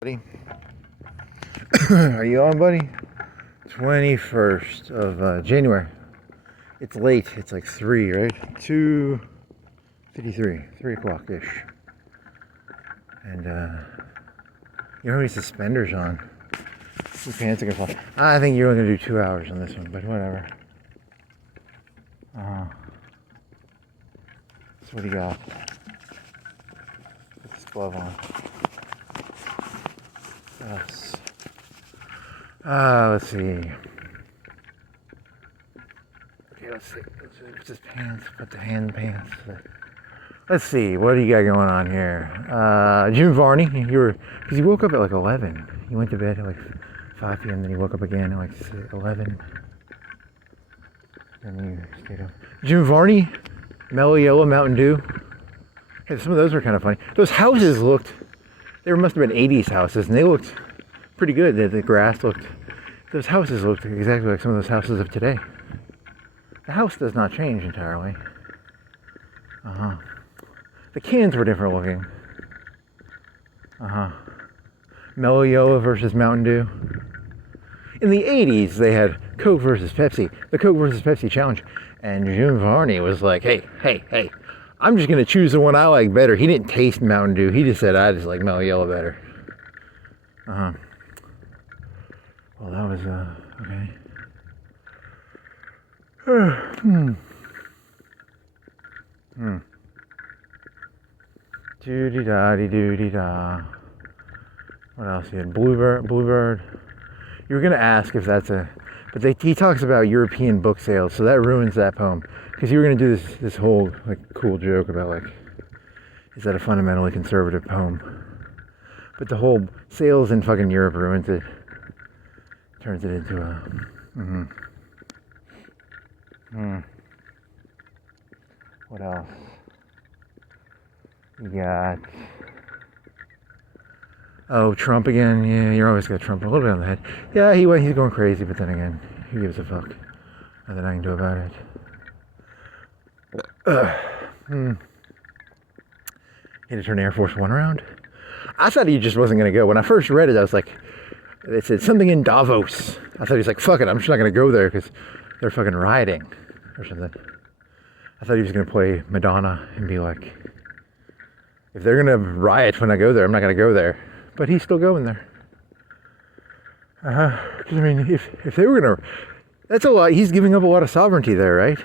Buddy, are you on, buddy? 21st of January. It's late. It's like 3, right? 2:53, 3 o'clock ish. And you don't have any suspenders on. Your pants are gonna fall. I think you're only gonna do 2 hours on this one, but whatever. So what do you got? Put this glove on. Yes. Let's see. Okay, let's see. Put this pants. Put the hand pants. Let's see. What do you got going on here? Jim Varney. Because he woke up at like 11. He went to bed at like 5 p.m. Then he woke up again at like 11. Then you stayed up. Jim Varney, Mellow Yellow Mountain Dew. Hey, some of those were kind of funny. Those houses looked. They must have been 80s houses, and they looked pretty good. The grass looked. Those houses looked exactly like some of those houses of today. The house does not change entirely. The cans were different looking. Mellow Yellow versus Mountain Dew. In the 80s, they had Coke versus Pepsi. The Coke versus Pepsi challenge. And Jim Varney was like, hey, I'm just going to choose the one I like better. He didn't taste Mountain Dew. He just said, I just like Mellow Yellow better. Well, that was, okay. Doody-da-dee-doody-da. What else? He had Bluebird. You were going to ask if that's but he talks about European book sales, so that ruins that poem. Because you were going to do this whole, like, cool joke about, like, is that a fundamentally conservative poem? But the whole sales in fucking Europe ruins it. Turns it into a... What else? You got... Oh, Trump again. Yeah, you're always got Trump a little bit on the head. Yeah, he's going crazy, but then again, who gives a fuck? Nothing I can do about it. He had to turn Air Force One around. I thought he just wasn't going to go. When I first read it, I was like, it said something in Davos. I thought he was like, fuck it, I'm just not going to go there because they're fucking rioting or something. I thought he was going to play Madonna and be like, if they're going to riot when I go there, I'm not going to go there. But he's still going there. I mean, if they were going to... That's a lot. He's giving up a lot of sovereignty there, right?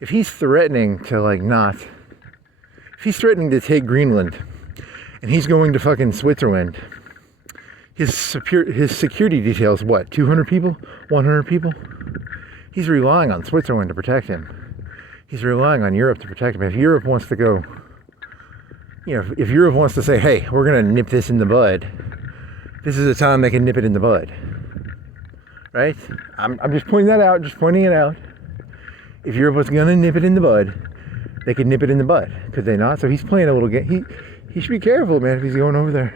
If he's threatening to, like, not... If he's threatening to take Greenland, and he's going to fucking Switzerland, his security details, what, 200 people? 100 people? He's relying on Switzerland to protect him. He's relying on Europe to protect him. If Europe wants to go... if Europe wants to say, hey, we're going to nip this in the bud, this is the time they can nip it in the bud. Right? I'm just pointing that out, pointing it out. If Europe was going to nip it in the bud, they could nip it in the bud. Could they not? So he's playing a little game. He should be careful, man, if he's going over there.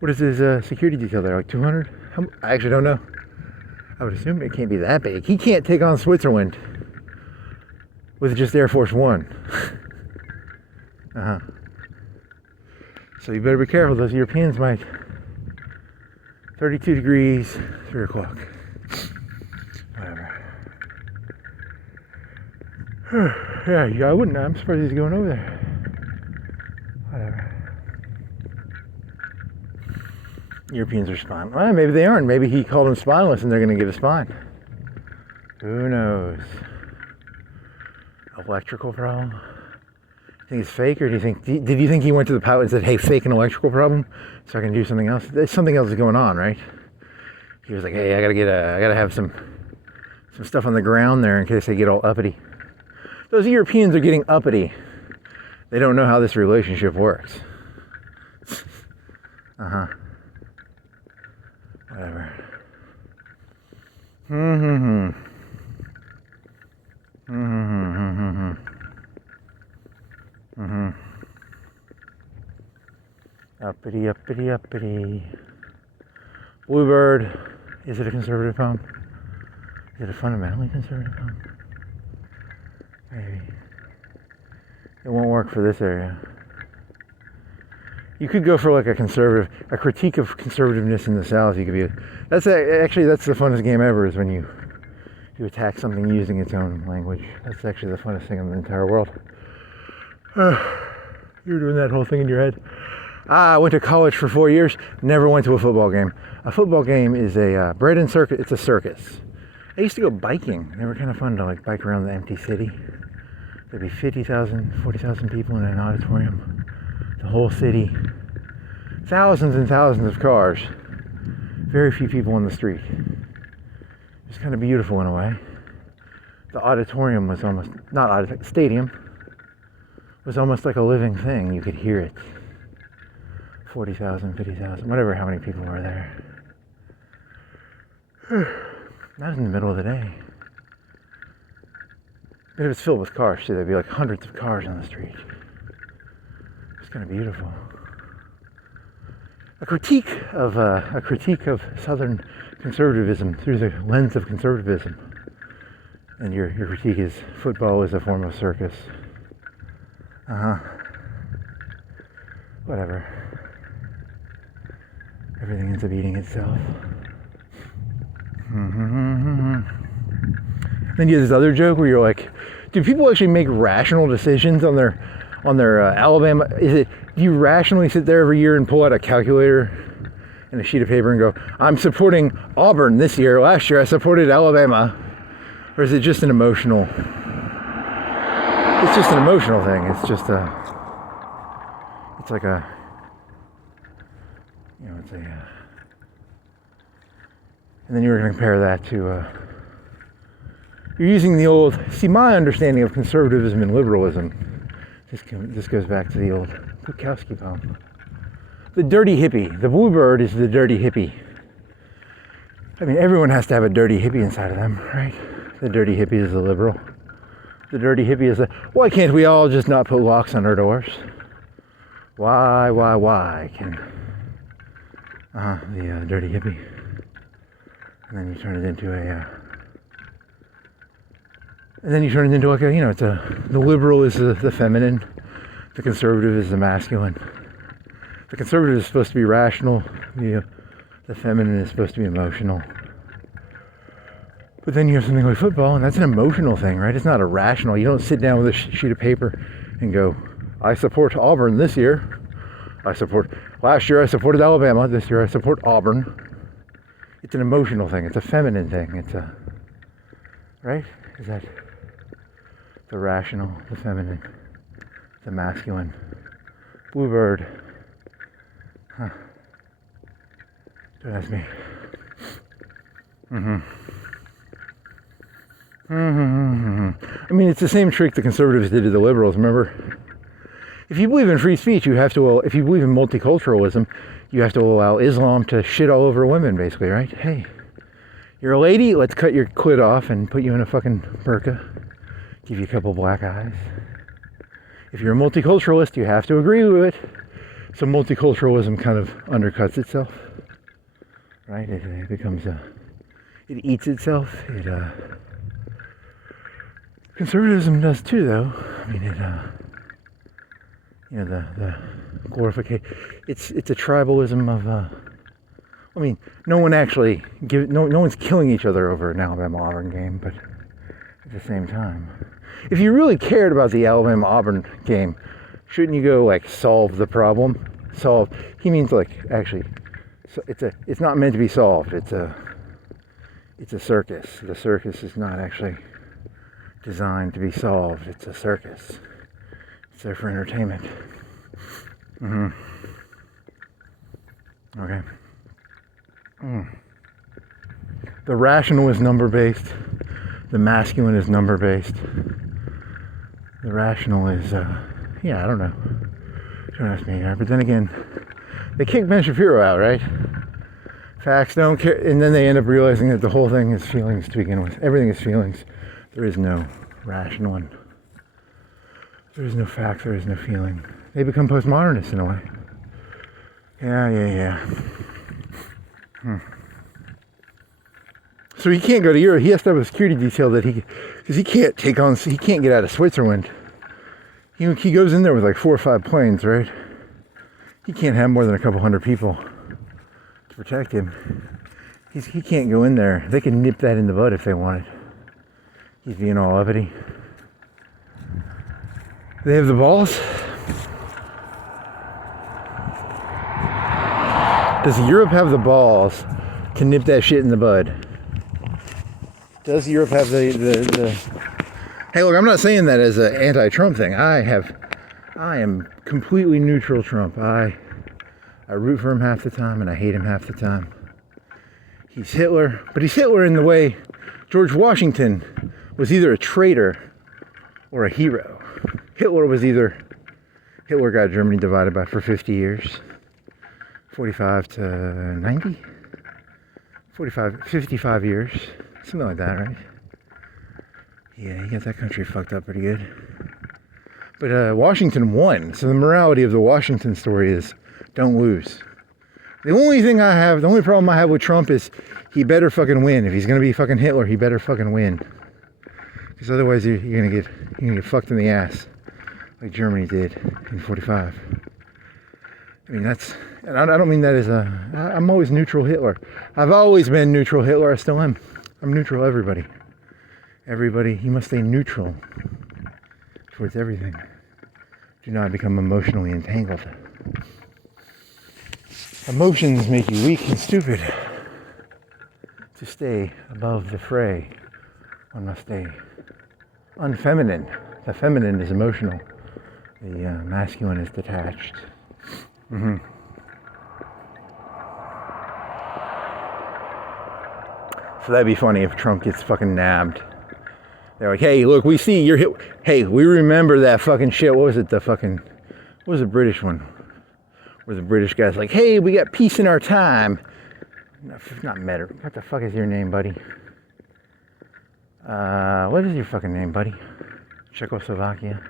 What is his security detail there? Like 200? I actually don't know. I would assume it can't be that big. He can't take on Switzerland with just Air Force One. So you better be careful. Those Europeans might. 32 degrees, 3 o'clock. Whatever. Yeah, I wouldn't. I'm surprised he's going over there. Whatever. Europeans are spineless. Well, maybe they aren't. Maybe he called them spineless and they're going to give a spine. Who knows? Electrical problem? Think it's fake, or did you think he went to the pilot and said, hey, fake an electrical problem so I can do something else? There's something else is going on, right? He was like, hey, I gotta have some stuff on the ground there in case they get all uppity. Those Europeans are getting uppity. They don't know how this relationship works. Whatever. Uppity. Bluebird. Is it a conservative poem? Is it a fundamentally conservative poem? Maybe. It won't work for this area. You could go for like a critique of conservativeness in the South. You could be, that's the funnest game ever, is when you attack something using its own language. That's actually the funnest thing in the entire world. You're doing that whole thing in your head. I went to college for 4 years, never went to a football game. A football game is a bread and circus, it's a circus. I used to go biking. They were kind of fun to like bike around the empty city. There'd be 50,000, 40,000 people in an auditorium. The whole city. Thousands and thousands of cars. Very few people on the street. It was kind of beautiful in a way. The auditorium was almost, stadium was almost like a living thing. You could hear it. 40,000, 50,000, whatever, how many people were there. That was in the middle of the day. But it was filled with cars too. There'd be like hundreds of cars on the street. It was kind of beautiful. A critique of Southern conservatism through the lens of conservatism. And your critique is football is a form of circus. Whatever. Everything ends up eating itself. Then you have this other joke where you're like, do people actually make rational decisions on their Alabama? Do you rationally sit there every year and pull out a calculator and a sheet of paper and go, I'm supporting Auburn this year. Last year I supported Alabama. Or is it just an emotional? It's just an emotional thing. It's just it's like a, it's a, and then you were going to compare that to, you're using the old, see, my understanding of conservatism and liberalism, this goes back to the old Bukowski poem. The dirty hippie, the bluebird is the dirty hippie. I mean, everyone has to have a dirty hippie inside of them, right? The dirty hippie is the liberal. The dirty hippie is why can't we all just not put locks on our doors? Why can, the dirty hippie. And then you turn it into like the liberal is the feminine, the conservative is the masculine. The conservative is supposed to be rational, the feminine is supposed to be emotional. But then you have something like football, and that's an emotional thing, right? It's not a rational. You don't sit down with a sheet of paper and go, I support Auburn this year. Last year I supported Alabama. This year I support Auburn. It's an emotional thing. It's a feminine thing. It's right? Is that the rational, the feminine, the masculine? Bluebird. Huh. Don't ask me. I mean, it's the same trick the conservatives did to the liberals, remember? If you believe in free speech, if you believe in multiculturalism, you have to allow Islam to shit all over women, basically, right? Hey, you're a lady, let's cut your clit off and put you in a fucking burqa, give you a couple black eyes. If you're a multiculturalist, you have to agree with it. So multiculturalism kind of undercuts itself, right? It becomes it eats itself. Conservatism does too, though. I mean, the glorification. It's a tribalism of. I mean, no one's killing each other over an Alabama Auburn game, but at the same time, if you really cared about the Alabama Auburn game, shouldn't you go like solve the problem? He means like actually. It's not meant to be solved. It's a circus. The circus is not actually designed to be solved. It's a circus. It's there for entertainment. Okay. The rational is number-based. The masculine is number-based. The rational is, I don't know. Don't ask me here. But then again, they kicked Ben Shapiro out, right? Facts don't care. And then they end up realizing that the whole thing is feelings to begin with. Everything is feelings. There is no rational one. There is no fact. There is no feeling. They become postmodernists in a way. Yeah. So he can't go to Europe. He has to have a security detail because he can't get out of Switzerland. He goes in there with like 4 or 5 planes, right? He can't have more than a couple hundred people to protect him. He can't go in there. They can nip that in the bud if they wanted. He's being all uppity. They have the balls. Does Europe have the balls to nip that shit in the bud? Does Europe have the... Hey, look, I'm not saying that as an anti-Trump thing. I am completely neutral Trump. I root for him half the time and I hate him half the time. He's Hitler, but he's Hitler in the way George Washington was either a traitor or a hero. Hitler got Germany divided by for 50 years. 45 to 90? 55 years. Something like that, right? Yeah, he got that country fucked up pretty good. But Washington won. So the morality of the Washington story is don't lose. The only problem I have with Trump is he better fucking win. If he's gonna be fucking Hitler, he better fucking win. Because otherwise you're gonna get fucked in the ass. Like Germany did in 45. I mean, and I don't mean that as I'm always neutral Hitler. I've always been neutral Hitler, I still am. I'm neutral everybody. Everybody, you must stay neutral towards everything. Do not become emotionally entangled. Emotions make you weak and stupid. To stay above the fray, one must stay unfeminine. The feminine is emotional. The masculine is detached. Mm-hmm. So that'd be funny if Trump gets fucking nabbed. They're like, hey, look, we see you're hit. Hey, we remember that fucking shit. What was it? What was the British one? Where the British guy's like, hey, we got peace in our time. Not Meta. What the fuck is your name, buddy? What is your fucking name, buddy? Czechoslovakia.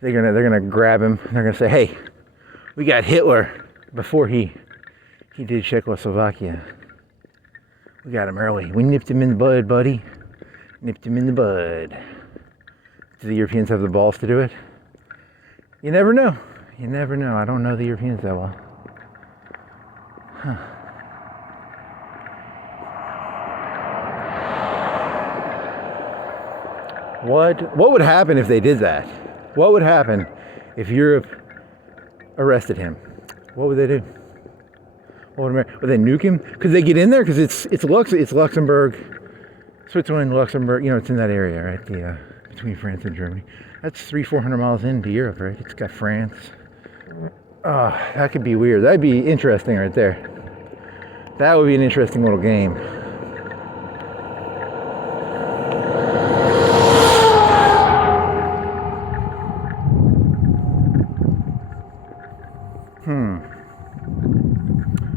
They're gonna grab him. They're gonna say, hey, we got Hitler before he did Czechoslovakia. We got him early. We nipped him in the bud, buddy. Nipped him in the bud. Do the Europeans have the balls to do it? You never know. You never know. I don't know the Europeans that well. Huh. What would happen if they did that? What would happen if Europe arrested him? What would they do? Would they nuke him? Could they get in there? Because it's Luxembourg, Switzerland, Luxembourg. You know, it's in that area, right? Between France and Germany. That's 300-400 miles into Europe, right? It's got France. Oh, that could be weird. That'd be interesting right there. That would be an interesting little game.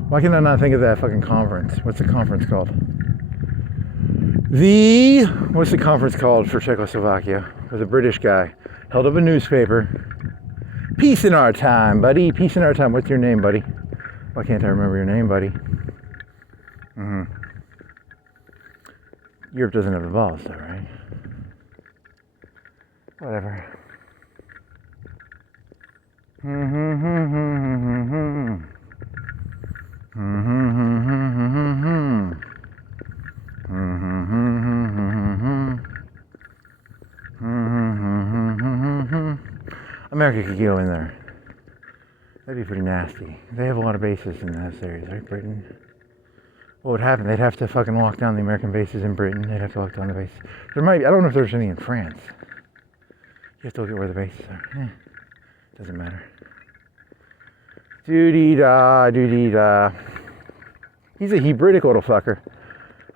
Why can I not think of that fucking conference? What's the conference called? What's the conference called for Czechoslovakia? Where the British guy held up a newspaper. Peace in our time, buddy. Peace in our time. What's your name, buddy? Why can't I remember your name, buddy? Mm-hmm. Europe doesn't have the balls, though, right? Whatever. America could go in there. That'd be pretty nasty. They have a lot of bases in those areas, right? Britain. What would happen? They'd have to fucking lock down the American bases in Britain. They'd have to lock down the bases. I don't know if there's any in France. You have to look at where the bases are. Doesn't matter. Doo-dee-da, doo-dee-da. He's a Hebridic little fucker.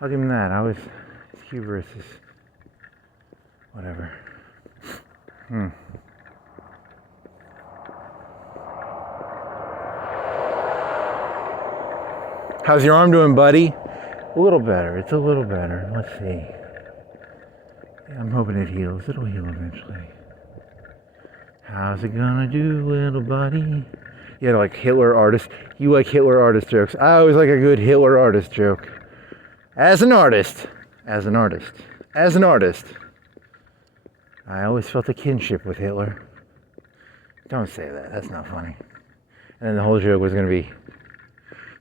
I'll give him that. His hubris is whatever. How's your arm doing, buddy? A little better. It's a little better. Let's see. Yeah, I'm hoping it heals. It'll heal eventually. How's it gonna do, little buddy? Yeah, like Hitler artist. You like Hitler artist jokes. I always like a good Hitler artist joke. As an artist, I always felt a kinship with Hitler. Don't say that. That's not funny. And then the whole joke was going to be,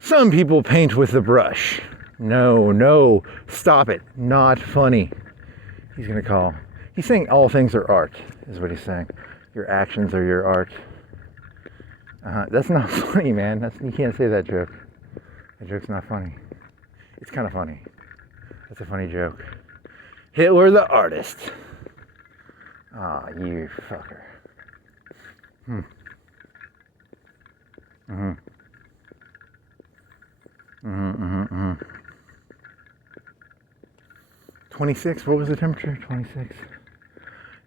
some people paint with the brush. No, stop it. Not funny. He's going to call. He's saying all things are art, is what he's saying. Your actions are your art. That's not funny, man. You can't say that joke. That joke's not funny. It's kind of funny. That's a funny joke. Hitler the artist. Ah, you fucker. 26, what was the temperature? 26.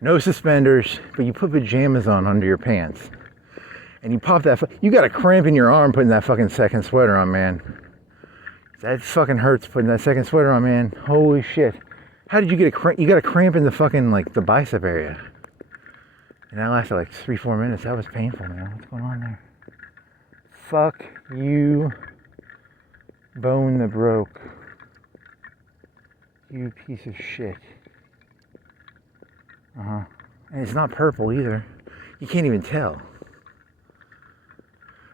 No suspenders, but you put pajamas on under your pants. And you pop that, you got a cramp in your arm putting that fucking second sweater on, man. That fucking hurts putting that second sweater on, man. Holy shit. How did you get a cramp? You got a cramp in the fucking, like, the bicep area. And that lasted like 3-4 minutes. That was painful, man. What's going on there? Fuck you, bone that broke. You piece of shit. And it's not purple either. You can't even tell.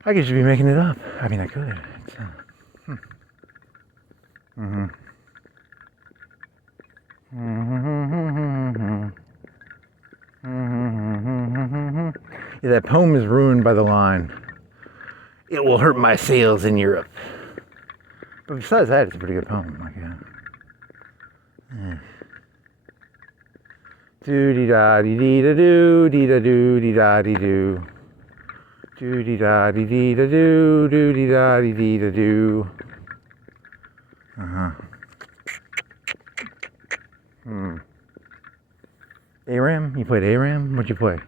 I could just be making it up. I mean, I could. It's, Yeah, that poem is ruined by the line, "It will hurt my sales in Europe." But besides that, it's a pretty good poem. Like, do dee da dee dee da do dee da do dee da dee do. Do dee da dee dee da do dee da dee dee da do. ARAM? You played ARAM? What'd you play?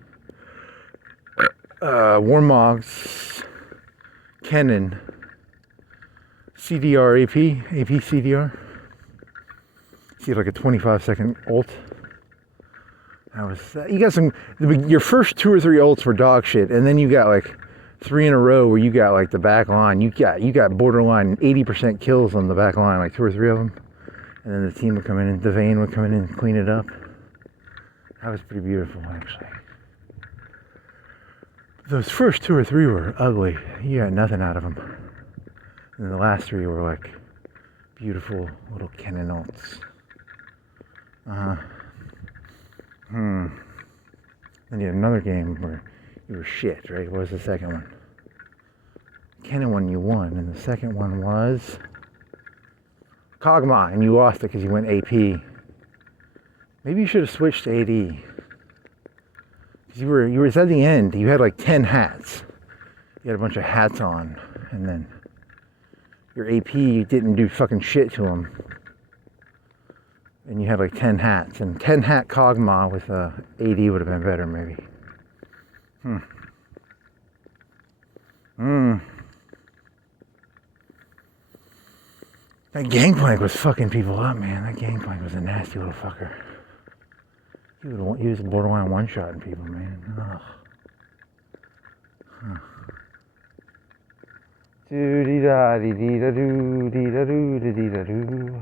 Warmogs, Canon, CDR AP CDR. See, like a 25-second ult. That was, you got some, your first 2 or 3 ults were dog shit, and then you got like 3 in a row where you got like the back line. You got borderline 80% kills on the back line, like 2 or 3 of them. And then the team would come in and Devane would come in and clean it up. That was pretty beautiful, actually. Those first 2 or 3 were ugly. You got nothing out of them. And then the last 3 were like beautiful little cannon ults. Then you had another game where you were shit, right? What was the second one? Cannon one you won, and the second one was Kog'Maw, and you lost it because you went AP. Maybe you should have switched to AD. Because you were at the end, you had like 10 hats. You had a bunch of hats on, and then your AP, you didn't do fucking shit to them. And you had like 10 hats, and 10 hat Kog'Maw with AD would have been better, maybe. That Gangplank was fucking people up, man. That Gangplank was a nasty little fucker. He was borderline one-shotting people, man. Do dee da dee dee da do dee da do dee dee da do.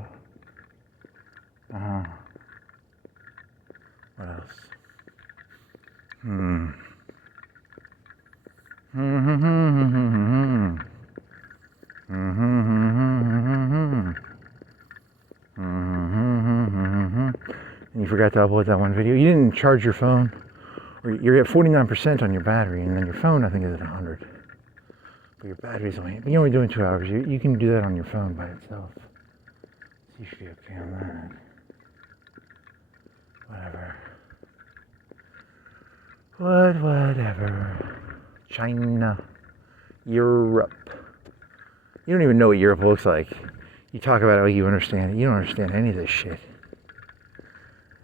What else? And you forgot to upload that one video. You didn't charge your phone, or you're at 49% on your battery, and then your phone I think is at 100. But your battery's you're only doing 2 hours. You can do that on your phone by itself. So you should be okay on that. Whatever. China. Europe. You don't even know what Europe looks like. You talk about it like you understand it. You don't understand any of this shit.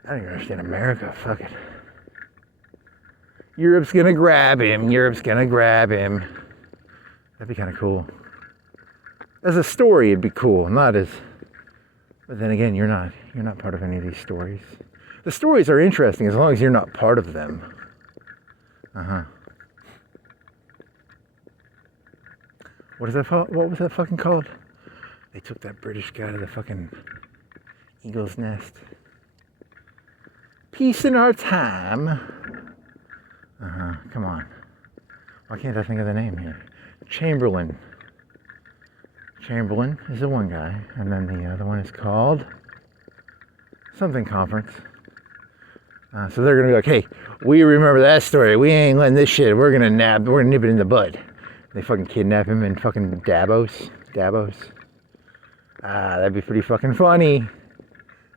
I don't even understand America. Fuck it. Europe's gonna grab him. That'd be kind of cool. As a story, it'd be cool. Not as... But then again, you're not part of any of these stories. The stories are interesting as long as you're not part of them. What was that fucking called? They took that British guy to the fucking eagle's nest. Peace in our time. Come on. Why can't I think of the name here? Chamberlain. Chamberlain is the one guy, and then the other one is called something conference. So they're gonna be like, hey, we remember that story. We ain't letting this shit. We're gonna nip it in the bud. They fucking kidnap him in fucking Davos. That'd be pretty fucking funny.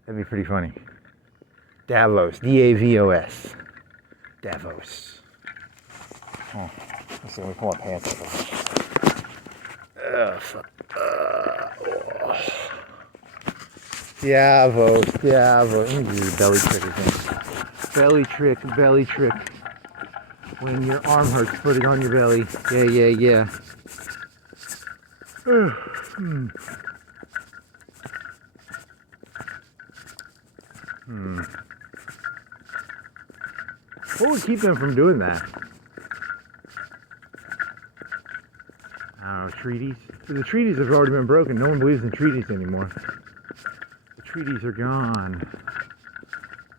That'd be pretty funny. Davos. D-A-V-O-S. Davos. Oh, let's see, let me pull my pants up. Fuck. Davos. Let me do the belly trick again. Belly trick. When your arm hurts, put it on your belly. Yeah. What would keep them from doing that? I don't know, treaties? The treaties have already been broken. No one believes in treaties anymore. The treaties are gone.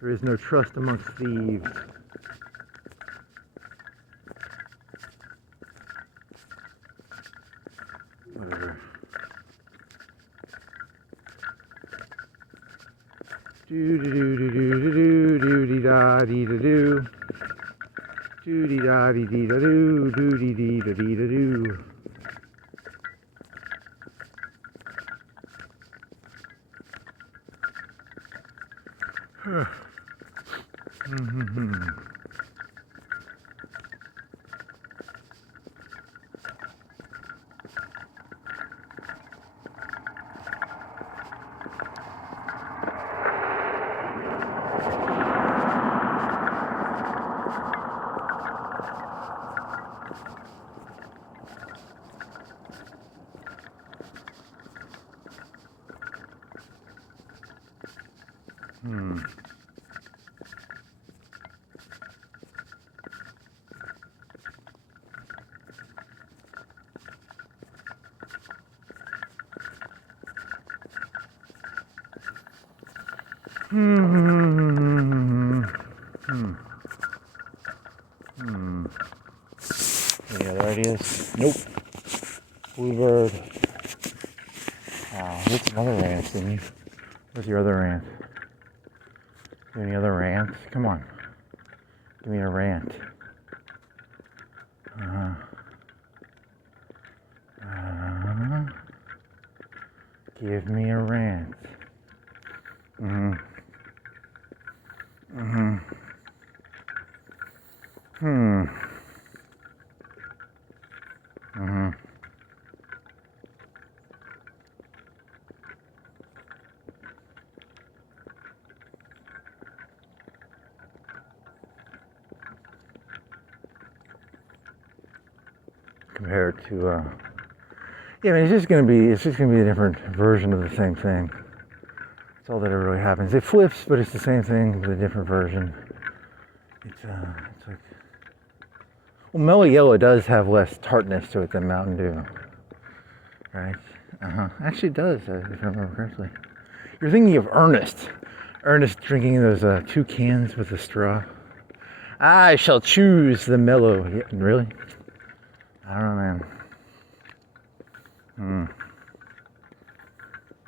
There is no trust amongst thieves. Whatever. Do-do-do-do-do-do-do-do-dee-da-dee-da-do. Do-dee-da-dee-dee-da-do, do-dee-dee-da-dee-da-do. Any other ideas? Nope. Bluebird. Wow, that's another rant, didn't you? Where's your other rant? Any other rants? Come on. Give me a rant. Give me a rant. Compared to, yeah, I mean, it's just gonna be a different version of the same thing. That's all that ever really happens. It flips, but it's the same thing with a different version. It's like, well, Mellow Yellow does have less tartness to it than Mountain Dew, right? Actually, it does, if I remember correctly. You're thinking of Ernest. Ernest drinking those 2 cans with a straw. I shall choose the Mellow. Yeah, really? I don't know, man.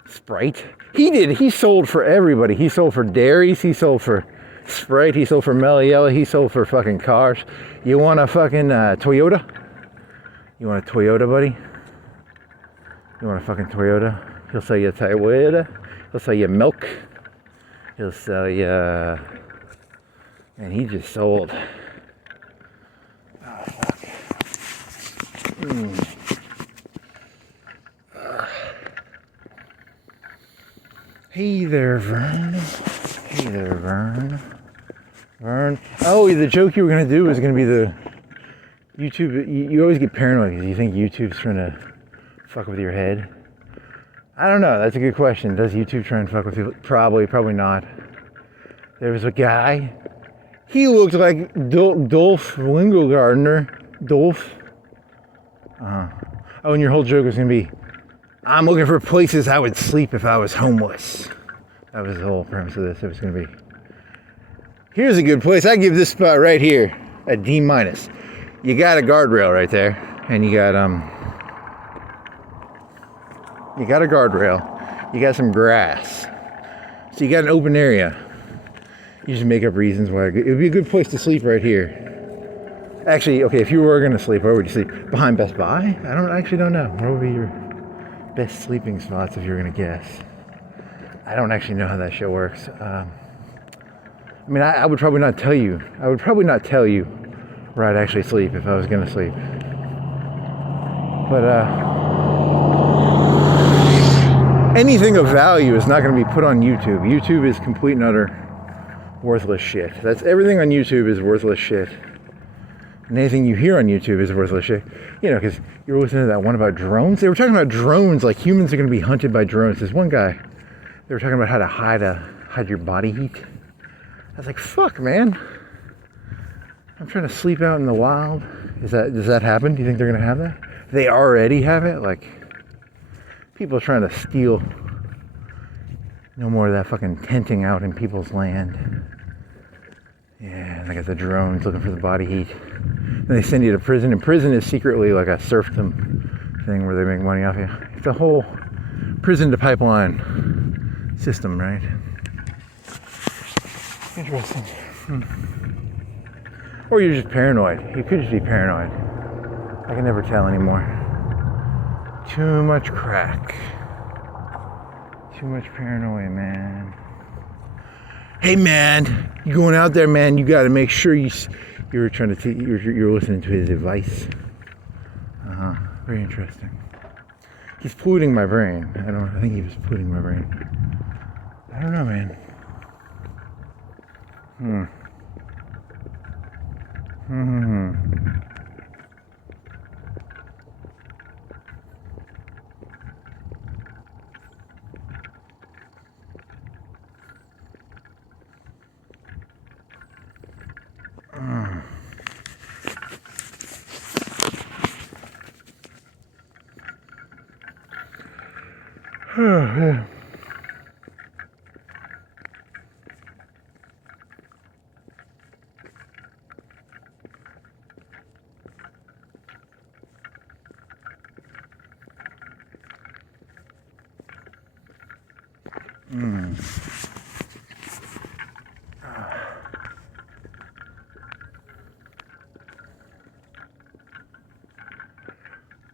Sprite? He sold for everybody. He sold for dairies. He sold for Sprite. He sold for Mellow Yellow. He sold for fucking cars. You want a fucking Toyota? You want a Toyota, buddy? You want a fucking Toyota? He'll sell you a Toyota. He'll sell you milk. He'll sell you... Man, he just sold. Oh, fuck. Hey there, Vern. Hey there, Vern. Vern. Oh, the joke you were going to do was going to be the YouTube. You always get paranoid because you think YouTube's trying to fuck with your head. I don't know. That's a good question. Does YouTube try and fuck with people? Probably not. There was a guy. He looked like Dolph Lundgren. Dolph. Oh, and your whole joke was going to be, I'm looking for places I would sleep if I was homeless. That was the whole premise of this. It was going to be, here's a good place. I give this spot right here a D-. You got a guardrail right there, and you got You got a guardrail. You got some grass. So you got an open area. You just make up reasons why. It would be a good place to sleep right here. Actually, okay, if you were going to sleep, where would you sleep? Behind Best Buy? I actually don't know. Where would be your best sleeping spots if you were going to guess? I don't actually know how that shit works. I mean, I would probably not tell you. I would probably not tell you where I'd actually sleep if I was going to sleep. But anything of value is not going to be put on YouTube. YouTube is complete and utter worthless shit. That's everything on YouTube is worthless shit. And anything you hear on YouTube is worthless shit. You know, because you were listening to that one about drones. They were talking about drones, like humans are going to be hunted by drones. There's one guy, they were talking about how to hide your body heat. I was like, fuck, man. I'm trying to sleep out in the wild. Does that happen? Do you think they're going to have that? They already have it? Like, people trying to steal. No more of that fucking tenting out in people's land. Yeah, they got the drones looking for the body heat. Then they send you to prison, and prison is secretly like a serfdom thing where they make money off you. It's a whole prison to pipeline system, right? Interesting. Or you're just paranoid. You could just be paranoid. I can never tell anymore. Too much crack. Too much paranoia, man. Hey, man, you going out there, man? You got to make sure you're trying to you're listening to his advice. Very interesting. He's polluting my brain. I think he was polluting my brain. I don't know, man.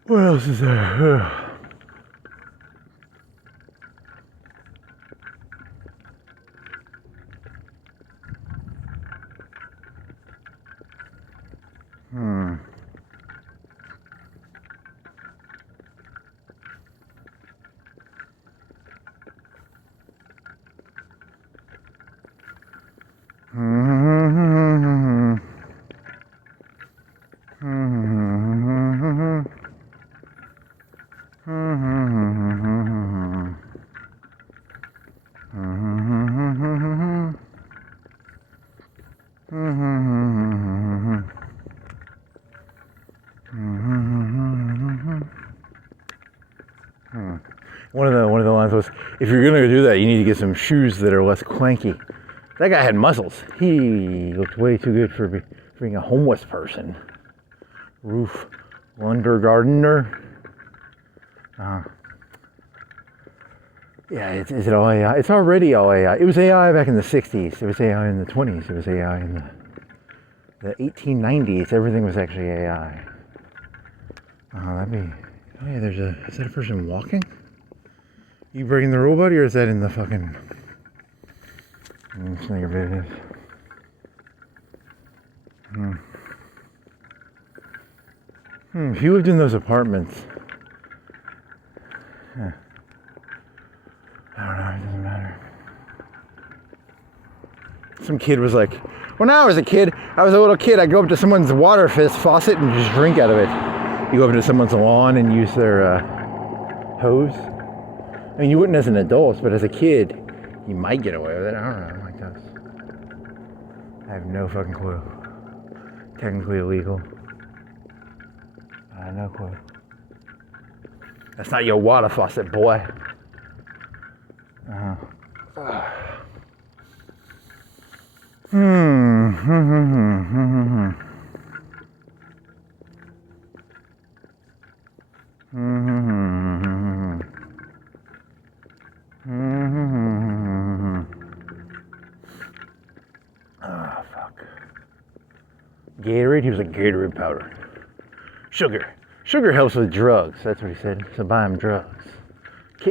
What else is there? One of the lines was, if you're gonna do that, you need to get some shoes that are less clanky. That guy had muscles. He looked way too good for being a homeless person. Roof Lundergardener. Yeah, is it all AI? It's already all AI. It was AI back in the 60s. It was AI in the 20s. It was AI in the 1890s. Everything was actually AI. Oh yeah, is that a person walking? You breaking the rule, buddy, or is that in the fucking... It's not your business. If you lived in those apartments... I don't know, it doesn't matter. Some kid was like, when I was a little kid, I'd go up to someone's water faucet and just drink out of it. You go up to someone's lawn and use their hose. I mean, you wouldn't as an adult, but as a kid, you might get away with it. I don't know, like that. I have no fucking clue. Technically illegal. No clue. That's not your water faucet, boy. Gatorade? He was like, Gatorade powder. Sugar. Sugar helps with drugs. That's what he said. So buy him drugs.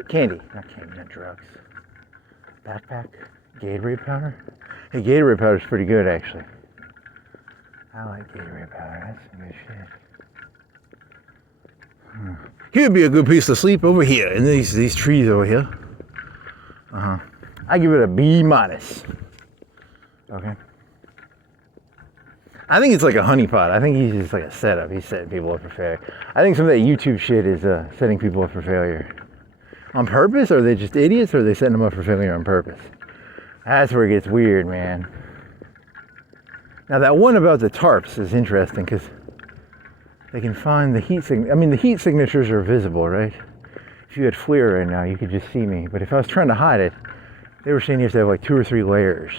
Candy. Not candy, not drugs. Backpack. Gatorade powder? Hey, Gatorade powder's pretty good, actually. I like Gatorade powder. That's some good shit. Here'd be a good place to sleep over here in these trees over here. I give it a B-. Okay. I think it's like a honeypot. I think he's just like a setup. He's setting people up for failure. I think some of that YouTube shit is setting people up for failure. On purpose? Or are they just idiots? Or are they setting them up for failure on purpose? That's where it gets weird, man. Now that one about the tarps is interesting because they can find the heat signature. I mean, the heat signatures are visible, right? If you had FLIR right now, you could just see me. But if I was trying to hide it, they were saying you have to have like 2 or 3 layers.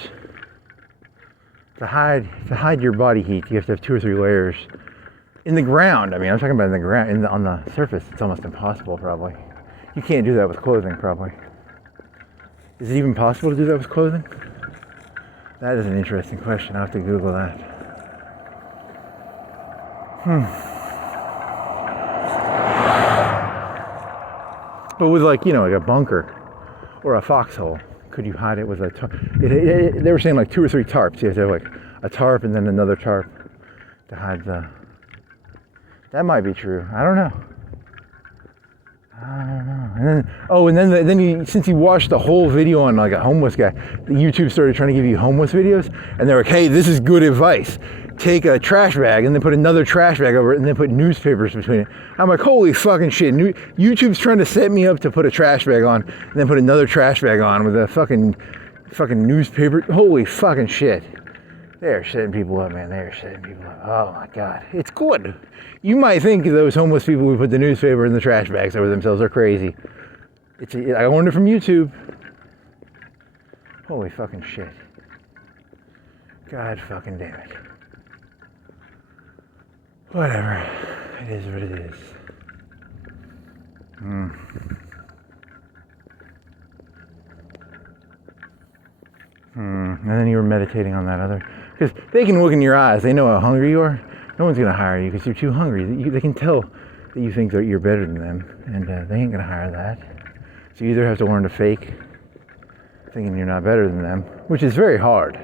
To hide your body heat, you have to have 2 or 3 layers. In the ground, I mean, I'm talking about in the ground, on the surface, it's almost impossible, probably. You can't do that with clothing, probably. Is it even possible to do that with clothing? That is an interesting question. I'll have to Google that. But with like a bunker or a foxhole, could you hide it with a tarp? They were saying like 2 or 3 tarps. You have to have like a tarp and then another tarp to hide the... That might be true. I don't know. And then since you watched the whole video on like a homeless guy, YouTube started trying to give you homeless videos, and they're like, hey, this is good advice. Take a trash bag and then put another trash bag over it and then put newspapers between it. I'm like, holy fucking shit. YouTube's trying to set me up to put a trash bag on and then put another trash bag on with a fucking newspaper. Holy fucking shit. They're setting people up, man. They're setting people up. Oh my God. It's good. You might think those homeless people who put the newspaper in the trash bags over themselves are crazy. I learned it from YouTube. Holy fucking shit. God fucking damn it. Whatever. It is what it is. And then you were meditating on that other... Because they can look in your eyes. They know how hungry you are. No one's going to hire you because you're too hungry. They can tell that you think that you're better than them. And they ain't going to hire that. So you either have to learn to fake thinking you're not better than them, which is very hard.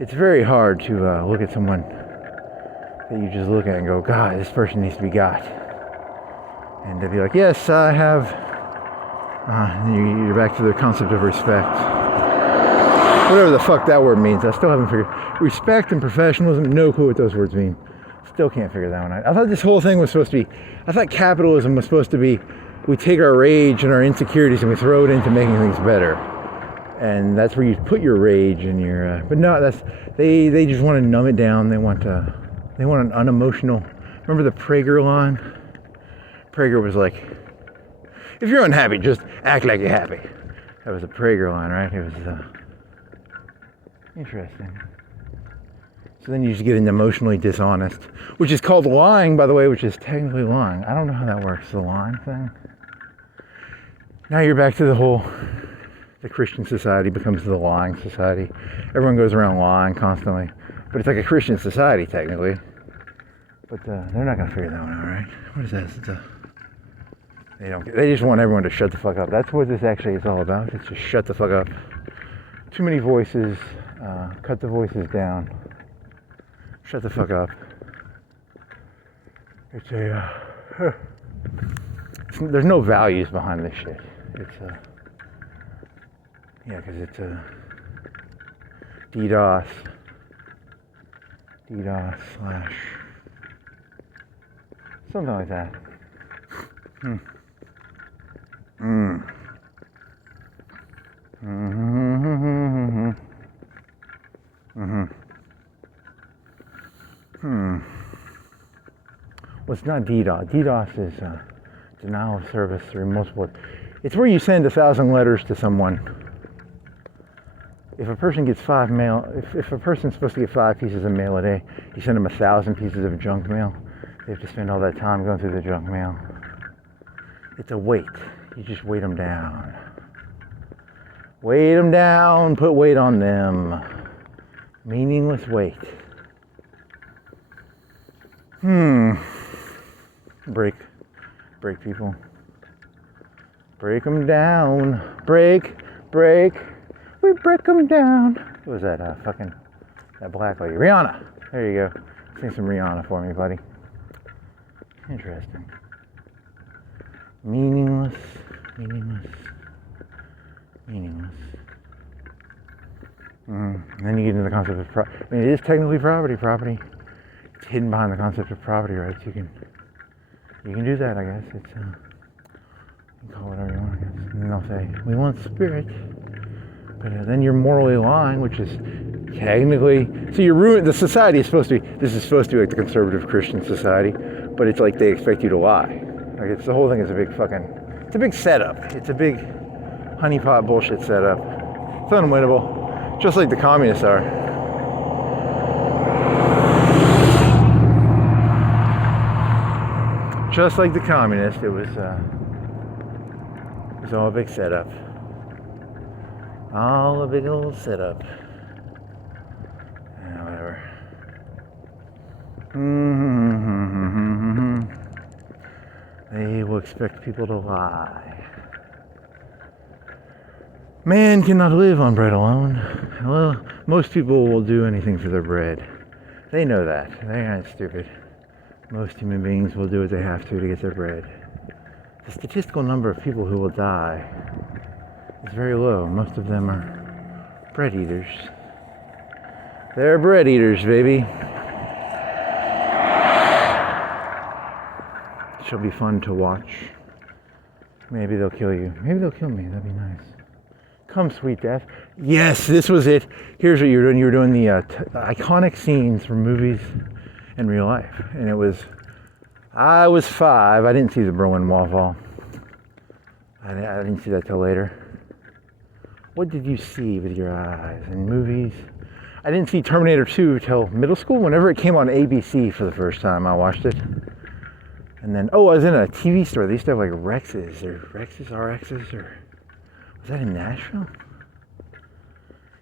It's very hard to look at someone that you just look at and go, God, this person needs to be got. And to be like, yes, I have. You're back to the concept of respect. Whatever the fuck that word means, I still haven't figured. Respect and professionalism, no clue what those words mean. Still can't figure that one out. I thought this whole thing was supposed to be, I thought capitalism was supposed to be, we take our rage and our insecurities and we throw it into making things better. And that's where you put your rage and your, but no, they just want to numb it down. They want an unemotional, remember the Prager line? Prager was like, if you're unhappy, just act like you're happy. That was a Prager line, right? It was interesting. So then you just get an emotionally dishonest, which is called lying, by the way, which is technically lying. I don't know how that works, the lying thing. Now you're back to the Christian society becomes the lying society. Everyone goes around lying constantly. But it's like a Christian society, technically. But they're not going to figure that one out, right? What is that? They just want everyone to shut the fuck up. That's what this actually is all about. It's just shut the fuck up. Too many voices. Cut the voices down. Shut the fuck up. There's no values behind this shit. Because it's DDoS slash something like that. Well, it's not DDoS. DDoS is denial of service through multiple. It's where you send 1,000 letters to someone. If a person gets if a person's supposed to get 5 pieces of mail a day, you send them 1,000 pieces of junk mail. They have to spend all that time going through the junk mail. It's a weight. You just weight them down. Weight them down, put weight on them. Meaningless weight. Break people. Break them down. Break. We break them down. What was that? That black lady. Rihanna. There you go. Sing some Rihanna for me, buddy. Interesting. Meaningless. And then you get into the concept of it is technically property. It's hidden behind the concept of property rights. You can do that, I guess. It's you can call it whatever you want, I guess. And then they'll say, we want spirit. But then you're morally lying, which is technically, so you're ruined. The society is supposed to be, this is supposed to be like the conservative Christian society, but it's like they expect you to lie. Like it's, the whole thing is a big it's a big setup. It's a big honeypot bullshit setup. It's unwinnable, just like the communists are. Just like the communists, it was all a big setup. All a big old setup. Yeah, whatever. They will expect people to lie. Man cannot live on bread alone. Well, most people will do anything for their bread. They know that. They aren't stupid. Most human beings will do what they have to get their bread. The statistical number of people who will die is very low. Most of them are bread eaters. They're bread eaters, baby. It'll be fun to watch. Maybe they'll kill you. Maybe they'll kill me. That'd be nice. Come, sweet death. Yes, this was it. Here's what you're doing. You were doing the iconic scenes from movies and real life. And I was 5. I didn't see the Berlin Wall fall. I didn't see that till later. What did you see with your eyes in movies? I didn't see Terminator 2 till middle school. Whenever it came on ABC for the first time, I watched it. And then, I was in a TV store. They used to have like RXs, RXs, or was that in Nashville?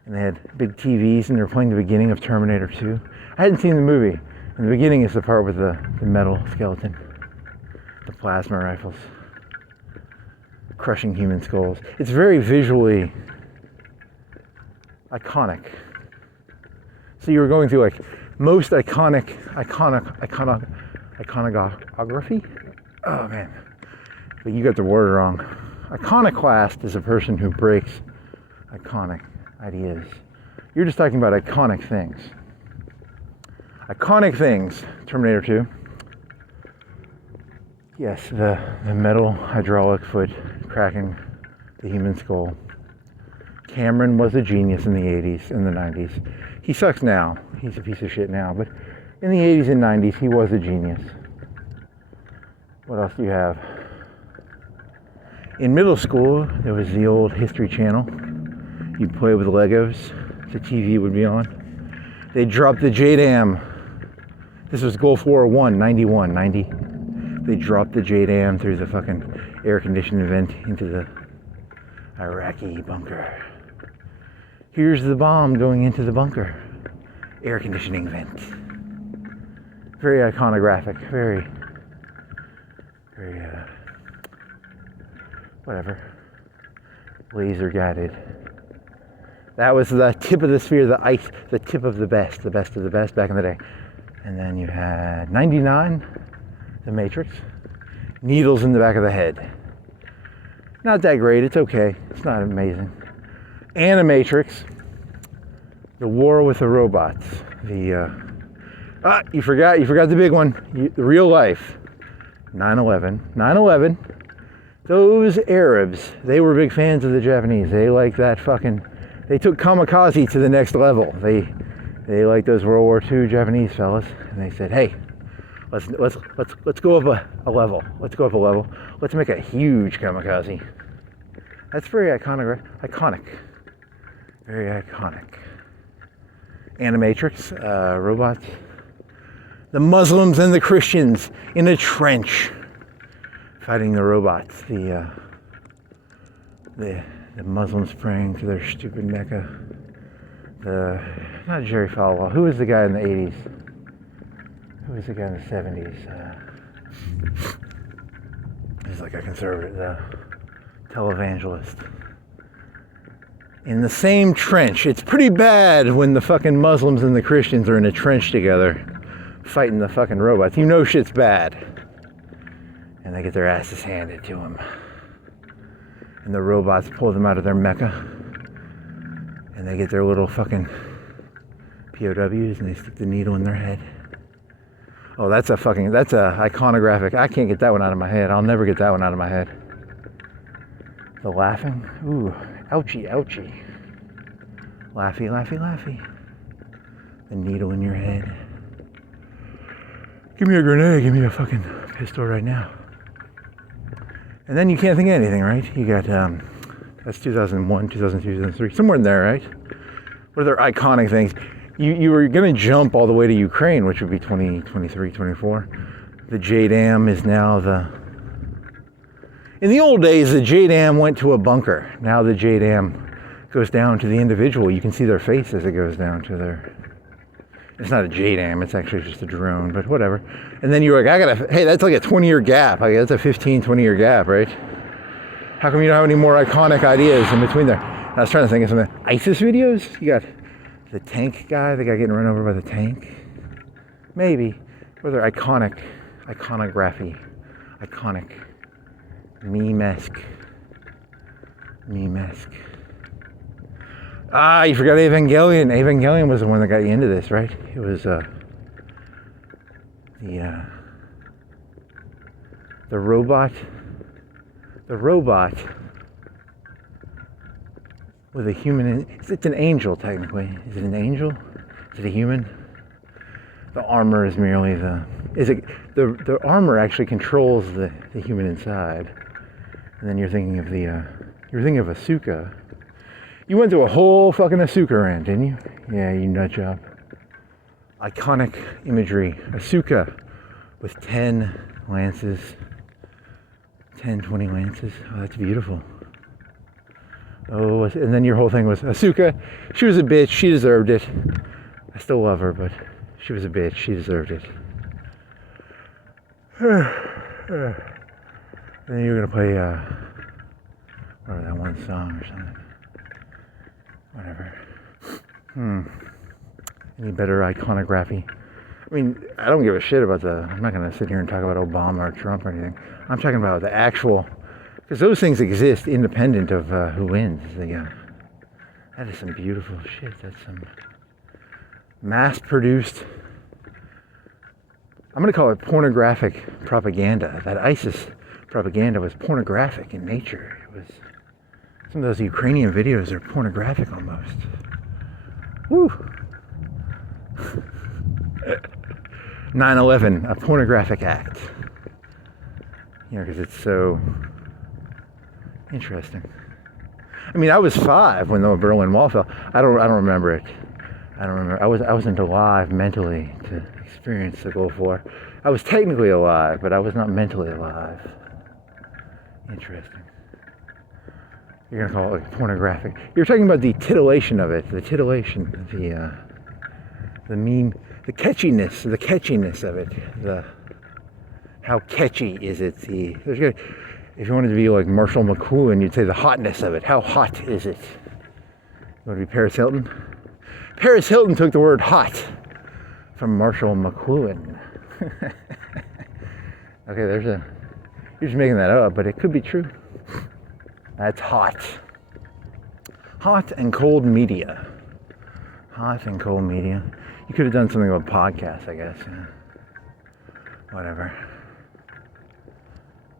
And they had big TVs, and they were playing the beginning of Terminator 2. I hadn't seen the movie. And the beginning is the part with the metal skeleton, the plasma rifles, crushing human skulls. It's very visually iconic. So you were going through like most iconography. Oh man, but you got the word wrong. Iconoclast is a person who breaks iconic ideas. You're just talking about iconic things. Iconic things. Terminator 2. Yes, the metal hydraulic foot cracking the human skull. Cameron was a genius in the 80s and the 90s. He sucks now. He's a piece of shit now, but in the 80s and 90s, he was a genius. What else do you have? In middle school, there was the old History Channel. You'd play with Legos. The TV would be on. They dropped the JDAM. This was Gulf War I, 90. They dropped the JDAM through the fucking air conditioning vent into the Iraqi bunker. Here's the bomb going into the bunker. Air conditioning vent. Very iconographic, very, whatever. Laser guided. That was the tip of the spear, the tip of the best of the best back in the day. And then you had 99, The Matrix. Needles in the back of the head. Not that great, it's okay. It's not amazing. Animatrix. The War with the Robots. You forgot the big one. The real life. 9/11. 9/11. Those Arabs, they were big fans of the Japanese. They like that fucking, they took kamikaze to the next level. They like those World War II Japanese fellas. And they said, hey, let's go up a level. Let's go up a level. Let's make a huge kamikaze. That's very iconic. Very iconic. Animatrix, robots. The Muslims and the Christians in a trench fighting the robots. The Muslims praying to their stupid Mecca. Not Jerry Falwell. Who was the guy in the 80s? who was the guy in the 70s? He's like a conservative, televangelist. In the same trench. It's pretty bad when the fucking Muslims and the Christians are in a trench together fighting the fucking robots. You know shit's bad. And they get their asses handed to them. And the robots pull them out of their mecca. And they get their little fucking POWs and they stick the needle in their head. Oh, that's a iconographic. I can't get that one out of my head. I'll never get that one out of my head. The laughing. Ooh, ouchie, ouchie. Laughy, laughy, laughy. The needle in your head. Give me a grenade. Give me a fucking pistol right now. And then you can't think of anything, right? You got, that's 2001, 2002, 2003. Somewhere in there, right? What are their iconic things? You were going to jump all the way to Ukraine, which would be 2023, 24. The JDAM is now in the old days, the JDAM went to a bunker. Now the JDAM goes down to the individual. You can see their face as it goes down to their... It's not a JDAM, it's actually just a drone, but whatever. And then you're like, hey, that's like a 20-year gap. Like, that's a 15, 20-year gap, right? How come you don't have any more iconic ideas in between there? And I was trying to think of something. ISIS videos? You got the tank guy, the guy getting run over by the tank. Maybe. Or they're iconography. Iconic. Meme-esque. Ah, you forgot Evangelion. Evangelion was the one that got you into this, right? It was the robot. The robot with a human. It's an angel, technically. Is it an angel? Is it a human? The armor is merely the armor actually controls the human inside. And then you're thinking of Asuka. You went to a whole fucking Asuka rant, didn't you? Yeah, you nut job. Iconic imagery. Asuka with 10 lances. 10, 20 lances. Oh, that's beautiful. Oh, and then your whole thing was Asuka. She was a bitch. She deserved it. I still love her, but she was a bitch. She deserved it. Then you're gonna play whatever, that one song or something. Whatever. Any better iconography? I mean, I don't give a shit about I'm not gonna sit here and talk about Obama or Trump or anything. I'm talking about the actual, because those things exist independent of who wins. That is some beautiful shit. That's some mass-produced, I'm gonna call it pornographic propaganda. That ISIS propaganda was pornographic in nature. It was, some of those Ukrainian videos are pornographic almost. Woo! 9/11, a pornographic act. You know, because it's so interesting. I mean, I was 5 when the Berlin Wall fell. I don't remember it. I don't remember. I wasn't alive mentally to experience the Gulf War. I was technically alive, but I was not mentally alive. Interesting. You're gonna call it like pornographic. You're talking about the titillation of it, the titillation, the meme, the catchiness of it. How catchy is it? If you wanted to be like Marshall McLuhan, you'd say the hotness of it. How hot is it? You want to be Paris Hilton? Paris Hilton took the word hot from Marshall McLuhan. Okay, you're just making that up, but it could be true. That's hot. Hot and cold media. Hot and cold media. You could have done something about podcasts, I guess. Yeah. Whatever.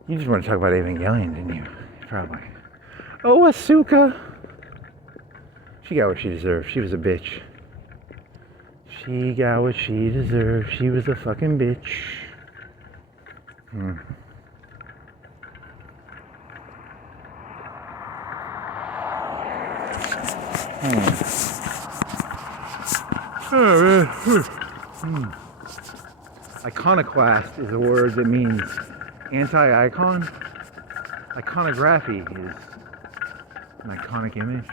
You just want to talk about Evangelion, didn't you? Probably. Oh, Asuka. She got what she deserved. She was a bitch. She got what she deserved. She was a fucking bitch. Iconoclast is a word that means anti-icon. Iconography is an iconic image.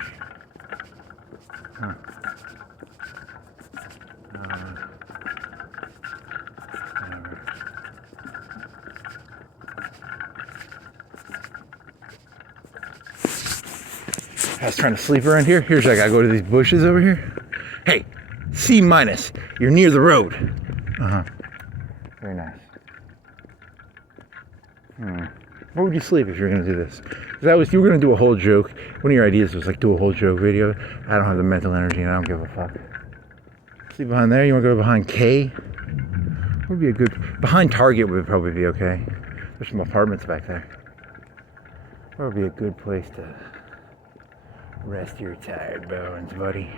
I was trying to sleep around here. Here's I gotta go to these bushes over here. Hey, C minus. You're near the road. Very nice. Where would you sleep if you were gonna do this? Because you were gonna do a whole joke. One of your ideas was like do a whole joke video. I don't have the mental energy and I don't give a fuck. Sleep behind there. You wanna go behind K? Would be a good. Behind Target would probably be okay. There's some apartments back there. That would be a good place to rest your tired bones, buddy.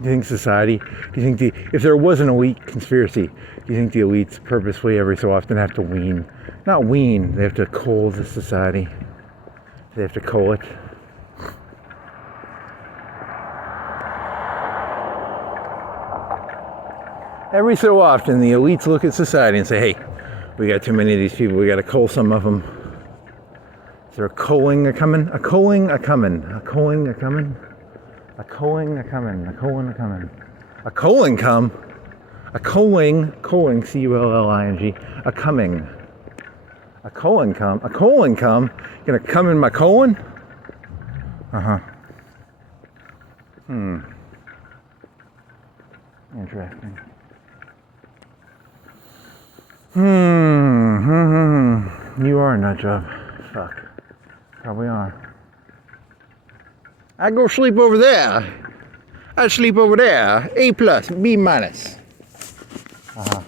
Do you think society, do you think if there was an elite conspiracy, do you think the elites purposefully every so often have to wean, not wean, they have to cull the society? They have to cull it? Every so often the elites look at society and say, hey, we got too many of these people, we got to cull some of them. Is there a culling a-coming? A culling a-coming? A culling a-coming? A culling a-coming? A culling a-coming? A culling come? A culling, C-U-L-L-I-N-G, a coming. A colon come? A colon come? Gonna come in my colon? Interesting. You are a nut job. Fuck. Probably are. I go sleep over there. I sleep over there. A plus, B minus. I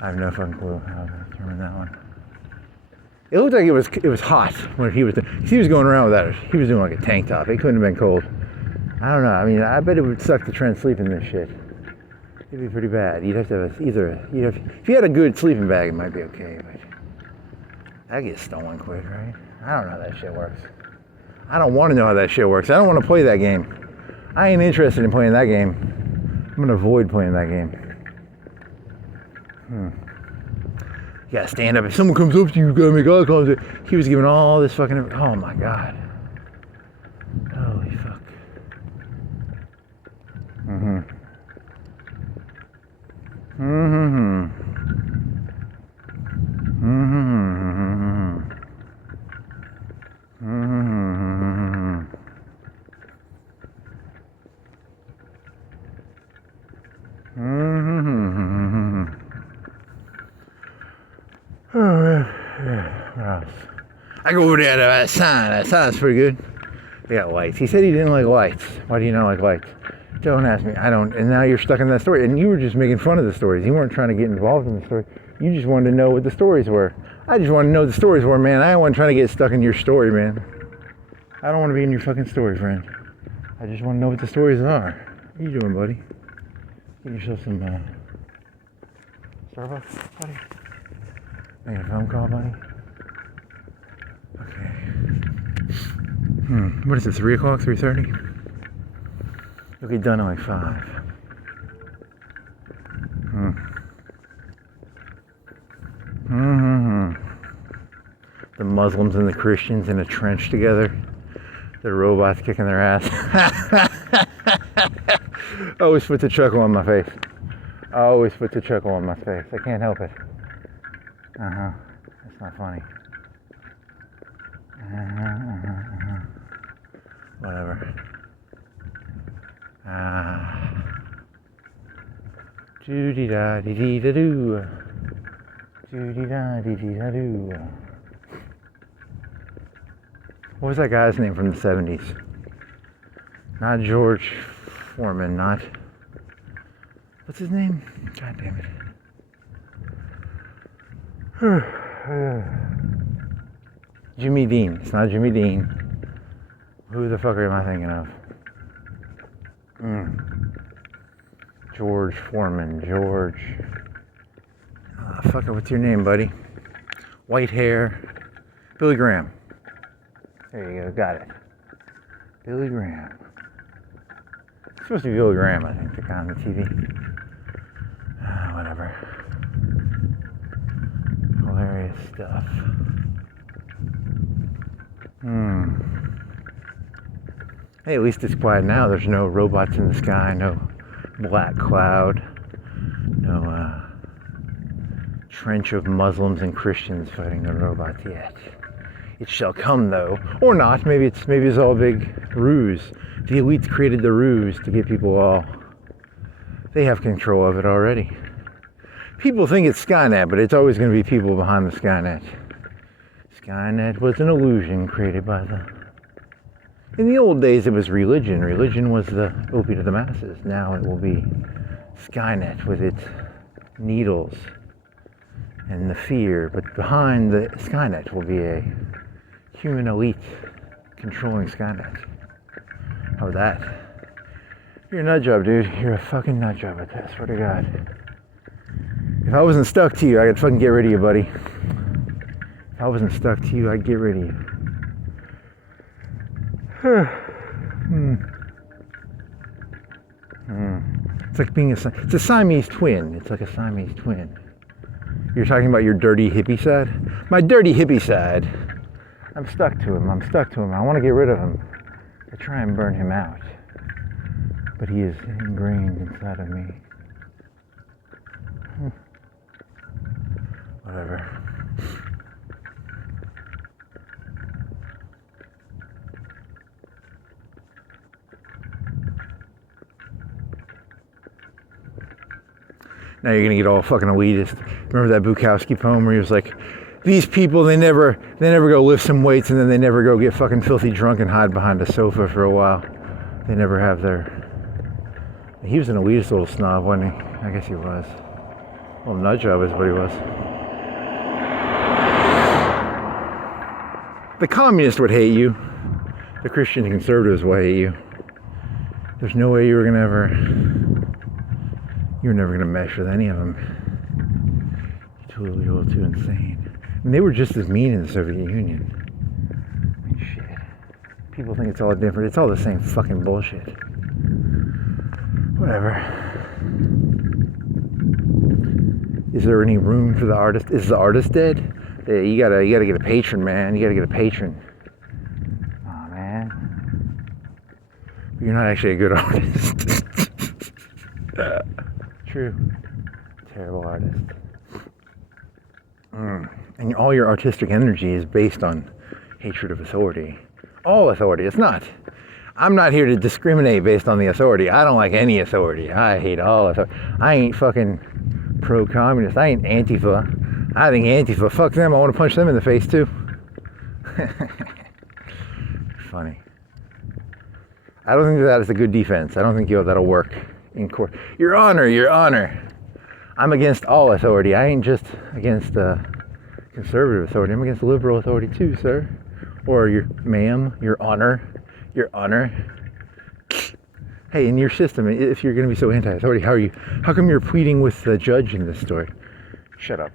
have no fucking clue how to determine that one. It looked like it was hot when he was going around with that. He was doing like a tank top. It couldn't have been cold. I don't know. I mean, I bet it would suck to try and sleep in this shit. It'd be pretty bad. You'd have to have if you had a good sleeping bag, it might be okay, but that gets stolen quick, right? I don't know how that shit works. I don't want to know how that shit works. I don't want to play that game. I ain't interested in playing that game. I'm gonna avoid playing that game. You gotta stand up. If someone comes up to you, you gotta make eye contact. He was giving all this fucking. Oh my god. Holy fuck. I go over there to that sign. That sign's pretty good. They got lights. He said he didn't like lights. Why do you not like lights? Don't ask me. I don't. And now you're stuck in that story. And you were just making fun of the stories. You weren't trying to get involved in the story. You just wanted to know what the stories were. I just want to know the stories were, man. I wasn't trying to get stuck in your story, man. I don't want to be in your fucking story, friend. I just want to know what the stories are. What are you doing, buddy? Get yourself some Starbucks, buddy. Making a phone call, buddy. Okay. What is it, 3 o'clock, 3:30? You'll get done at like 5. The Muslims and the Christians in a trench together. The robots kicking their ass. I always put the chuckle on my face. I always put the chuckle on my face. I can't help it. That's not funny. Whatever. Doo-dee-da-dee-dee-da-doo. Doo-dee-da-dee-dee-da-doo. What was that guy's name from the 70s? Not George Foreman, not... What's his name? God damn it. Jimmy Dean. It's not Jimmy Dean. Who the fuck am I thinking of? George Foreman. George. Fuck it. What's your name, buddy? White hair. Billy Graham. There you go. Got it. Billy Graham. It's supposed to be Billy Graham, I think, the guy on the TV. Whatever. Hilarious stuff. Hey, at least it's quiet now. There's no robots in the sky, no black cloud, no trench of Muslims and Christians fighting the robots yet. It shall come though, or not. Maybe it's all a big ruse. The elites created the ruse to get people all. They have control of it already. People think it's Skynet, but it's always going to be people behind the Skynet. Skynet was an illusion created by the. In the old days, it was religion. Religion was the opiate of the masses. Now it will be Skynet with its needles and the fear. But behind the Skynet will be a human elite controlling Skynet. How about that? You're a nut job, dude. You're a fucking nut job at that. Swear to God. If I wasn't stuck to you, I could fucking get rid of you, buddy. If I wasn't stuck to you, I'd get rid of you. It's like being it's a Siamese twin. It's like a Siamese twin. You're talking about your dirty hippie side? My dirty hippie side. I'm stuck to him. I want to get rid of him. I try and burn him out. But he is ingrained inside of me. Whatever. Now you're gonna get all fucking elitist. Remember that Bukowski poem where he was like, these people, they never go lift some weights and then they never go get fucking filthy drunk and hide behind a sofa for a while. They never have their... He was an elitist little snob, wasn't he? I guess he was. Well, nut job is what he was. The communists would hate you. The Christian conservatives would hate you. There's no way you were never gonna mesh with any of them. You're a little too insane. And they were just as mean in the Soviet Union. I mean, shit. People think it's all different. It's all the same fucking bullshit. Whatever. Is there any room for the artist? Is the artist dead? You gotta get a patron, man. You gotta get a patron. Aw, man. You're not actually a good artist. True. Terrible artist. And all your artistic energy is based on hatred of authority. All authority. It's not. I'm not here to discriminate based on the authority. I don't like any authority. I hate all authority. I ain't fucking pro-communist. I ain't Antifa. I think Antifa, fuck them. I want to punch them in the face too. Funny. I don't think that is a good defense. I don't think that'll work in court. Your Honor, Your Honor. I'm against all authority. I ain't just against conservative authority. I'm against liberal authority too, sir. Or your ma'am, Your Honor, Your Honor. Hey, in your system, if you're going to be so anti-authority, how come you're pleading with the judge in this story? Shut up.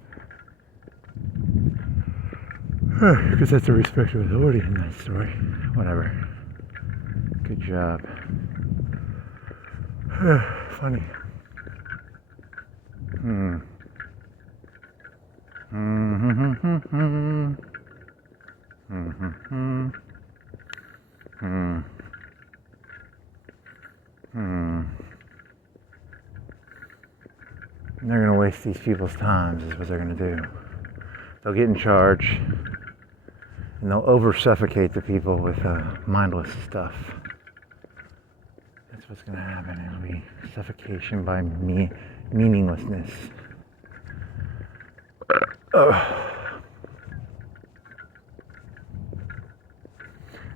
Because that's a respect of authority in that story. Whatever. Good job. Funny. They're going to waste these people's times is what they're going to do. They'll get in charge and they'll over-suffocate the people with mindless stuff. That's what's going to happen. It'll be suffocation by meaninglessness.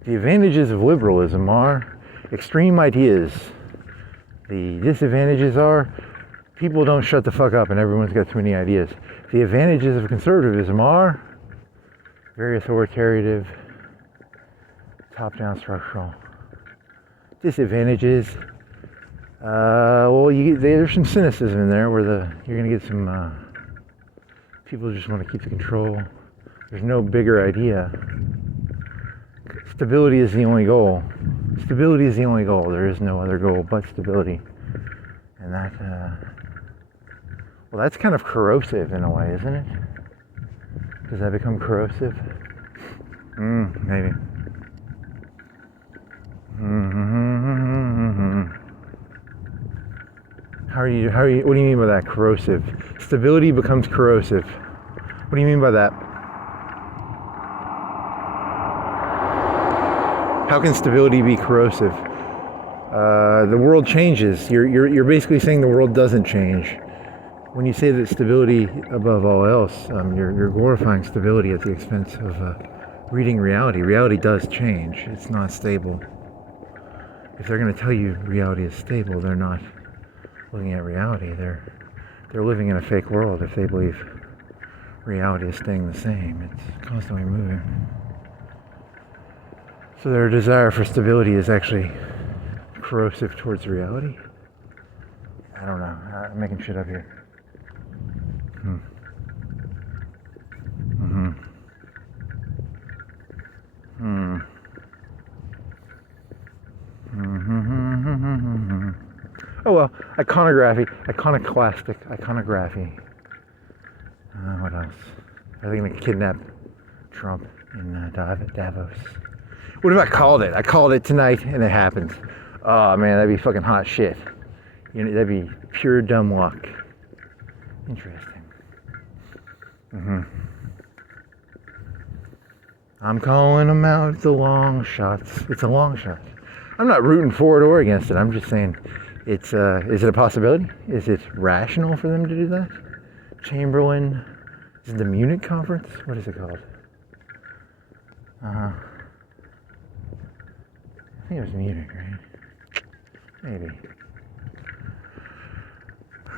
The advantages of liberalism are extreme ideas. The disadvantages are people don't shut the fuck up and everyone's got too many ideas. The advantages of conservatism are very authoritative, top-down structural. Disadvantages, there's some cynicism in there where you're going to get some people just want to keep the control. There's no bigger idea. Stability is the only goal. Stability is the only goal. There is no other goal but stability. And that, that's kind of corrosive in a way, isn't it? Does that become corrosive? Maybe. What do you mean by that? Corrosive. Stability becomes corrosive. What do you mean by that? How can stability be corrosive? The world changes. You're basically saying the world doesn't change. When you say that stability above all else, you're glorifying stability at the expense of reading reality. Reality does change. It's not stable. If they're going to tell you reality is stable, they're not looking at reality. They're living in a fake world if they believe reality is staying the same. It's constantly moving. So their desire for stability is actually corrosive towards reality? I don't know. I'm making shit up here. Oh well, iconoclastic iconography. What else? Are they going to kidnap Trump in Davos? What if I called it? I called it tonight and it happened. Oh man, that'd be fucking hot shit. You know, that'd be pure dumb luck. Interesting. I'm calling them out. It's a long shot. It's a long shot. I'm not rooting for it or against it. I'm just saying, it's. Is it a possibility? Is it rational for them to do that? Chamberlain. Is it the Munich conference? What is it called? I think it was Munich, right? Maybe.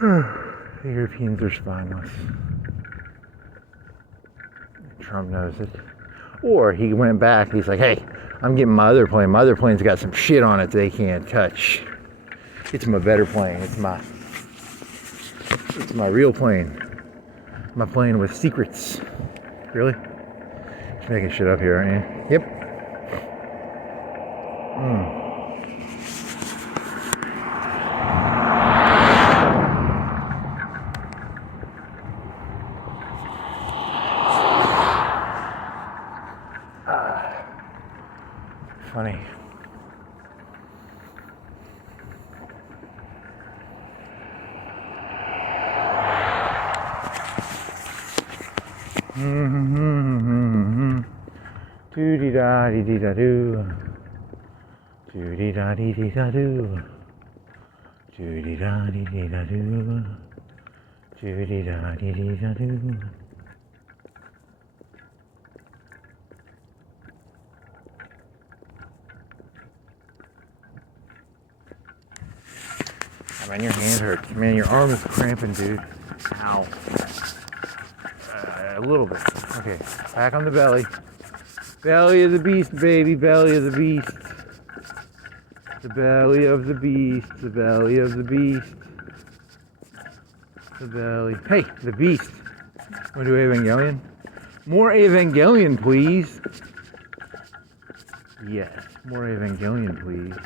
The Europeans are spineless. Trump knows it. Or he went back, he's like, hey, I'm getting my other plane. My other plane's got some shit on it they can't touch. It's my better plane. It's my real plane. My plane with secrets. Really? Just making shit up here, aren't you? Yep. Funny. Do dee da dee dee da do. Do dee da dee dee da do. Do dee da dee dee da do. Do dee da dee dee da do. Oh, man, your hand hurts. Man, your arm is cramping, dude. Ow. A little bit. Okay, back on the belly. Belly of the beast, baby. Belly of the beast. The belly of the beast. The belly of the beast. The belly. Hey, the beast. Want to do Evangelion? More Evangelion, please. Yes, more Evangelion, please.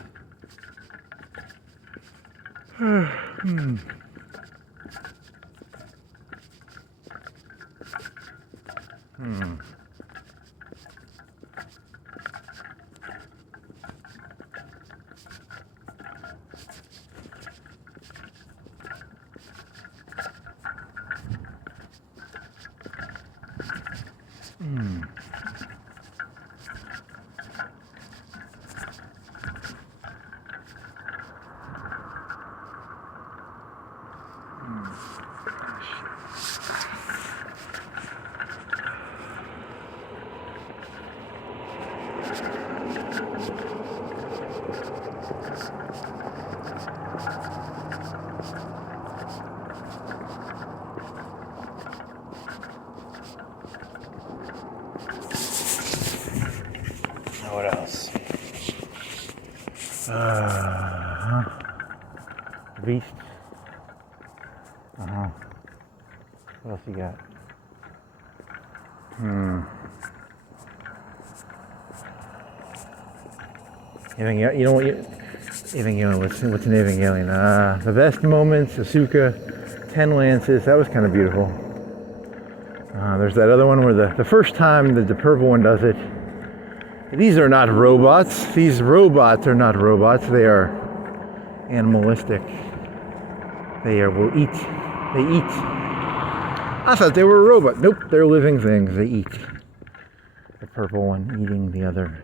What else? Beast. What else you got? You know what? Evangelion. What's an Evangelion? The best moments. Asuka, 10 lances. That was kind of beautiful. There's that other one where the first time the purple one does it. These are not robots. These robots are not robots. They are animalistic. will eat. They eat. I thought they were a robot. Nope, they're living things. They eat. The purple one eating the other.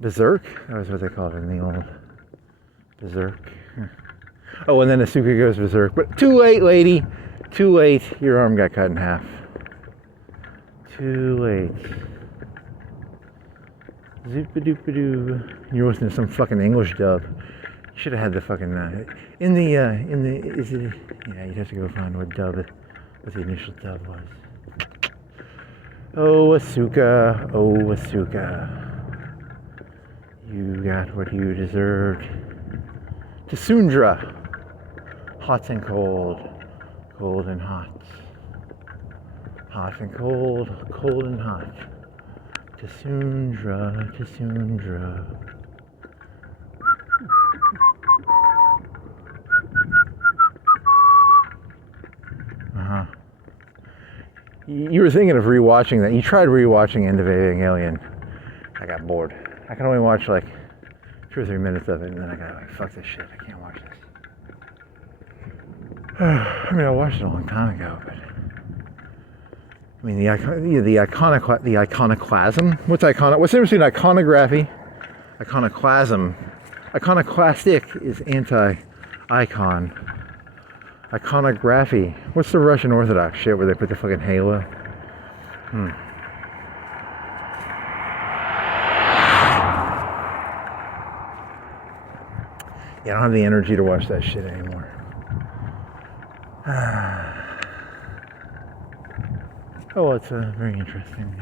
Berserk? That was what they called it in the old. Berserk. Oh, and then Asuka goes berserk. But too late, lady. Too late. Your arm got cut in half. Too late. Zoop-a-doop-a-doo. You're listening to some fucking English dub. You should have had the fucking is it? Yeah, you'd have to go find what the initial dub was. Oh, Asuka. Oh, Asuka. You got what you deserved. Tsundra. Hot and cold. Cold and hot. Hot and cold. Cold and hot. Tsundra. Tsundra. You were thinking of rewatching that. You tried rewatching End of Evangelion. I got bored. I can only watch like 2 or 3 minutes of it, and then I got like, fuck this shit. I can't watch this. I mean, I watched it a long time ago, but I mean, the iconoclasm. What's iconic? What's the difference between iconography, iconoclasm? Iconoclastic is anti-icon. Iconography. What's the Russian Orthodox shit where they put the fucking halo? Yeah, I don't have the energy to watch that shit anymore. Oh, well, it's very interesting.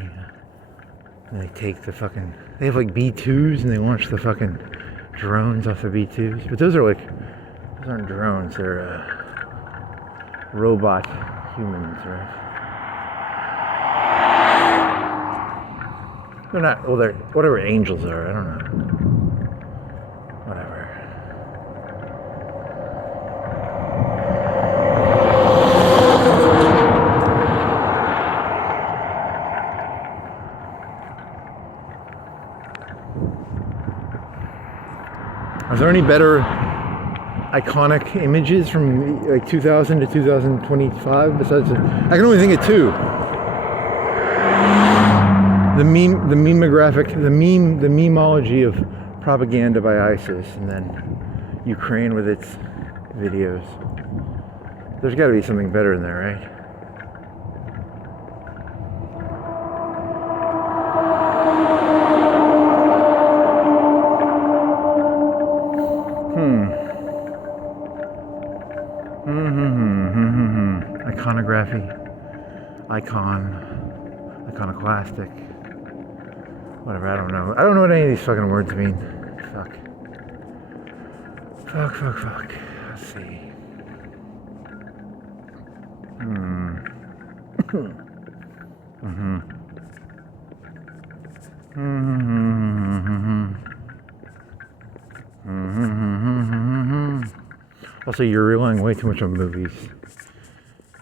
They take the fucking... They have like B-2s and they launch the fucking drones off the B-2s. But those aren't drones, they're robot humans, right? They're not, well, they're whatever angels are, I don't know. Whatever. Are there any better iconic images from like 2000 to 2025 besides I can only think of 2. The memeology of propaganda by ISIS, and then Ukraine with its videos. There's got to be something better in there, right? Iconography, iconoclastic, whatever, I don't know. I don't know what any of these fucking words mean. Fuck. Let's see. Also, you're relying way too much on movies.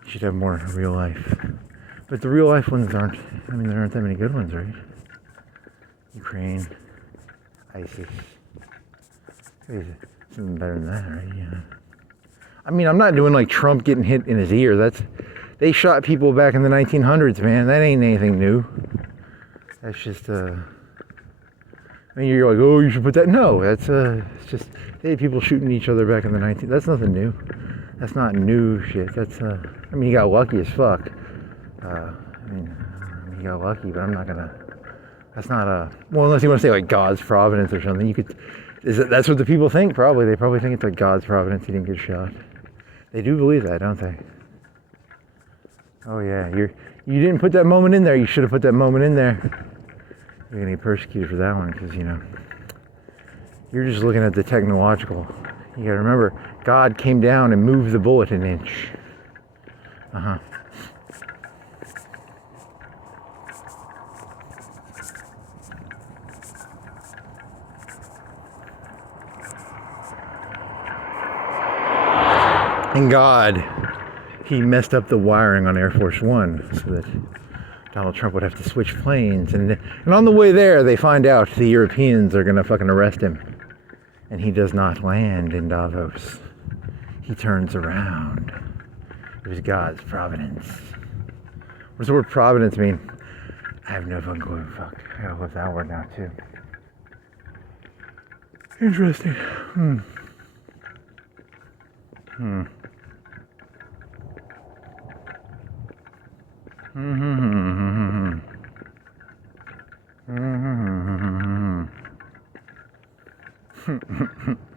You should have more real life. But the real life ones aren't, I mean, there aren't that many good ones, right? Ukraine, ISIS. There's something better than that, right? Yeah. I mean, I'm not doing like Trump getting hit in his ear. They shot people back in the 1900s, man. That ain't anything new. That's just, I mean, you're like, oh, you should put that. No, that's, it's just, they had people shooting each other back in the 1900s. That's nothing new. That's not new shit. That's, I mean, you got lucky as fuck. I mean, you got lucky, but I'm not gonna, that's not well, unless you want to say like God's providence or something, you could, that's what the people think, probably. They probably think it's like God's providence he didn't get shot. They do believe that, don't they? Oh yeah, you didn't put that moment in there, you should have put that moment in there. You're gonna get persecuted for that one, because, you know, you're just looking at the technological. You gotta remember, God came down and moved the bullet an inch. And God, he messed up the wiring on Air Force One so that Donald Trump would have to switch planes. And on the way there, they find out the Europeans are going to fucking arrest him. And he does not land in Davos. he turns around. It was God's providence. What does the word providence mean? I have no fucking clue. Fuck. I gotta look that word now too. Interesting.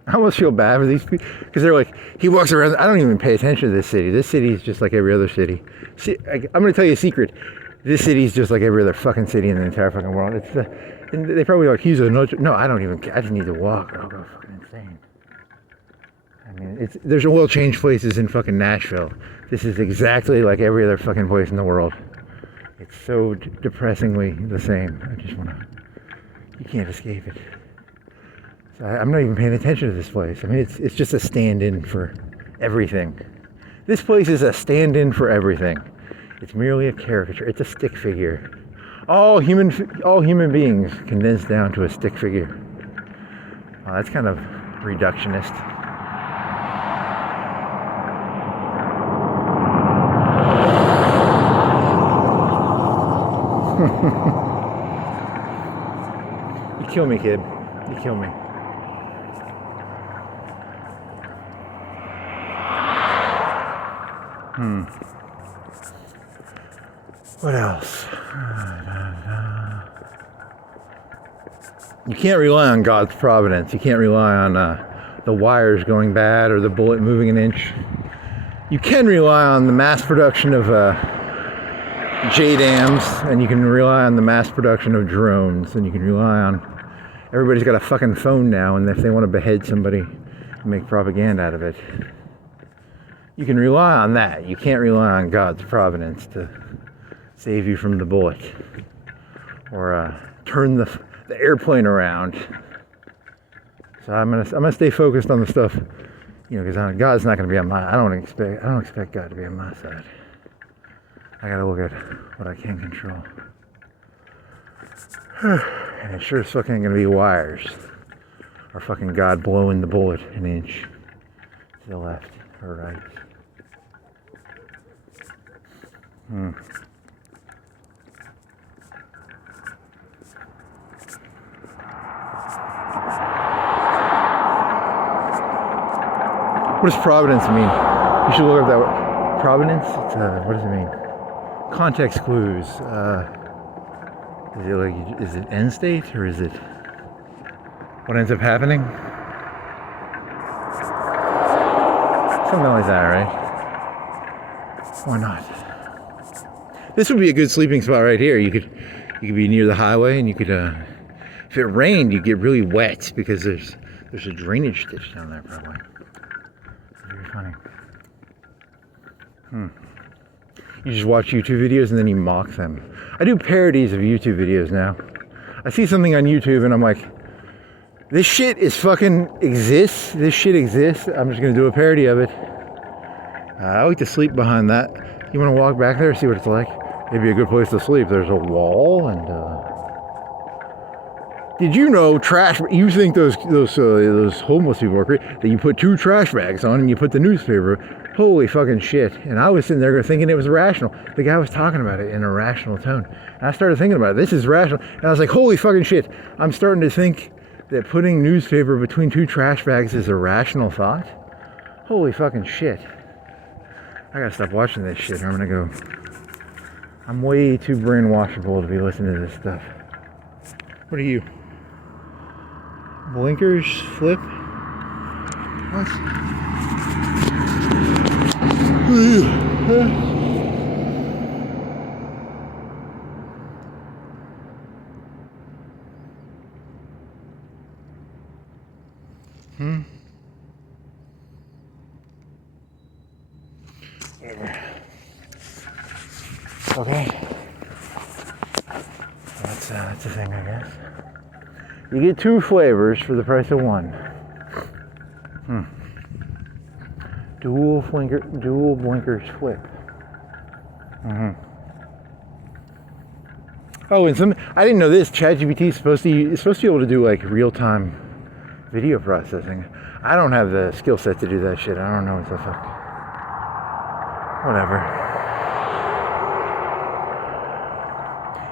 I almost feel bad for these people because they're like, he walks around. I don't even pay attention to this city. This city is just like every other city. See, I'm going to tell you a secret. This city is just like every other fucking city in the entire fucking world. And they probably like, he's a no. I don't even care. I just need to walk or I'll go fucking insane. I mean, there's oil change places in fucking Nashville. This is exactly like every other fucking place in the world. It's so depressingly the same. I just want to, you can't escape it. So I'm not even paying attention to this place. I mean, it's just a stand-in for everything. This place is a stand-in for everything. It's merely a caricature. It's a stick figure. All human beings condensed down to a stick figure. Well, that's kind of reductionist. You kill me, kid. You kill me. What else? You can't rely on God's providence. You can't rely on the wires going bad or the bullet moving an inch. You can rely on the mass production of JDAMs, and you can rely on the mass production of drones, and you can rely on... Everybody's got a fucking phone now, and if they want to behead somebody and make propaganda out of it, you can rely on that. You can't rely on God's providence to save you from the bullet or turn the airplane around. So I'm gonna stay focused on the stuff, you know, because God's not gonna be on my. I don't expect God to be on my side. I gotta look at what I can control, and it sure as fuck ain't gonna be wires or fucking God blowing the bullet an inch to the left or right. What does providence mean? You should look up that word. Providence? It's, what does it mean? Context clues. Is it end state or is it what ends up happening? Something like that, right? Why not? This would be a good sleeping spot right here. You could be near the highway, and you could, if it rained, you'd get really wet because there's a drainage ditch down there probably. Very funny. You just watch YouTube videos and then you mock them. I do parodies of YouTube videos now. I see something on YouTube and I'm like, this shit is fucking exists. This shit exists. I'm just gonna do a parody of it. I like to sleep behind that. You want to walk back there, see what it's like? It'd be a good place to sleep. There's a wall and did you know trash? You think those homeless people are great? That you put 2 trash bags on and you put the newspaper. Holy fucking shit! And I was sitting there thinking it was rational. The guy was talking about it in a rational tone, and I started thinking about it. This is rational, and I was like, holy fucking shit! I'm starting to think that putting newspaper between 2 trash bags is a rational thought. Holy fucking shit! I gotta stop watching this shit, or I'm gonna go. I'm way too brainwashable to be listening to this stuff. What are you? Blinkers flip? What? Okay. That's a thing, I guess. You get 2 flavors for the price of 1. Dual blinkers flip. Oh, and I didn't know this. ChatGPT is supposed to be able to do like real-time video processing. I don't have the skill set to do that shit. I don't know what the fuck. Whatever.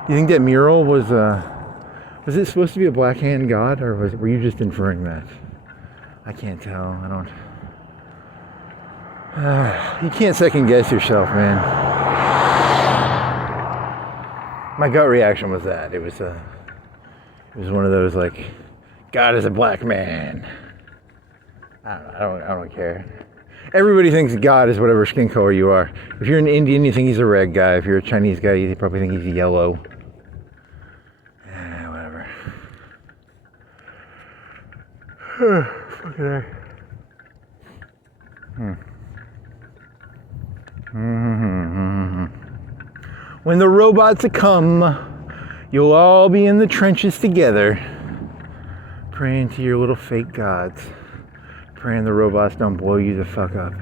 You think that mural was it supposed to be a black hand god, or were you just inferring that? I can't tell. I don't. You can't second guess yourself, man. My gut reaction was that it was one of those like, God is a black man. I don't care. Everybody thinks God is whatever skin color you are. If you're an Indian, you think he's a red guy. If you're a Chinese guy, you probably think he's yellow. Whatever. Fucking heck. When the robots come, you'll all be in the trenches together, praying to your little fake gods, praying the robots don't blow you the fuck up.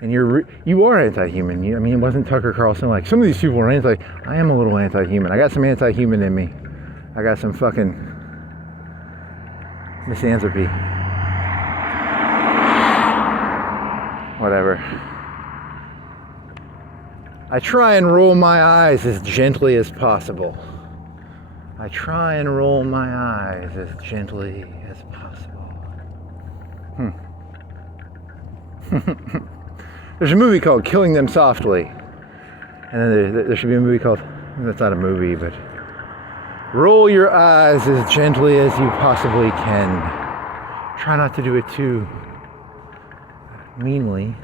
And you are anti-human. I mean, it wasn't Tucker Carlson like, some of these people are I am a little anti-human. I got some anti-human in me. I got some fucking misanthropy. Whatever. I try and roll my eyes as gently as possible. I try and roll my eyes as gently as possible. There's a movie called Killing Them Softly. And then there should be a movie called, that's not a movie, but Roll Your Eyes as Gently as You Possibly Can. Try not to do it too meanly.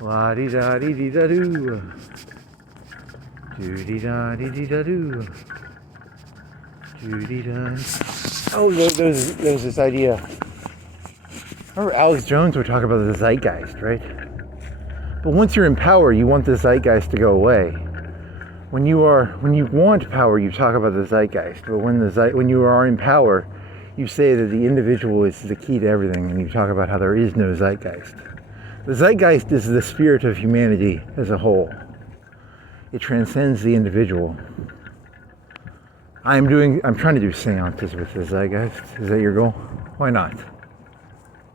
La di da di di da do. Do di da di di da do. Do di da. Oh, there was this idea. Remember Alex Jones would talk about the zeitgeist, right? But once you're in power, you want the zeitgeist to go away. When you want power, you talk about the zeitgeist. But when you are in power, you say that the individual is the key to everything, and you talk about how there is no zeitgeist. The zeitgeist is the spirit of humanity as a whole. It transcends the individual. I'm trying to do seances with the zeitgeist. Is that your goal? Why not?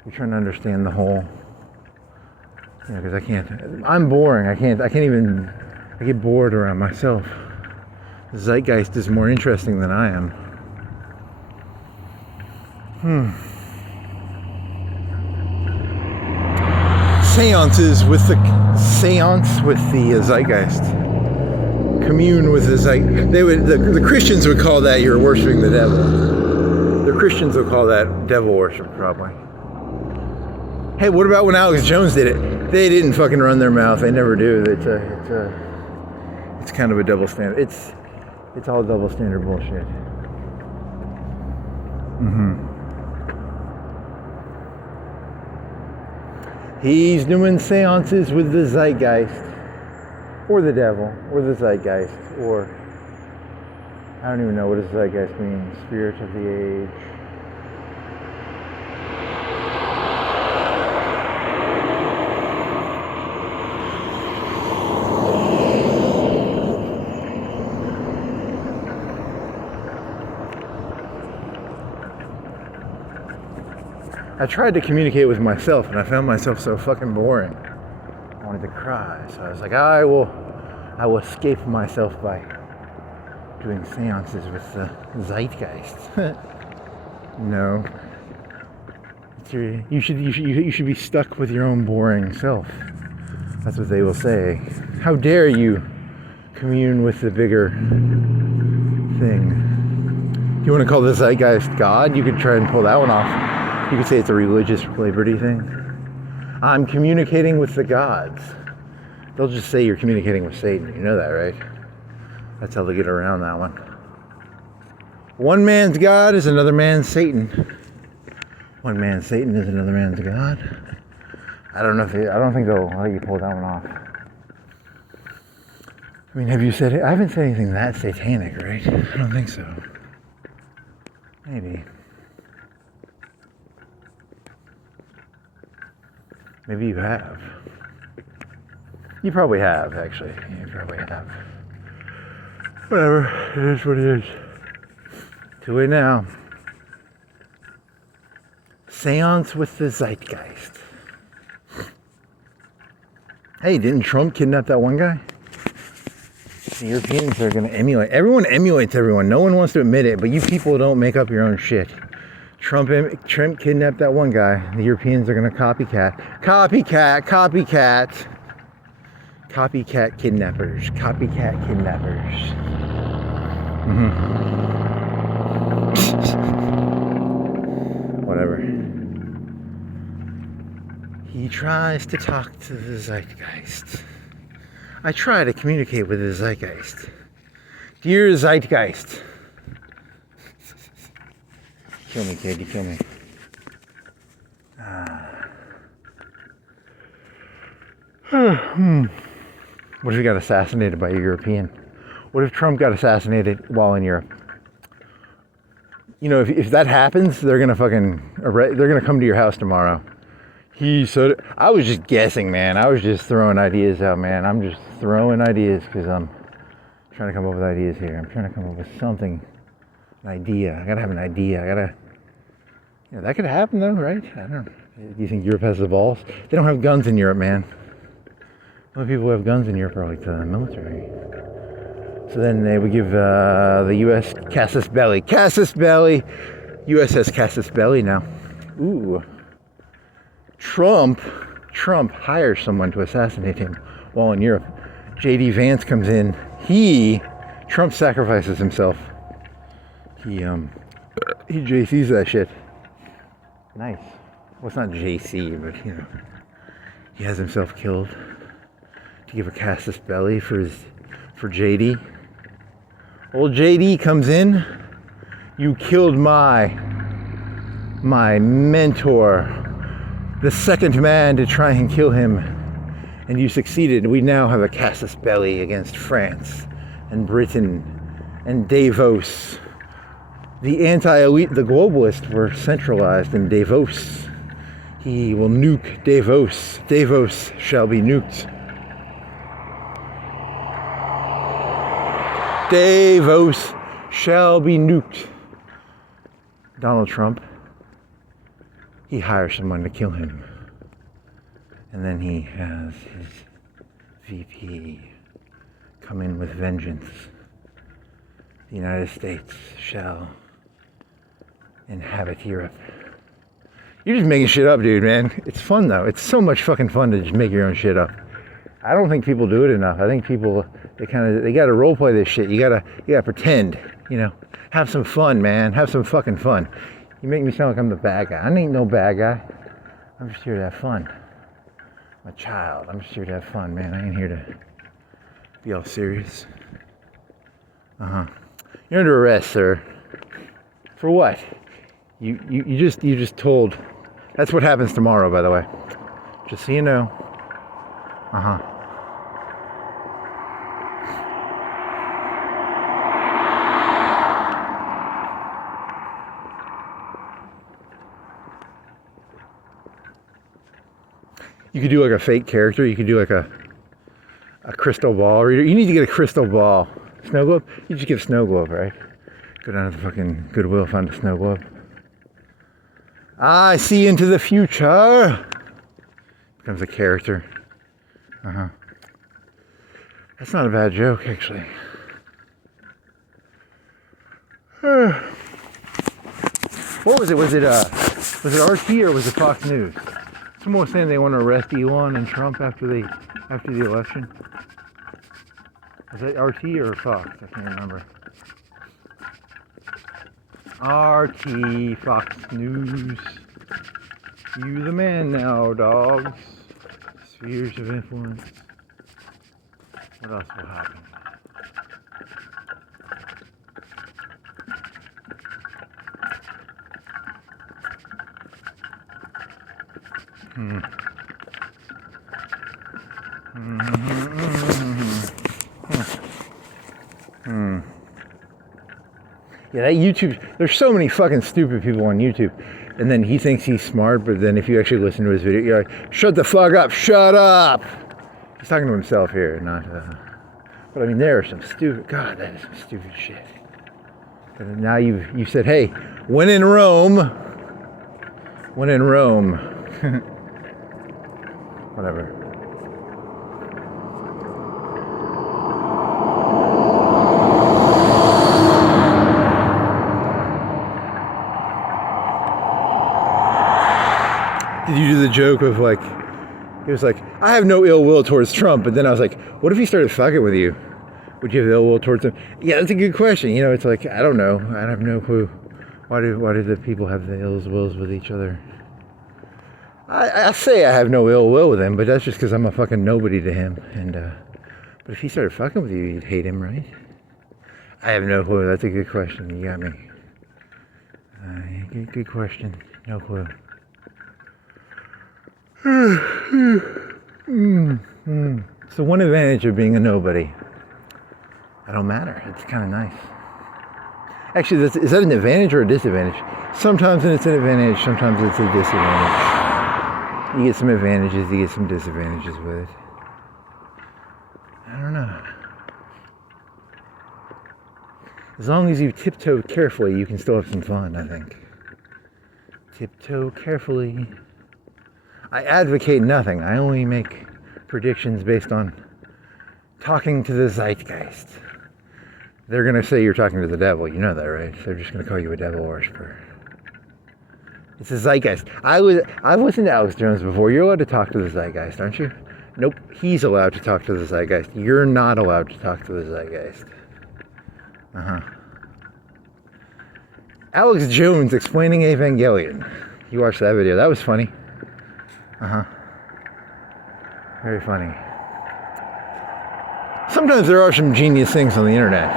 You're trying to understand the whole. Because I'm boring. I get bored around myself. The zeitgeist is more interesting than I am. Seance with the zeitgeist. Commune with the zeitgeist. The Christians would call that you're worshiping the devil. The Christians would call that devil worship, probably. Hey, what about when Alex Jones did it? They didn't fucking run their mouth. They never do. It's kind of a double standard. It's all double standard bullshit. He's doing seances with the zeitgeist, or the devil, or the zeitgeist, or I don't even know what does zeitgeist mean. Spirit of the age. I tried to communicate with myself, and I found myself so fucking boring. I wanted to cry, so I was like, I will escape myself by doing seances with the zeitgeist. No, you should be stuck with your own boring self. That's what they will say. How dare you commune with the bigger thing? You want to call the zeitgeist God? You could try and pull that one off. You could say it's a religious liberty thing. I'm communicating with the gods. They'll just say you're communicating with Satan. You know that, right? That's how they get around that one. One man's God is another man's Satan. One man's Satan is another man's God. I don't think they'll let you pull that one off. I mean, have you said it? I haven't said anything that satanic, right? I don't think so. Maybe. Maybe you have. You probably have, actually. You probably have. Whatever. It is what it is. Too late now. Seance with the zeitgeist. Hey, didn't Trump kidnap that one guy? The Europeans are going to emulate. Everyone emulates everyone. No one wants to admit it, but you people don't make up your own shit. Trump kidnapped that one guy. The Europeans are going to copycat. Copycat kidnappers. Copycat kidnappers. Whatever. He tries to talk to the zeitgeist. I try to communicate with the zeitgeist. Dear zeitgeist. Kill me, kid, you kill me. What if he got assassinated by a European? What if Trump got assassinated while in Europe? You know, if that happens, they're gonna they're gonna come to your house tomorrow. I was just guessing, man. I was just throwing ideas out, man. I'm just throwing ideas because I'm trying to come up with ideas here. I'm trying to come up with something, an idea. I gotta have an idea. That could happen though, right? I don't know. Do you think Europe has the balls? They don't have guns in Europe, man. Most people who have guns in Europe are like the military. So then they would give the U.S. casus belli. Casus belli. U.S. has casus belli now. Ooh. Trump hires someone to assassinate him while in Europe. J.D. Vance comes in. Trump sacrifices himself. He JC's that shit. Nice. Well, it's not JC, but he has himself killed to give a casus belli for JD. Old JD comes in. You killed my mentor, the second man to try and kill him, and you succeeded. We now have a casus belli against France and Britain and Davos. The anti-elite, the globalists, were centralized in Davos. He will nuke Davos. Davos shall be nuked. Davos shall be nuked. Donald Trump, he hires someone to kill him. And then he has his VP come in with vengeance. The United States shall inhabit Europe. You're just making shit up, dude, man. It's fun, though. It's so much fucking fun to just make your own shit up. I don't think people do it enough. I think people, they gotta role play this shit. You gotta pretend, have some fun, man. Have some fucking fun. You make me sound like I'm the bad guy. I ain't no bad guy. I'm just here to have fun. I'm a child. I'm just here to have fun, man. I ain't here to be all serious. You're under arrest, sir. For what? You just told. That's what happens tomorrow, by the way. Just so you know. You could do like a fake character. You could do like a crystal ball reader. You need to get a crystal ball. Snow globe? You just get a snow globe, right? Go down to the fucking Goodwill, find a snow globe. I see into the future. Becomes a character. That's not a bad joke, actually. What was it? Was it RT or was it Fox News? Someone was saying they want to arrest Elon and Trump after the election. Was that RT or Fox? I can't remember. RT, Fox News. You the man now, dogs. Spheres of influence. What else will happen? Yeah, that YouTube, there's so many fucking stupid people on YouTube. And then he thinks he's smart, but then if you actually listen to his video, you're like, shut the fuck up, shut up! He's talking to himself here, not, but I mean, there are some stupid, God, that is some stupid shit. And now you said, hey, when in Rome, whatever. Did you do the joke of like, it was like, I have no ill will towards Trump, but then I was like, what if he started fucking with you? Would you have ill will towards him? Yeah, that's a good question. You know, it's like, I don't know. I have no clue. Why do the people have the ill wills with each other? I say I have no ill will with him, but that's just because I'm a fucking nobody to him. And but if he started fucking with you, you'd hate him, right? I have no clue. That's a good question. You got me. Good question. No clue. So one advantage of being a nobody, I don't matter. It's kind of nice. Actually, is that an advantage or a disadvantage? Sometimes it's an advantage, sometimes it's a disadvantage. You get some advantages, you get some disadvantages with it. I don't know. As long as you tiptoe carefully, you can still have some fun, I think. Tiptoe carefully. I advocate nothing. I only make predictions based on talking to the zeitgeist. They're going to say you're talking to the devil. You know that, right? They're just going to call you a devil worshiper. It's a zeitgeist. I've listened to Alex Jones before. You're allowed to talk to the zeitgeist, aren't you? Nope. He's allowed to talk to the zeitgeist. You're not allowed to talk to the zeitgeist. Alex Jones explaining Evangelion. You watched that video. That was funny. Very funny. Sometimes there are some genius things on the internet.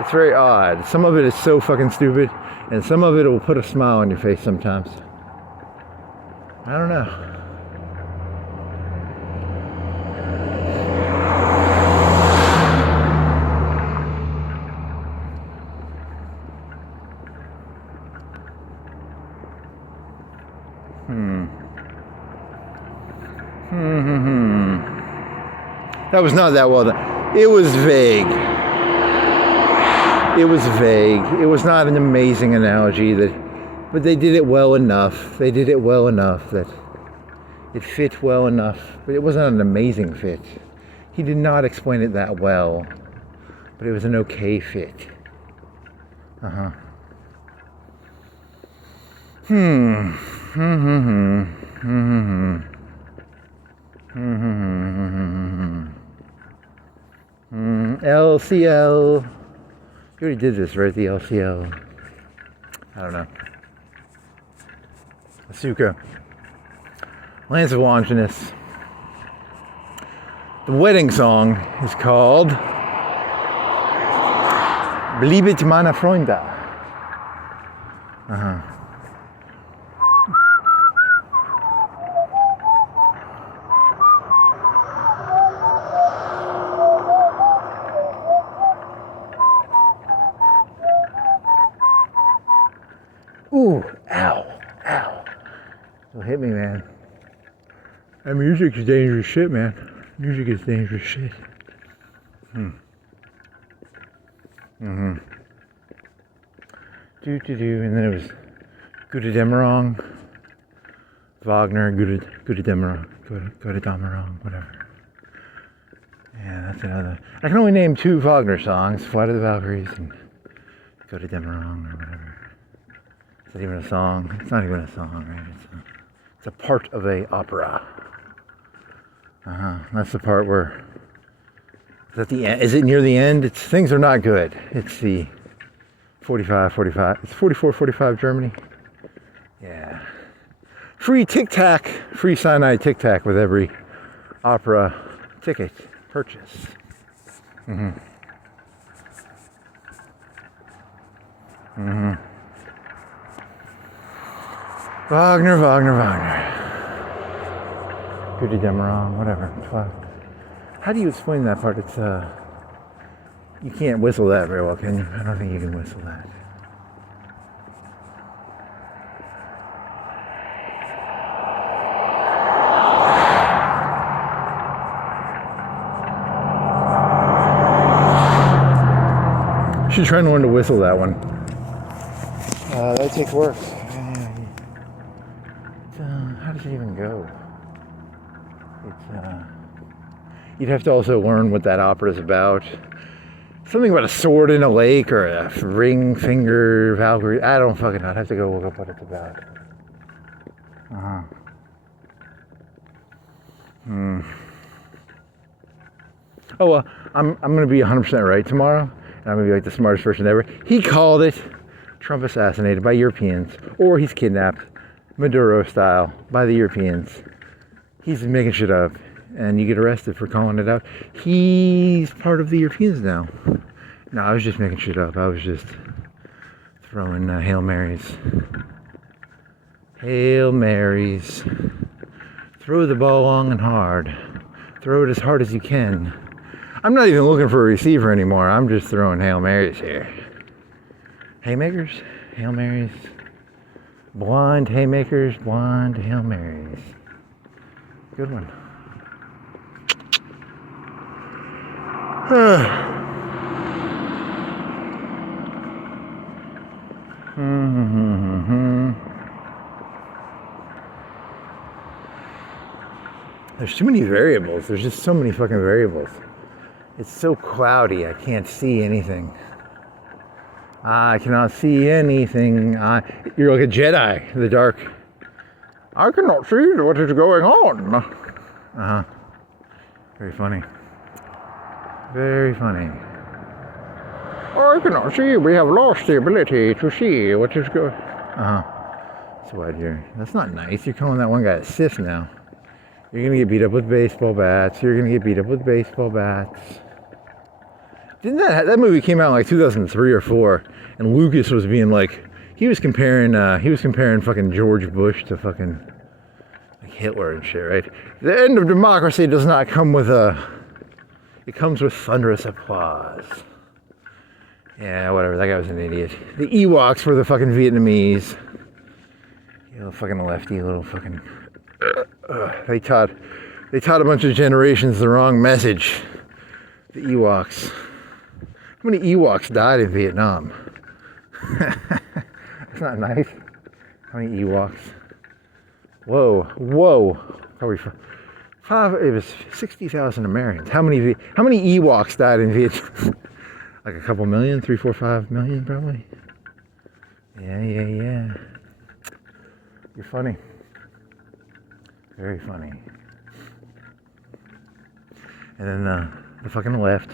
It's very odd. Some of it is so fucking stupid, and some of it will put a smile on your face sometimes. I don't know. That was not that well done. It was vague. It was vague. It was not an amazing analogy, but they did it well enough. They did it well enough that it fit well enough. But it wasn't an amazing fit. He did not explain it that well, but it was an okay fit. LCL. You already did this, right? The LCL. I don't know. Asuka. Lance of Longinus. The wedding song is called Bliebet meine Freunde. Ooh, ow, ow. Don't hit me, man. That music is dangerous shit, man. Music is dangerous shit. And then it was Gute Dämmerung, Wagner, Gute Dämmerung, Gute Dämmerung, whatever. Yeah, that's another. I can only name 2 Wagner songs, Flight of the Valkyries and Gute Dämmerung or whatever. It's not even a song. It's not even a song, right? It's a part of a opera. That's the part where. Is at the end? Is it near the end? Things are not good. It's the 45. It's 44-45 Germany. Yeah. Free Tic Tac, free cyanide Tic Tac with every opera ticket purchase. Wagner. Gute Dämmerung, whatever. How do you explain that part? It's You can't whistle that very well, can you? I don't think you can whistle that. Should try and learn to whistle that one. That takes work. How does it even go? You'd have to also learn what that opera is about. Something about a sword in a lake or a ring finger Valkyrie. I don't fucking know. I'd have to go look up what it's about. Oh well, I'm gonna be 100% right tomorrow. And I'm gonna be like the smartest person ever. He called it Trump assassinated by Europeans, or he's kidnapped, Maduro style, by the Europeans. He's making shit up, and you get arrested for calling it out. He's part of the Europeans now. No, I was just making shit up. I was just throwing Hail Marys. Hail Marys. Throw the ball long and hard. Throw it as hard as you can. I'm not even looking for a receiver anymore. I'm just throwing Hail Marys here. Haymakers, Hail Marys. Blind haymakers, blind Hail Marys. Good one. There's too many variables. There's just so many fucking variables. It's so cloudy, I can't see anything. I cannot see anything. You're like a Jedi in the dark. I cannot see what is going on. Very funny. Very funny. I cannot see. We have lost the ability to see what is going. That's what you're. That's not nice. You're calling that one guy a sis now. You're gonna get beat up with baseball bats. You're gonna get beat up with baseball bats. Didn't that movie came out in like 2003 or 4, and Lucas was being like, he was comparing fucking George Bush to fucking like Hitler and shit, right? The end of democracy does not come with it comes with thunderous applause. Yeah, whatever. That guy was an idiot. The Ewoks were the fucking Vietnamese. You little fucking lefty, little fucking. They taught a bunch of generations the wrong message. The Ewoks. How many Ewoks died in Vietnam? That's not nice. How many Ewoks? Whoa. Probably five. It was 60,000 Americans. How many Ewoks died in Vietnam? Like a couple million, 3, 4, 5 million, probably. Yeah. You're funny. Very funny. And then the fucking left.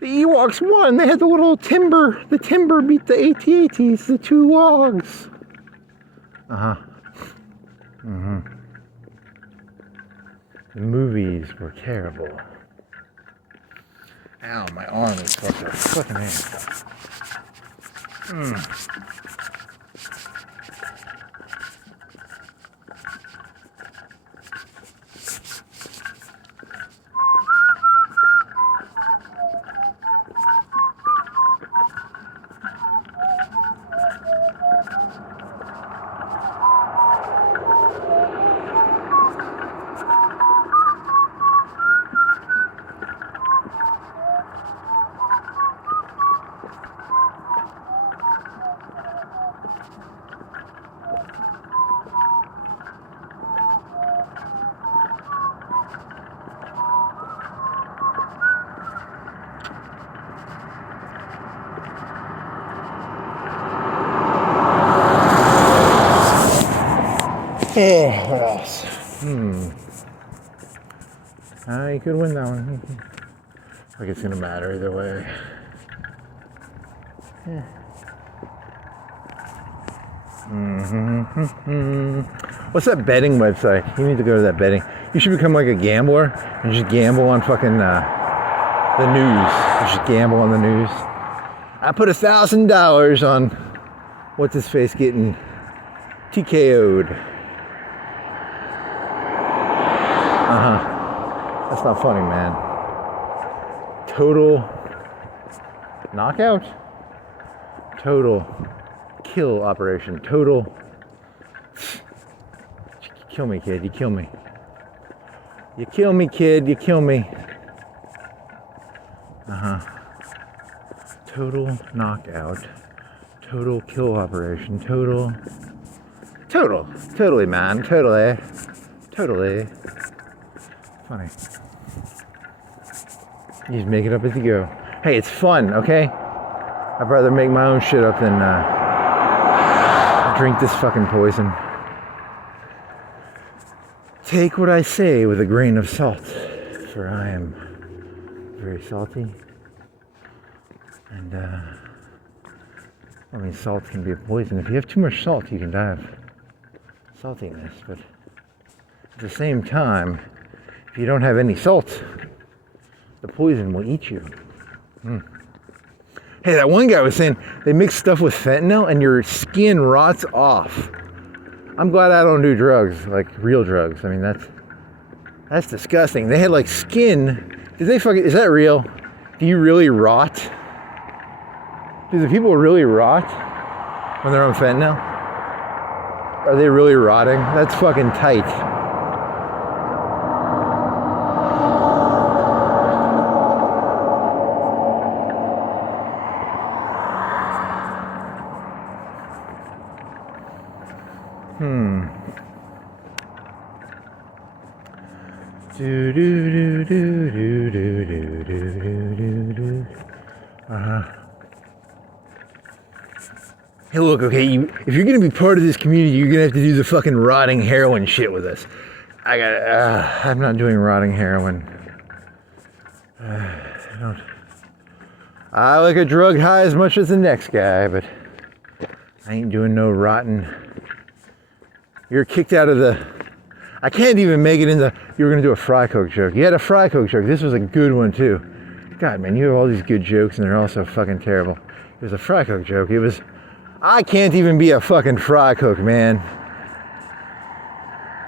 The Ewoks won. They had the little timber. The timber beat the AT-ATs, the 2 logs. The movies were terrible. Ow, my arm is fucked up. Fucking Oh, what else? You could win that one. Like it's gonna matter either way. What's that betting website? You need to go to that betting. You should become like a gambler and just gamble on fucking the news. You should gamble on the news. I put $1,000 on what's his face getting TKO'd. That's not funny, man. Total knockout? Total kill operation. Total. You kill me, kid. You kill me. You kill me, kid. You kill me. Total knockout. Total kill operation. Totally, man. Totally. Funny. You just make it up as you go. Hey, it's fun, okay? I'd rather make my own shit up than drink this fucking poison. Take what I say with a grain of salt, for I am very salty. And, I mean, salt can be a poison. If you have too much salt, you can die of saltiness. But at the same time, if you don't have any salt, the poison will eat you. Hey, that one guy was saying they mix stuff with fentanyl and your skin rots off. I'm glad I don't do drugs, like real drugs. I mean, that's disgusting. They had like skin. Is that real? Do you really rot? Do the people really rot when they're on fentanyl? Are they really rotting? That's fucking tight. Hey, look, okay, if you're gonna be part of this community, you're gonna have to do the fucking rotting heroin shit with us. I'm not doing rotting heroin. I like a drug high as much as the next guy, but I ain't doing no rotten. You're kicked out of the... I can't even make it into... You were going to do a Fry Coke joke. You had a Fry Coke joke. This was a good one, too. God, man, you have all these good jokes, and they're all so fucking terrible. It was a Fry Coke joke. It was... I can't even be a fucking Fry Coke, man.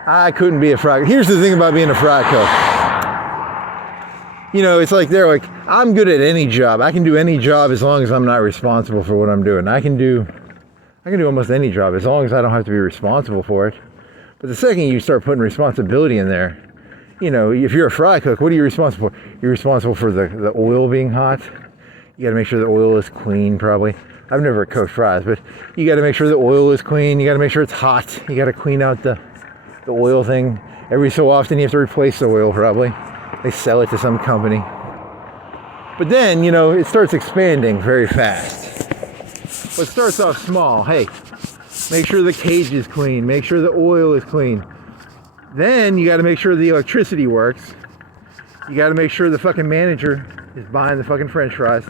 I couldn't be a Fry Coke. Here's the thing about being a Fry Coke. You know, it's like they're like, I'm good at any job. I can do any job as long as I'm not responsible for what I'm doing. I can do almost any job as long as I don't have to be responsible for it. But the second you start putting responsibility in there, you know, if you're a fry cook, what are you responsible for? You're responsible for the oil being hot. You got to make sure the oil is clean, probably. I've never cooked fries, but you got to make sure the oil is clean. You got to make sure it's hot. You got to clean out the oil thing. Every so often you have to replace the oil, probably. They sell it to some company. But then, you know, it starts expanding very fast. But it starts off small. Hey, make sure the cage is clean. Make sure the oil is clean. Then you got to make sure the electricity works. You got to make sure the fucking manager is buying the fucking French fries.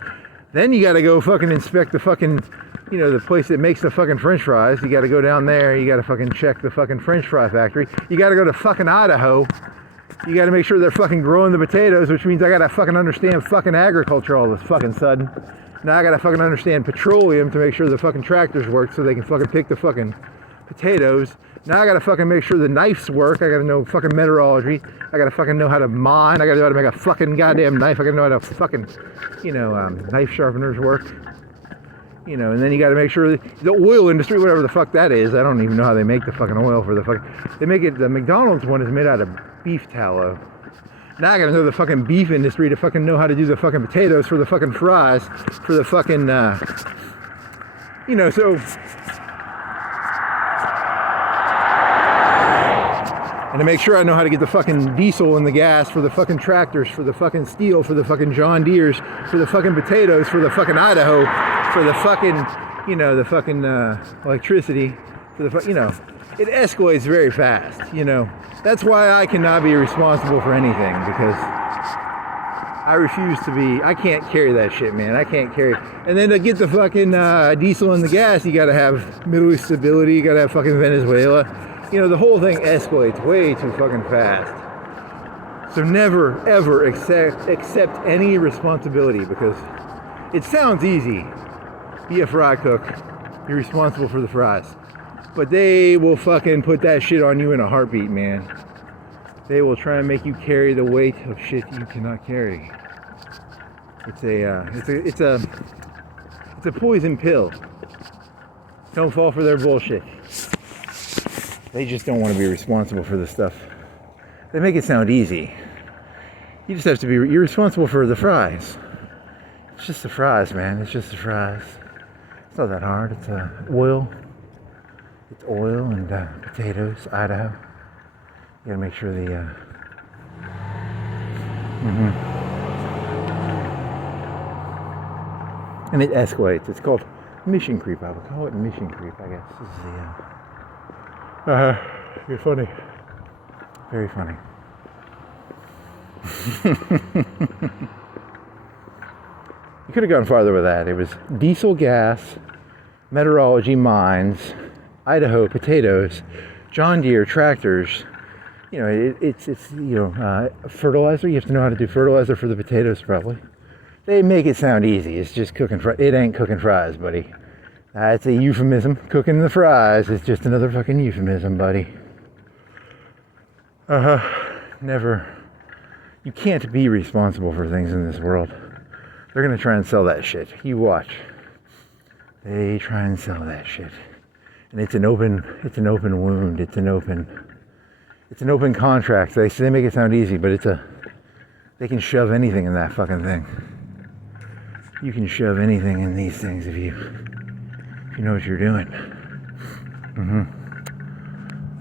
Then you got to go fucking inspect the fucking, you know, the place that makes the fucking French fries. You got to go down there. You got to fucking check the fucking French fry factory. You got to go to fucking Idaho. You got to make sure they're fucking growing the potatoes, which means I got to fucking understand fucking agriculture all of a fucking sudden. Now I got to fucking understand petroleum to make sure the fucking tractors work so they can fucking pick the fucking potatoes. Now I got to fucking make sure the knives work. I got to know fucking metallurgy. I got to fucking know how to mine. I got to know how to make a fucking goddamn knife. I got to know how to fucking, you know, knife sharpeners work. You know, and then you got to make sure the oil industry, whatever the fuck that is, I don't even know how they make the fucking oil for the fucking, they make it, the McDonald's one is made out of beef tallow. Now I got to know the fucking beef industry to fucking know how to do the fucking potatoes for the fucking fries, for the fucking, you know, so. And to make sure I know how to get the fucking diesel and the gas for the fucking tractors, for the fucking steel, for the fucking John Deeres, for the fucking potatoes, for the fucking Idaho, for the fucking, you know, the fucking electricity, for the you know, it escalates very fast, you know. That's why I cannot be responsible for anything, because I refuse to be, I can't carry that shit, man. I can't carry, and then to get the fucking diesel and the gas, you gotta have Middle East stability, you gotta have fucking Venezuela. You know, the whole thing escalates way too fucking fast. So never, ever accept any responsibility, because it sounds easy. Be a fry cook. You're responsible for the fries. But they will fucking put that shit on you in a heartbeat, man. They will try and make you carry the weight of shit you cannot carry. It's a It's a poison pill. Don't fall for their bullshit. They just don't want to be responsible for this stuff. They make it sound easy. You just have to be, you're responsible for the fries. It's just the fries, man. It's just the fries. It's not that hard. It's oil. It's oil and potatoes, Idaho. You gotta make sure the, and it escalates. It's called mission creep. I would call it mission creep, I guess. This is the, you're funny. Very funny. You could have gone farther with that. It was diesel gas, meteorology, mines, Idaho, potatoes, John Deere, tractors. You know, it's fertilizer. You have to know how to do fertilizer for the potatoes, probably. They make it sound easy. It's just cooking fries. It ain't cooking fries, buddy. It's a euphemism. Cooking the fries is just another fucking euphemism, buddy. Never. You can't be responsible for things in this world. They're gonna try and sell that shit. You watch. They try and sell that shit. And it's an open wound. It's an open contract. They make it sound easy, but they can shove anything in that fucking thing. You can shove anything in these things if you know what you're doing.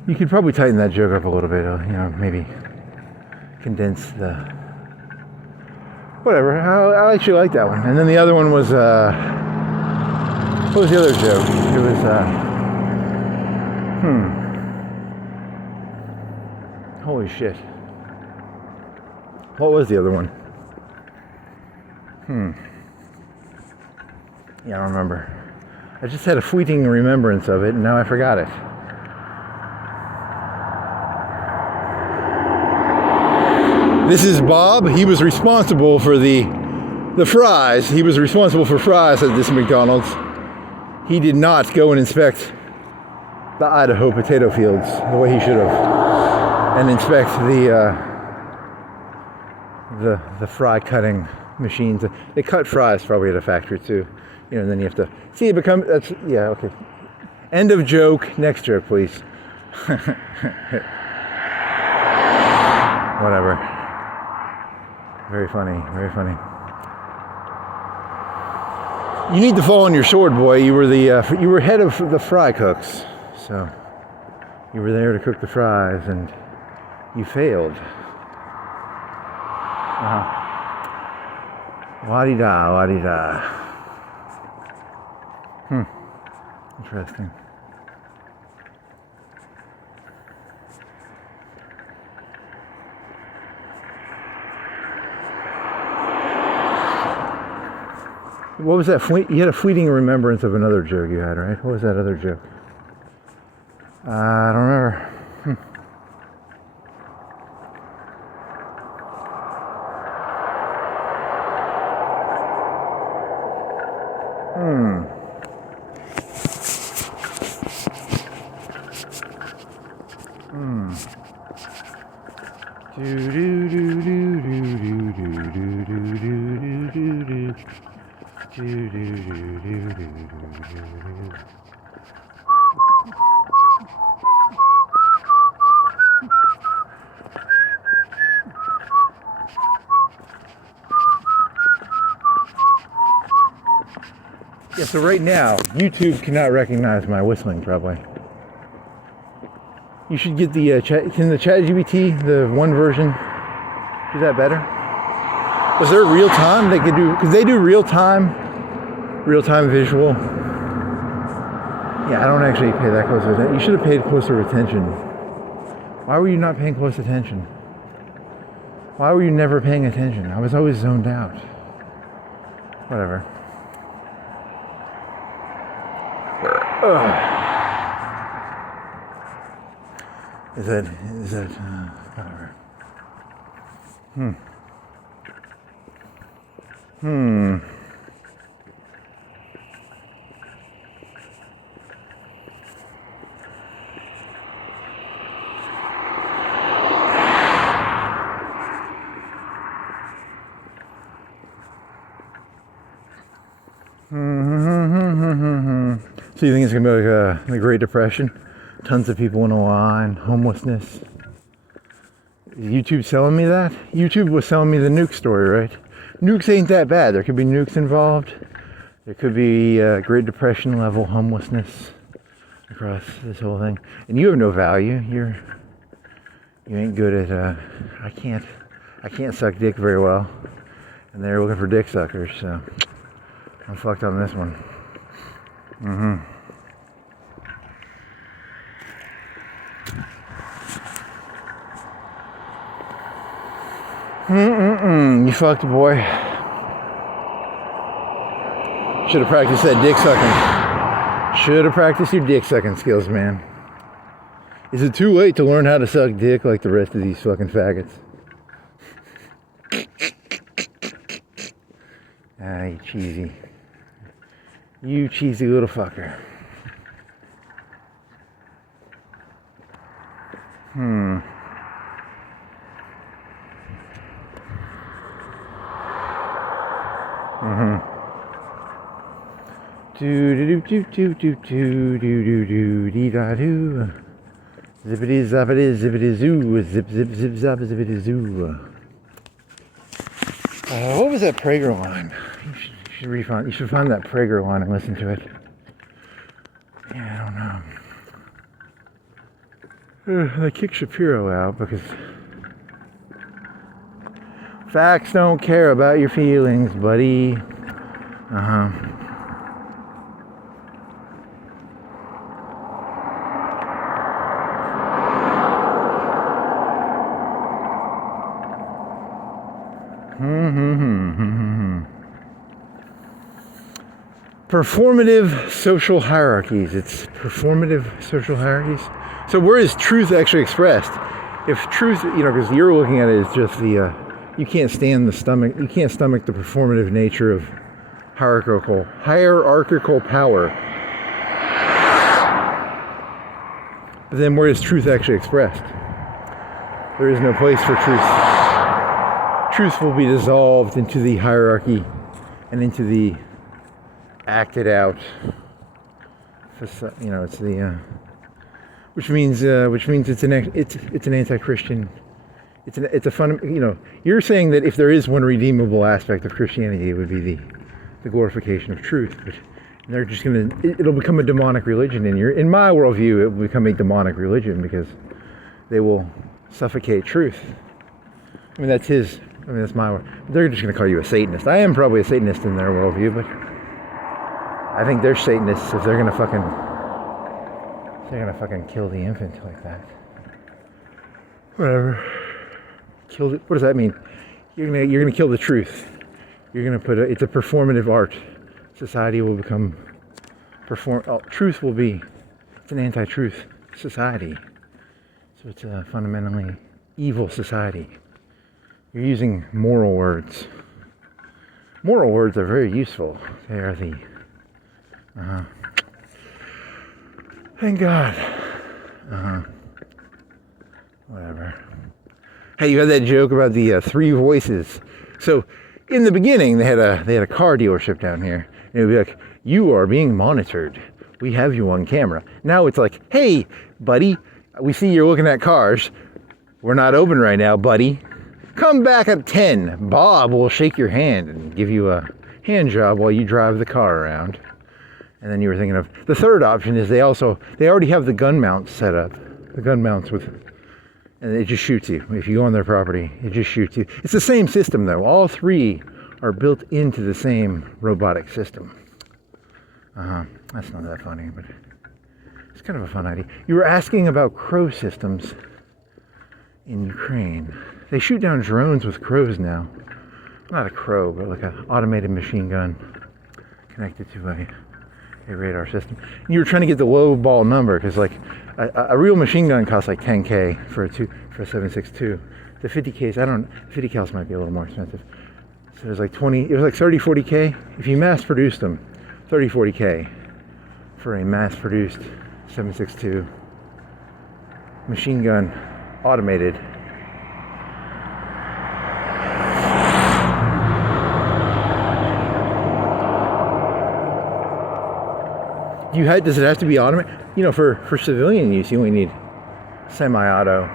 You could probably tighten that joke up a little bit, maybe condense the whatever. I actually like that one. And then the other one was what was the other joke? It was holy shit. What was the other one? Yeah, I don't remember. I just had a fleeting remembrance of it, and now I forgot it. This is Bob. He was responsible for the fries. He was responsible for fries at this McDonald's. He did not go and inspect the Idaho potato fields the way he should have, and inspect the fry cutting machines. They cut fries probably at a factory too. And then you have to see it become. Yeah, okay. End of joke. Next joke, please. Whatever. Very funny. Very funny. You need to fall on your sword, boy. You were head of the fry cooks, so you were there to cook the fries, and you failed. La-di-da, la-di-da. Interesting. What was that? You had a fleeting remembrance of another joke you had, right? What was that other joke? I don't remember. Yeah, so right now, YouTube cannot recognize my whistling, probably. You should get the can the ChatGPT, the one version, do that better? Was there real time they could do? Because they do real time visual. Yeah, I don't actually pay that close attention. You should have paid closer attention. Why were you not paying close attention? Why were you never paying attention? I was always zoned out. Whatever. Is that whatever. Mm-hmm. So you think it's going to be like the Great Depression? Tons of people in a line, homelessness. Is YouTube selling me that? YouTube was selling me the nuke story, right? Nukes ain't that bad. There could be nukes involved. There could be Great Depression level homelessness across this whole thing. And you have no value. You ain't good at I can't suck dick very well. And they're looking for dick suckers, so I'm fucked on this one. You fucked, boy. Should have practiced that dick sucking. Should have practiced your dick sucking skills, man. Is it too late to learn how to suck dick like the rest of these fucking faggots? Ah, you cheesy. You cheesy little fucker. Do do do do do do do do do dee da do. Zippity zappity zippity zoo. Zip zip zip zap zippity zoo. What was that Prager line? You should find that Prager line and listen to it. Yeah, I don't know. They kicked Shapiro out because facts don't care about your feelings, buddy. Performative social hierarchies. It's performative social hierarchies. So where is truth actually expressed? If truth, because you're looking at it as just the, you can't stomach the performative nature of hierarchical power. But then where is truth actually expressed? There is no place for truth. Truth will be dissolved into the hierarchy and into the acted out. It's the which means it's an anti-Christian. It's a fun. You're saying that if there is one redeemable aspect of Christianity, it would be the glorification of truth. But they're just it'll become a demonic religion in my worldview. It will become a demonic religion because they will suffocate truth. That's my word. They're just going to call you a Satanist. I am probably a Satanist in their worldview, but I think they're Satanists if they're gonna fucking kill the infant like that. Whatever. Kill it. What does that mean? You're gonna kill the truth. You're gonna it's a performative art. Society will become truth will be. It's an anti-truth society. So it's a fundamentally evil society. You're using moral words. Moral words are very useful. They are the Thank God. Whatever. Hey, you had that joke about the three voices. So, in the beginning, they had a car dealership down here, and it would be like, "You are being monitored. We have you on camera." Now it's like, "Hey, buddy, we see you're looking at cars. We're not open right now, buddy. Come back at 10. Bob will shake your hand and give you a hand job while you drive the car around." And then you were thinking of the third option is they already have the gun mounts set up. The gun mounts and it just shoots you. If you go on their property, it just shoots you. It's the same system though. All three are built into the same robotic system. That's not that funny, but it's kind of a fun idea. You were asking about crow systems in Ukraine. They shoot down drones with crows now. Not a crow, but like an automated machine gun connected to a radar system. You were trying to get the low ball number because like a real machine gun costs like 10K for a 7.62. The 50Ks, 50 cals might be a little more expensive. So it was like 30-40K. If you mass produced them, 30-40K for a mass produced 7.62 machine gun, automated. Does it have to be automatic? You know, for civilian use, you only need semi-auto.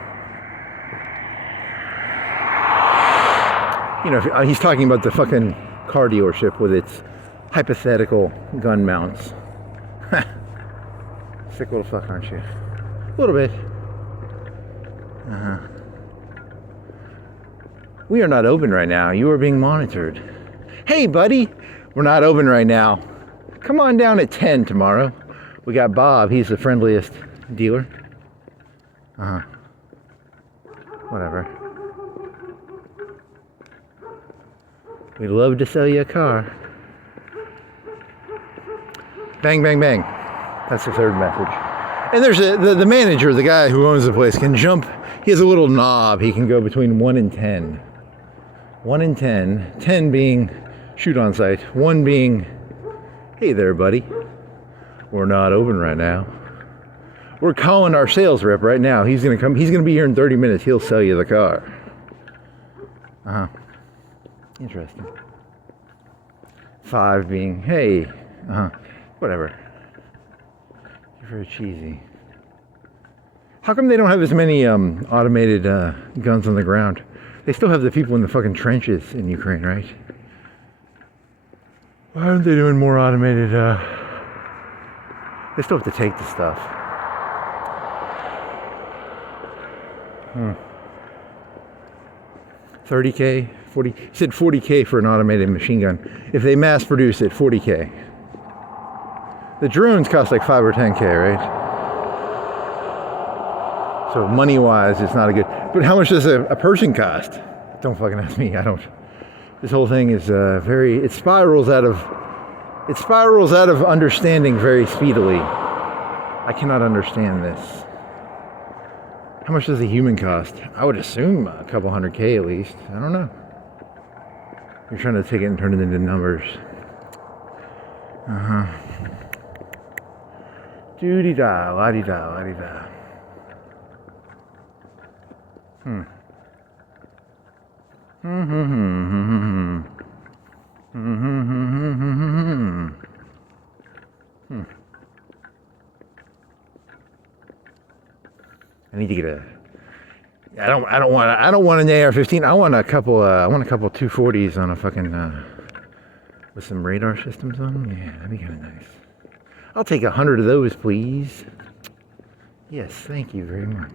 You know, he's talking about the fucking car dealership with its hypothetical gun mounts. Sick little fuck, aren't you? A little bit. We are not open right now. You are being monitored. Hey, buddy, we're not open right now. Come on down at 10 tomorrow. We got Bob. He's the friendliest dealer. Whatever. We'd love to sell you a car. Bang, bang, bang. That's the third message. And there's the manager, the guy who owns the place, can jump. He has a little knob. He can go between 1 and 10. 1 and 10. 10 being shoot on sight. 1 being, hey there, buddy. We're not open right now. We're calling our sales rep right now. He's gonna come. He's gonna be here in 30 minutes. He'll sell you the car. Interesting. 5 being, hey, whatever. You're very cheesy. How come they don't have as many automated guns on the ground? They still have the people in the fucking trenches in Ukraine, right? Why aren't they doing more automated? They still have to take the stuff. 30K, 40. He said 40K for an automated machine gun. If they mass produce it, 40K. The drones cost like 5 or 10K, right? So money-wise, it's not a good. But how much does a person cost? Don't fucking ask me. I don't. This whole thing is it spirals out of understanding very speedily. I cannot understand this. How much does a human cost? I would assume a couple $100K at least. I don't know. You're trying to take it and turn it into numbers. Doo-dee-da, la-dee-da, la-dee-da. I need to get a. I don't want an AR-15. I want a couple 240s on a fucking with some radar systems on them. Yeah, that'd be kind of nice. I'll take 100 of those, please. Yes, thank you very much.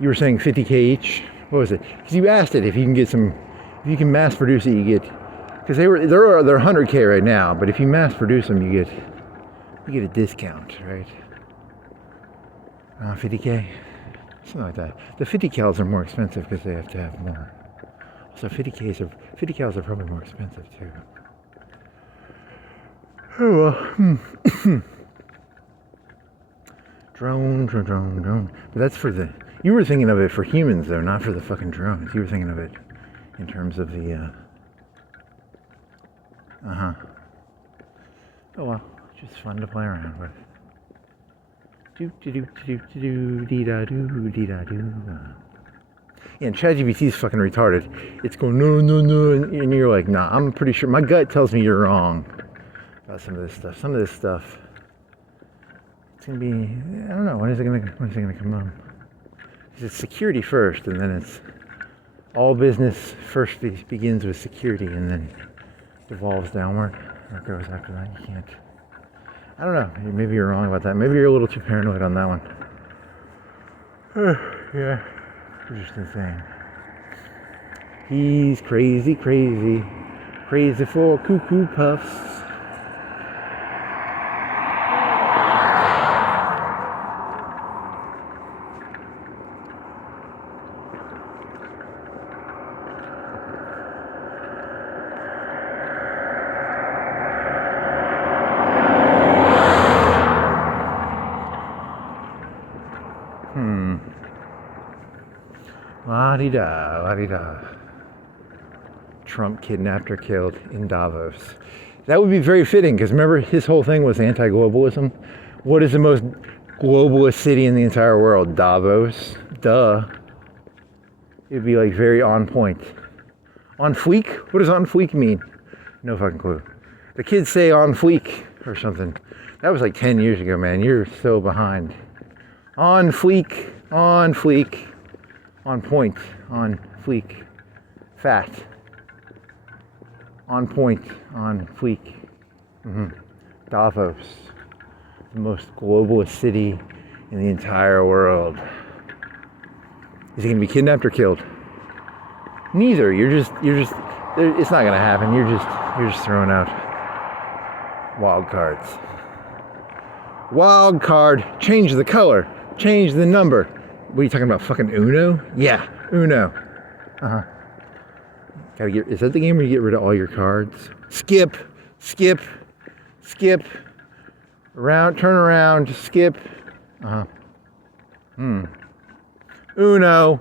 You were saying 50K each. What was it? Because you asked it if you can get some, if you can mass produce it, you get. Because they're 100K right now, but if you mass produce them, you get a discount, right? 50K, something like that. The 50 cals are more expensive because they have to have more. So 50 cals are probably more expensive too. Oh well. Drone. But that's for the. You were thinking of it for humans though, not for the fucking drones. You were thinking of it in terms of the. Oh well, just fun to play around with. Yeah, and ChatGPT is fucking retarded. It's going no, and you're like, nah. I'm pretty sure my gut tells me you're wrong about some of this stuff. Some of this stuff, it's gonna be. I don't know. When is it gonna come up? It's security first, and then it's all business first begins with security, and then evolves downward. Or it goes after that. You can't. I don't know. Maybe you're wrong about that. Maybe you're a little too paranoid on that one. Yeah. You're just insane. He's crazy for cuckoo puffs. La-di-da. Trump kidnapped or killed in Davos. That would be very fitting, because remember his whole thing was anti-globalism. What is the most globalist city in the entire world. Davos. Duh. It'd be like very on point. On fleek? What does on fleek mean? No fucking clue. The kids say on fleek or something. That was like 10 years ago, man. You're so behind. On fleek. On fleek. On point. On fleek. Fat. On point. On fleek. Davos. The most globalist city in the entire world. Is he gonna be kidnapped or killed? Neither. You're just. It's not gonna happen. You're just throwing out wild cards. Wild card. Change the color. Change the number. What are you talking about? Fucking Uno? Yeah, Uno. Gotta get. Is that the game where you get rid of all your cards? Skip. Skip. Skip. Around. Turn around. Skip. Uno.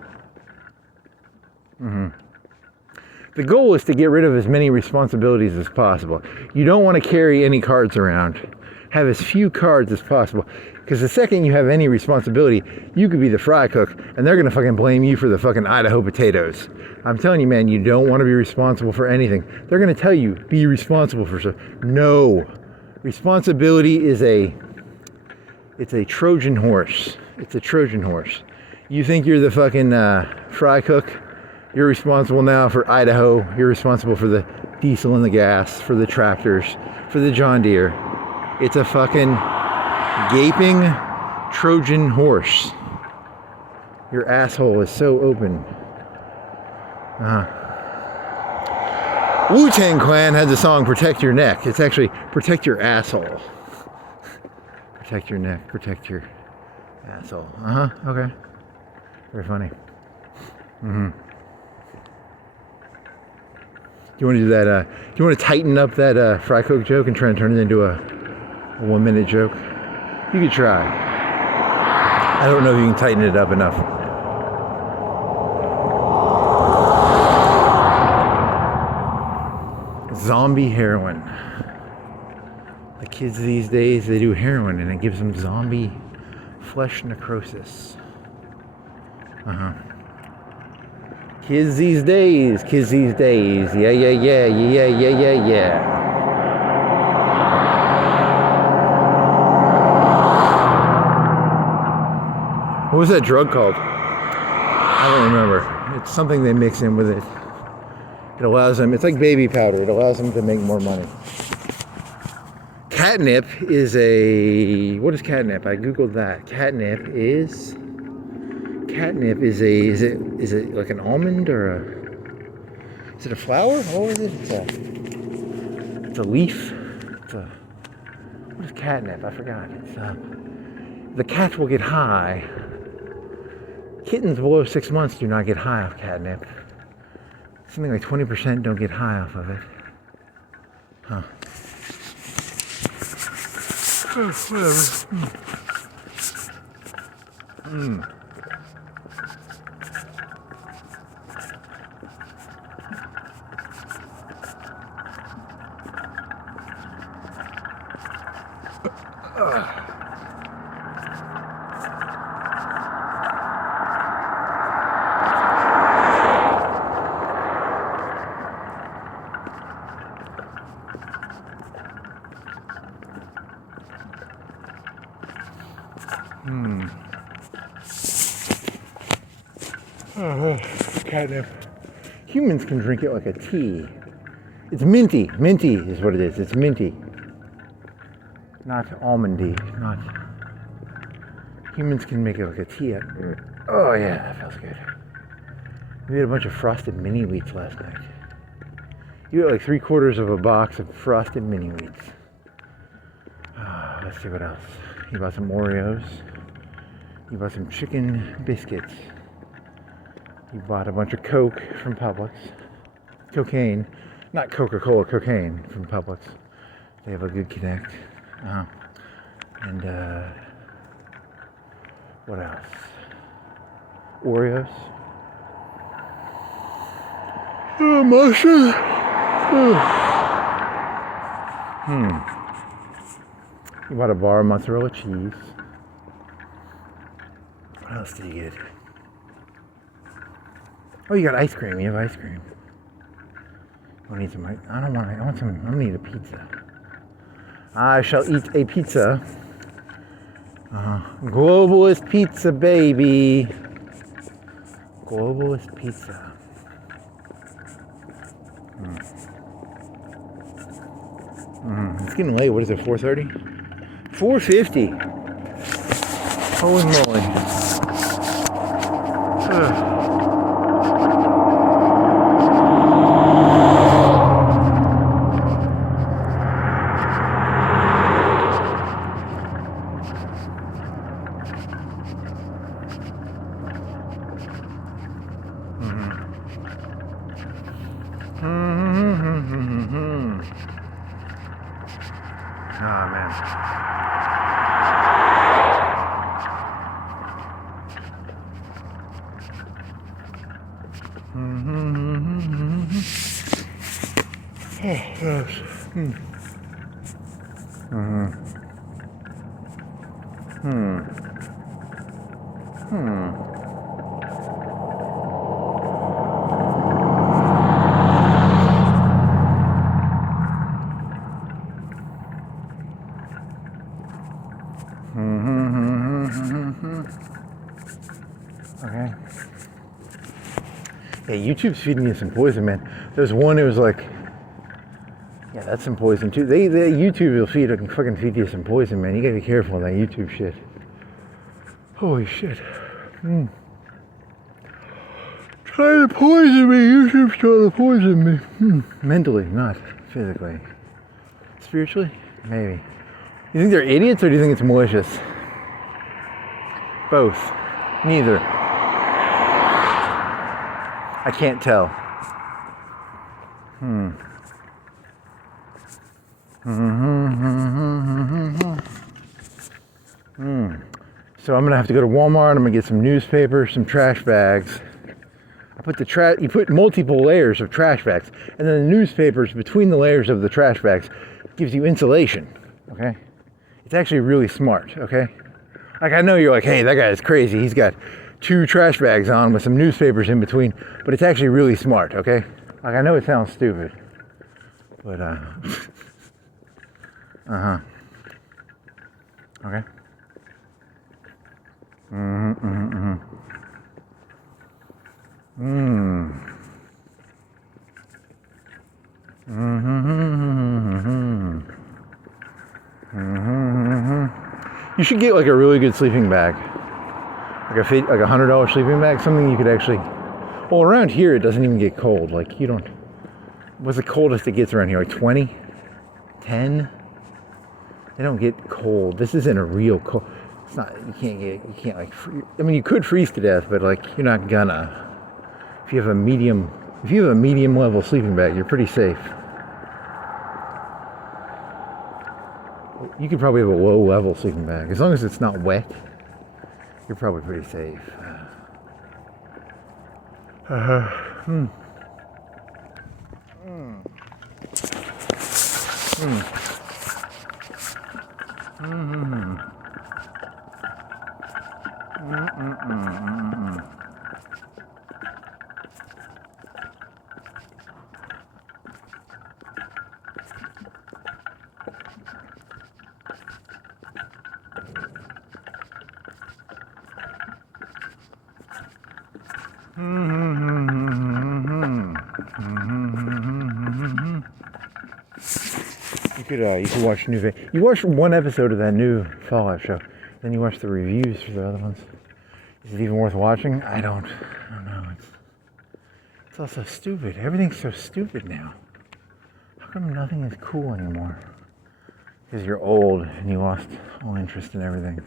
The goal is to get rid of as many responsibilities as possible. You don't want to carry any cards around. Have as few cards as possible. Because the second you have any responsibility, you could be the fry cook, and they're going to fucking blame you for the fucking Idaho potatoes. I'm telling you, man, you don't want to be responsible for anything. They're going to tell you, be responsible for stuff. No. Responsibility is it's a Trojan horse. It's a Trojan horse. You think you're the fucking fry cook? You're responsible now for Idaho. You're responsible for the diesel and the gas, for the tractors, for the John Deere. It's a fucking gaping Trojan horse. Your asshole is so open. Wu-Tang Clan had the song Protect Your Neck. It's actually Protect Your Asshole. Protect your neck, protect your asshole. Okay. Very funny. Do you want to do that? Do you want to tighten up that fry cook joke and try and turn it into a 1 minute joke? You could try. I don't know if you can tighten it up enough. Zombie heroin. The kids these days, they do heroin and it gives them zombie flesh necrosis. Kids these days, yeah. What was that drug called? I don't remember. It's something they mix in with it. It allows them, it's like baby powder, it allows them to make more money. Catnip is what is catnip? I googled that. Catnip is is it like an almond or is it a flower? What is it? It's a leaf. What is catnip? I forgot. It's the cats will get high. Kittens below 6 months do not get high off catnip. Something like 20% don't get high off of it. Whatever. Catnip. Humans can drink it like a tea. It's minty. Minty is what it is. It's minty. Not almondy. Not. Humans can make it like a tea. Oh yeah, that feels good. We had a bunch of frosted mini wheats last night. You got like 3/4 of a box of frosted mini wheats. Let's see what else. You bought some Oreos. You bought some chicken biscuits. You bought a bunch of Coke from Publix. Cocaine. Not Coca-Cola, cocaine from Publix. They have a good connect. And what else? Oreos. Mushroom. You bought a bar of mozzarella cheese. What else did you get? Oh, you got ice cream. You have ice cream. I need some. I don't want. I want some. I'm gonna eat a pizza. I shall eat a pizza. Globalist pizza, baby. Globalist pizza. It's getting late. What is it? 4:30? 4:50. Holy moly. Oh man. Oh, yes. Okay. Yeah, YouTube's feeding you some poison, man. There's one who was like, yeah, that's some poison too. They YouTube will fucking feed you some poison, man. You gotta be careful with that YouTube shit. Holy shit. Trying to poison me. YouTube's trying to poison me. Mentally, not physically. Spiritually? Maybe. You think they're idiots or do you think it's malicious? Both. Neither. I can't tell. So I'm gonna have to go to Walmart. I'm gonna get some newspapers, some trash bags. You put multiple layers of trash bags, and then the newspapers between the layers of the trash bags gives you insulation. Okay, it's actually really smart. Okay, like I know you're like, hey, that guy is crazy. He's got 2 trash bags on with some newspapers in between, but it's actually really smart. Okay, like I know it sounds stupid, but okay. You should get like a really good sleeping bag, like a $100 sleeping bag, something you could actually. Well, around here it doesn't even get cold. Like you don't. What's the coldest it gets around here? Like 20, 10. They don't get cold. This isn't a real cold. It's not. You can't like. I mean, you could freeze to death, but like you're not gonna. If you have a medium level sleeping bag, you're pretty safe. You could probably have a low level sleeping bag. As long as it's not wet, you're probably pretty safe. You could watch new video. You watched one episode of that new Fallout show, then you watch the reviews for the other ones. Is it even worth watching? I don't know. It's all so stupid. Everything's so stupid now. How come nothing is cool anymore? Because you're old and you lost all interest in everything.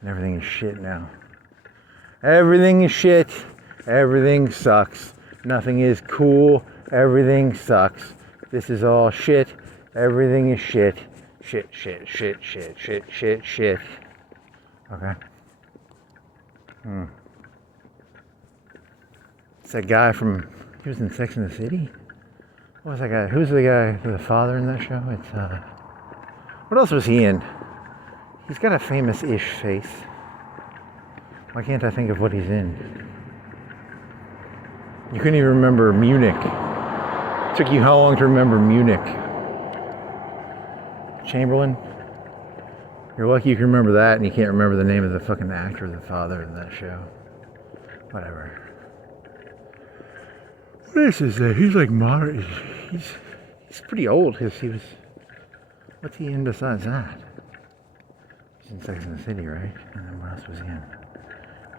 And everything is shit now. Everything is shit. Everything sucks. Nothing is cool. Everything sucks. This is all shit. Everything is shit. Shit. Okay. It's that guy he was in Sex and the City? What was that guy? Who's the guy, the father in that show? It's, what else was he in? He's got a famous-ish face. Why can't I think of what he's in? You couldn't even remember Munich. It took you how long to remember Munich? Chamberlain? You're lucky you can remember that and you can't remember the name of the fucking actor, the father in that show. Whatever. What is this? He's like modern. He's pretty old. He was. What's he in besides that? He's in Sex and the City, right? And then what else was he in?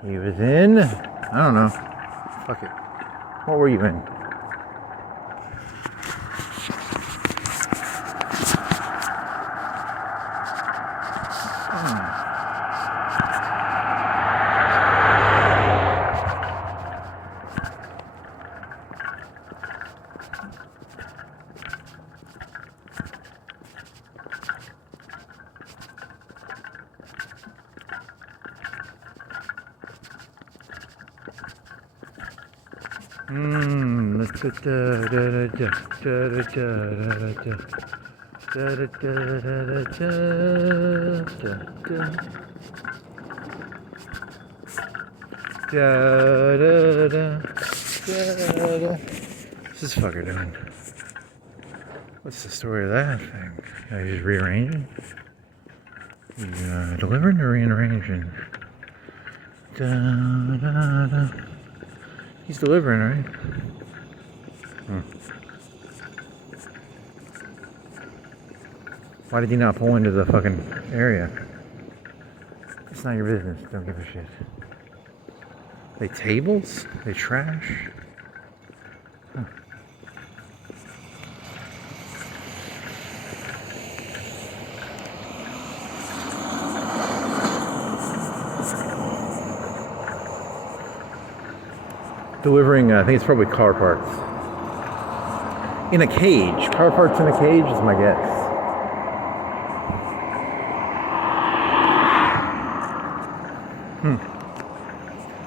He was in. I don't know. Fuck it. What were you in? What's this fucker doing? What's the story of that thing? He's just rearranging? Delivering or rearranging? He's delivering, right? Why did he not pull into the fucking area? It's not your business. Don't give a shit. They tables? They trash? Huh. Delivering, I think it's probably car parts. In a cage. Car parts in a cage is my guess.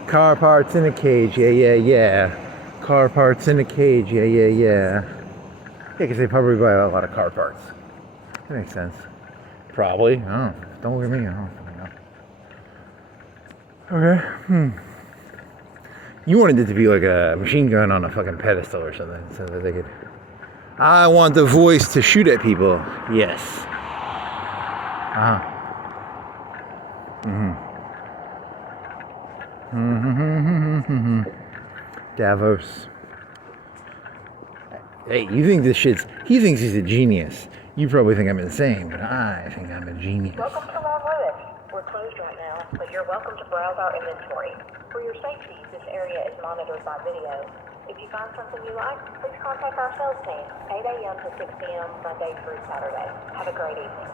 Car parts in a cage, yeah. Car parts in a cage, yeah. Yeah, because they probably buy a lot of car parts. That makes sense. Probably. Oh, don't look at me. I don't know. Okay. You wanted it to be like a machine gun on a fucking pedestal or something, so that they could. I want the voice to shoot at people. Yes. Davos. Hey, you think this shit's... He thinks he's a genius. You probably think I'm insane, but I think I'm a genius. Welcome to Long Village. We're closed right now, but you're welcome to browse our inventory. For your safety, this area is monitored by video. If you find something you like, please contact our sales team, 8 a.m. to 6 p.m. Monday through Saturday. Have a great evening.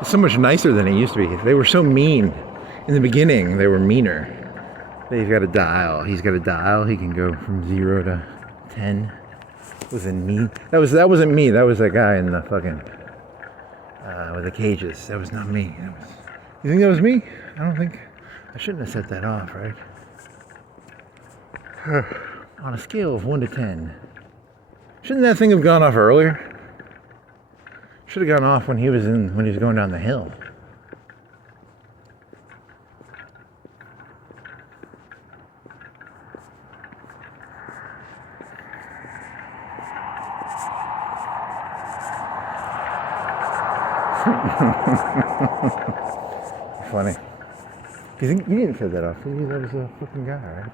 It's so much nicer than it used to be. They were so mean. In the beginning, they were meaner. They've got a dial. He's got a dial. He can go from 0 to 10. Wasn't me. That wasn't me. That was that guy in the fucking with the cages. That was not me. You think that was me? I don't think. I shouldn't have set that off, right? On a scale of 1 to 10, shouldn't that thing have gone off earlier? Should have gone off when he was going down the hill. Funny. You think you didn't set that off? Did you? That was a fucking guy, right?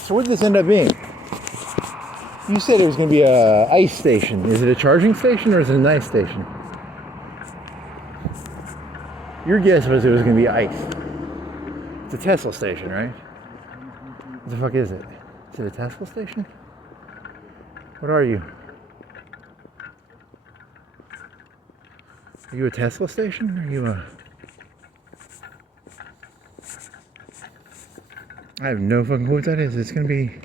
So what did this end up being? You said it was going to be a ice station. Is it a charging station or is it an ice station? Your guess was it was going to be ice. It's a Tesla station, right? What the fuck is it? Is it a Tesla station? What are you? Are you a Tesla station? Are you a... I have no fucking clue what that is. It's gonna be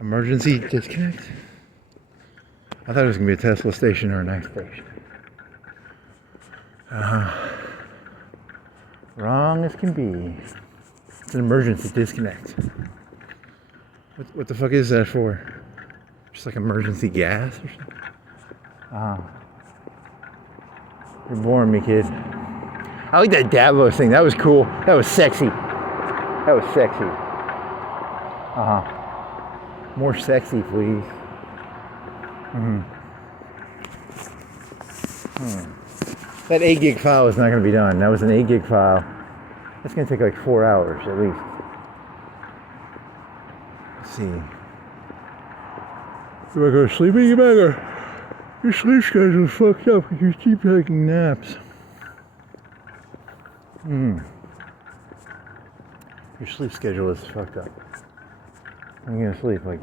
emergency disconnect. I thought it was gonna be a Tesla station or an X station. Wrong as can be. It's an emergency disconnect. What the fuck is that for? Just like emergency gas or something? You're boring me, kid. I like that Davos thing. That was cool. That was sexy. That was sexy. More sexy, please. That 8 gig file is not going to be done. That was an 8 gig file. That's going to take like 4 hours at least. Let's see. You better go to sleep? You better. Your sleep schedule is fucked up because you keep taking naps. Your sleep schedule is fucked up. I'm going to sleep like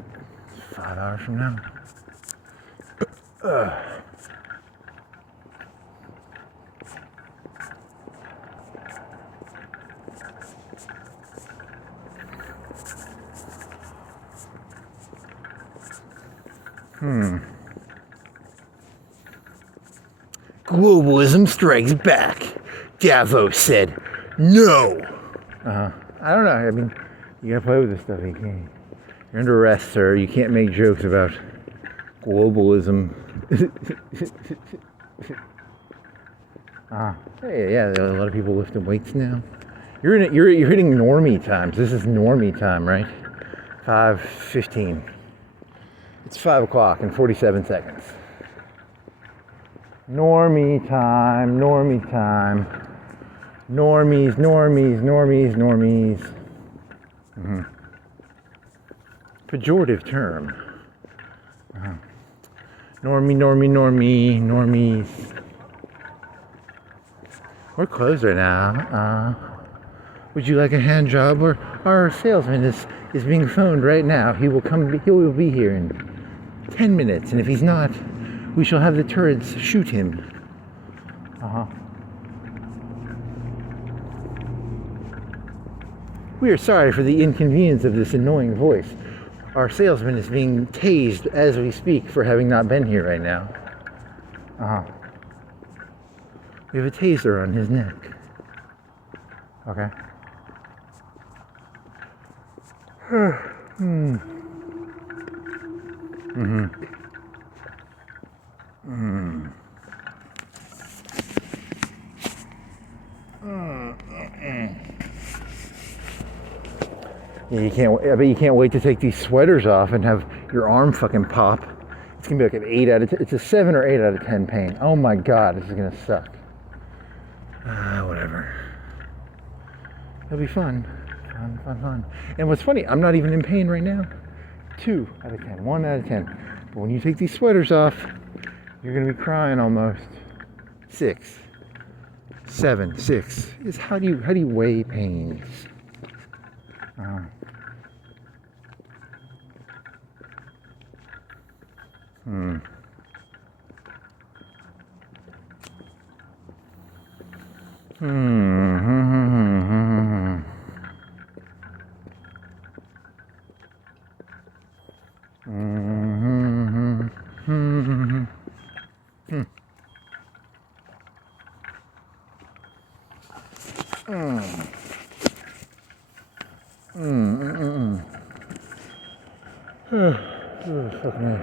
5 hours from now. Globalism strikes back. Davos said no. I don't know. I mean, you gotta play with this stuff. You can't. You're under arrest, sir. You can't make jokes about globalism. Yeah. A lot of people lifting weights now. You're hitting normie times. This is normie time, right? 5:15. It's 5 o'clock and 47 seconds. Normie time. Normies. Pejorative term. Normies. We're closed right now. Would you like a hand job? Or our salesman is being phoned right now. He will be here in 10 minutes, and if he's not, we shall have the turrets shoot him. We are sorry for the inconvenience of this annoying voice. Our salesman is being tased as we speak for having not been here right now. We have a taser on his neck. Okay. Yeah, I bet you can't wait to take these sweaters off and have your arm fucking pop. It's gonna be like an 8 out of 10. It's a 7 or 8 out of 10 pain. Oh my god, this is gonna suck. Whatever. It'll be fun. Fun. And what's funny, I'm not even in pain right now. 2 out of 10, 1 out of 10. But when you take these sweaters off, you're gonna be crying almost. 6, 7, 6. Is how do you weigh pains? Fucking hell.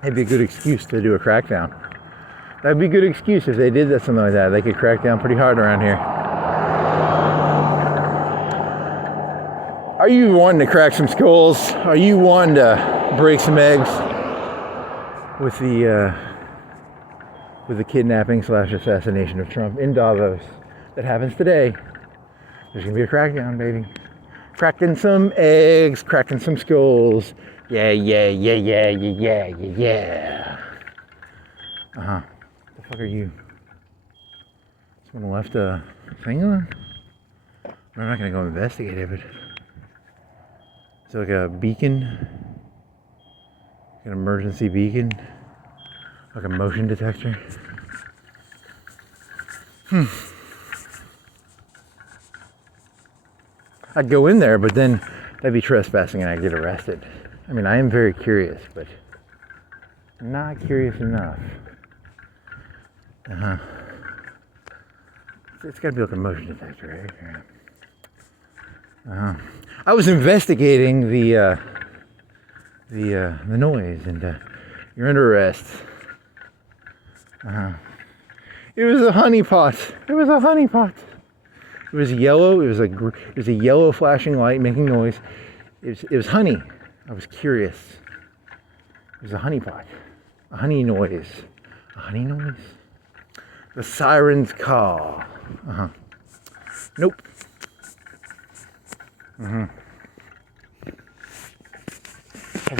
That'd be a good excuse to do a crackdown. That'd be a good excuse if they did that, something like that. They could crack down pretty hard around here. Are you one to crack some skulls? Are you one to break some eggs with the kidnapping / assassination of Trump in Davos? That happens today. There's gonna be a crackdown, baby. Cracking some eggs, cracking some skulls. Yeah. The fuck are you? Someone left a thing on? I'm not gonna go investigate it, but it's like a beacon, an emergency beacon, like a motion detector. I'd go in there, but then that'd be trespassing and I'd get arrested. I mean, I am very curious, but not curious enough. It's gotta be like a motion detector, right? I was investigating the noise, and you're under arrest. It was a honeypot. It was a honeypot. It was yellow. It was a yellow flashing light making noise. It was honey. I was curious. It was a honeypot. A honey noise. A honey noise. The sirens call. Nope. Have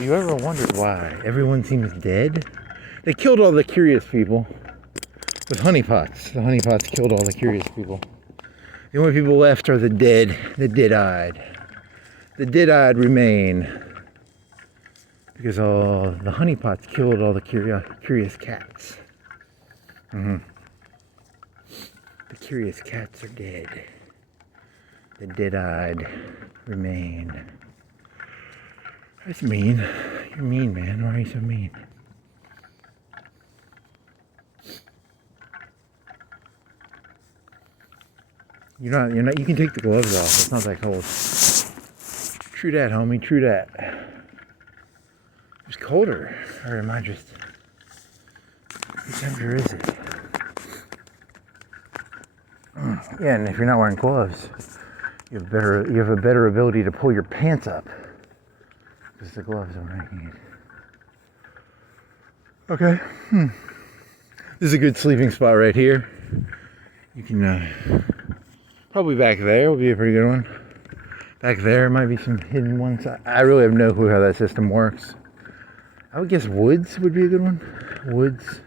you ever wondered why everyone seems dead? They killed all the curious people with honeypots. The honeypots killed all the curious people. The only people left are the dead, the dead-eyed. The dead-eyed remain because all the honeypots killed all the curious cats. The curious cats are dead. The dead-eyed remain. That's mean. You're mean, man. Why are you so mean? You're not, you can take the gloves off. It's not that cold. True that, homie. True that. It's colder. Or am I just... What temperature is it? Yeah, and if you're not wearing gloves, you have a better ability to pull your pants up. Because the gloves are making it. Okay. This is a good sleeping spot right here. You can probably back there will be a pretty good one. Back there might be some hidden ones. I really have no clue how that system works. I would guess woods would be a good one. Woods.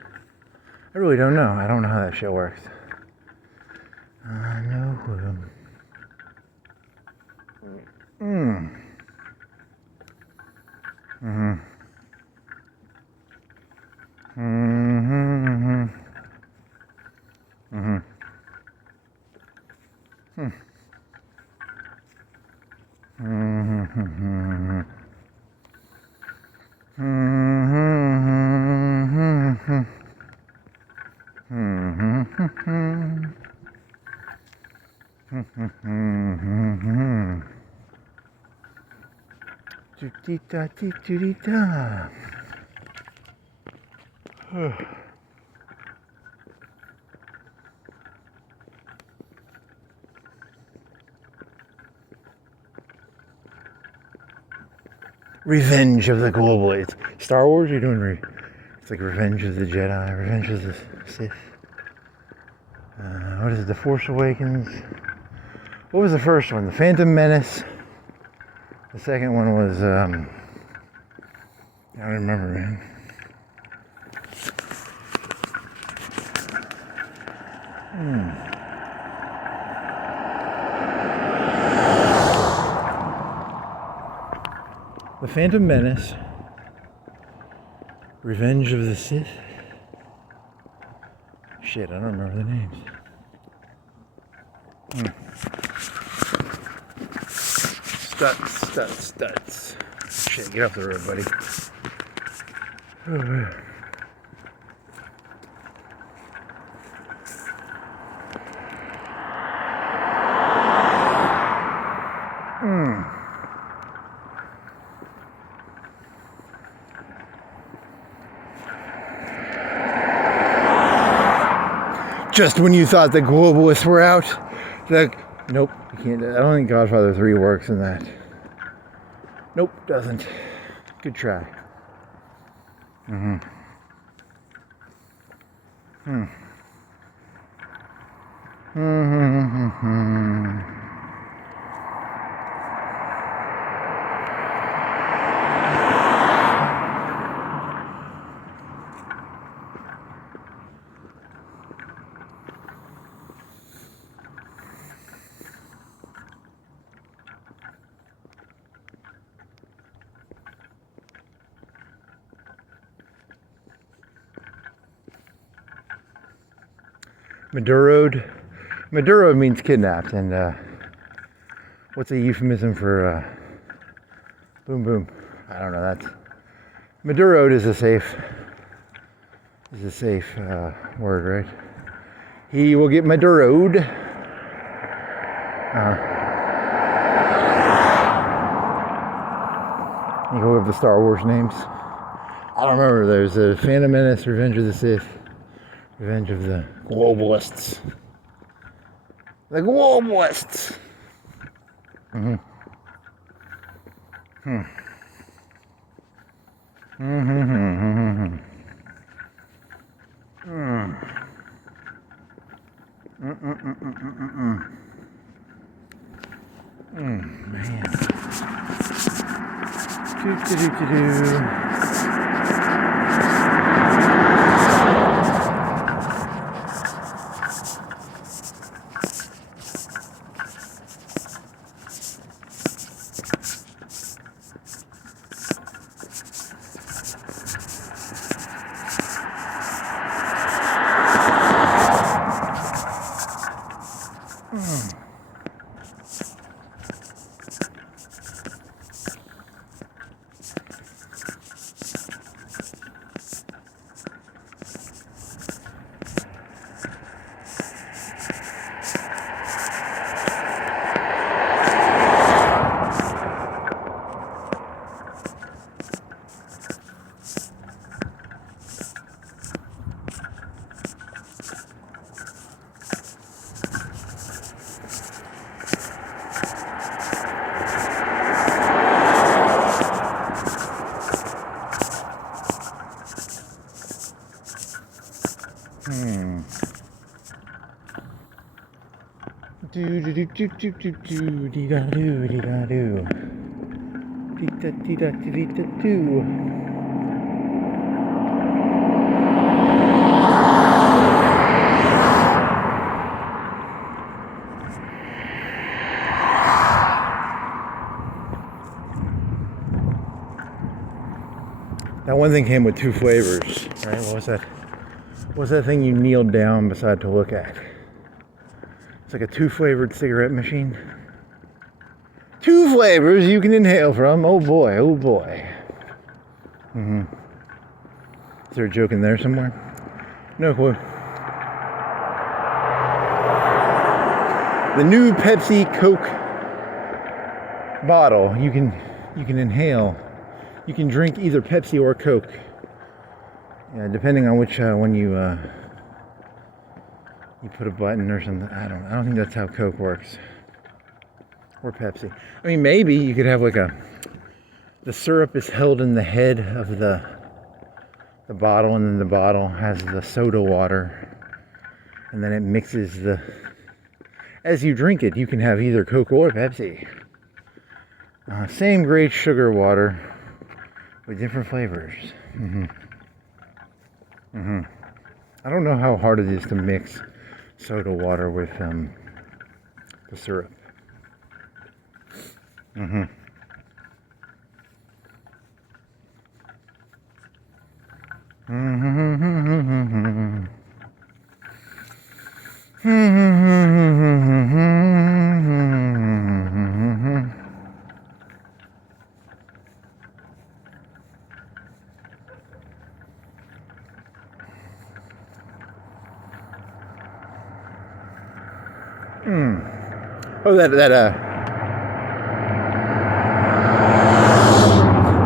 I really don't know. I don't know how that shit works. No clue. Revenge of the Globalites. Star Wars, you're doing it's like Revenge of the Jedi, Revenge of the Sith. What is it? The Force Awakens. What was the first one? The Phantom Menace. The second one was I don't remember, man. The Phantom Menace, Revenge of the Sith. Shit, I don't remember the names. Stuts. Shit, get off the road, buddy. Just when you thought the globalists were out, nope, you can't. I don't think Godfather 3 works in that. Nope, doesn't. Good try. Maduroed. Maduro means kidnapped, and what's a euphemism for boom boom? I don't know. That's Maduroed is a safe word, right? He will get Maduroed. You go with the Star Wars names. I don't remember. There's a Phantom Menace, Revenge of the Sith, Revenge of the Globalists. The Globalists. Mm-hmm. Hmm. Mm-hmm. Mm-hmm. Mm. Mm-mm-mm-mm-mm-mm. Man. Do-do-do-do-do. Do do do do do do do dee da do dee da do dee da dee da dee da do. That one thing came with two flavors, right? What was that? What was that thing you kneeled down beside to look at? It's like a two-flavored cigarette machine. Two flavors you can inhale from. Oh boy, oh boy. Mm-hmm. Is there a joke in there somewhere? No clue. The new Pepsi Coke bottle. You can inhale. You can drink either Pepsi or Coke. Yeah, depending on which one you put a button or something. I don't think that's how Coke works. Or Pepsi. I mean, maybe you could have like the syrup is held in the head of the bottle, and then the bottle has the soda water, and then it mixes as you drink it, you can have either Coke or Pepsi. Same grade sugar water with different flavors. I don't know how hard it is to mix soda water with the syrup. Oh, the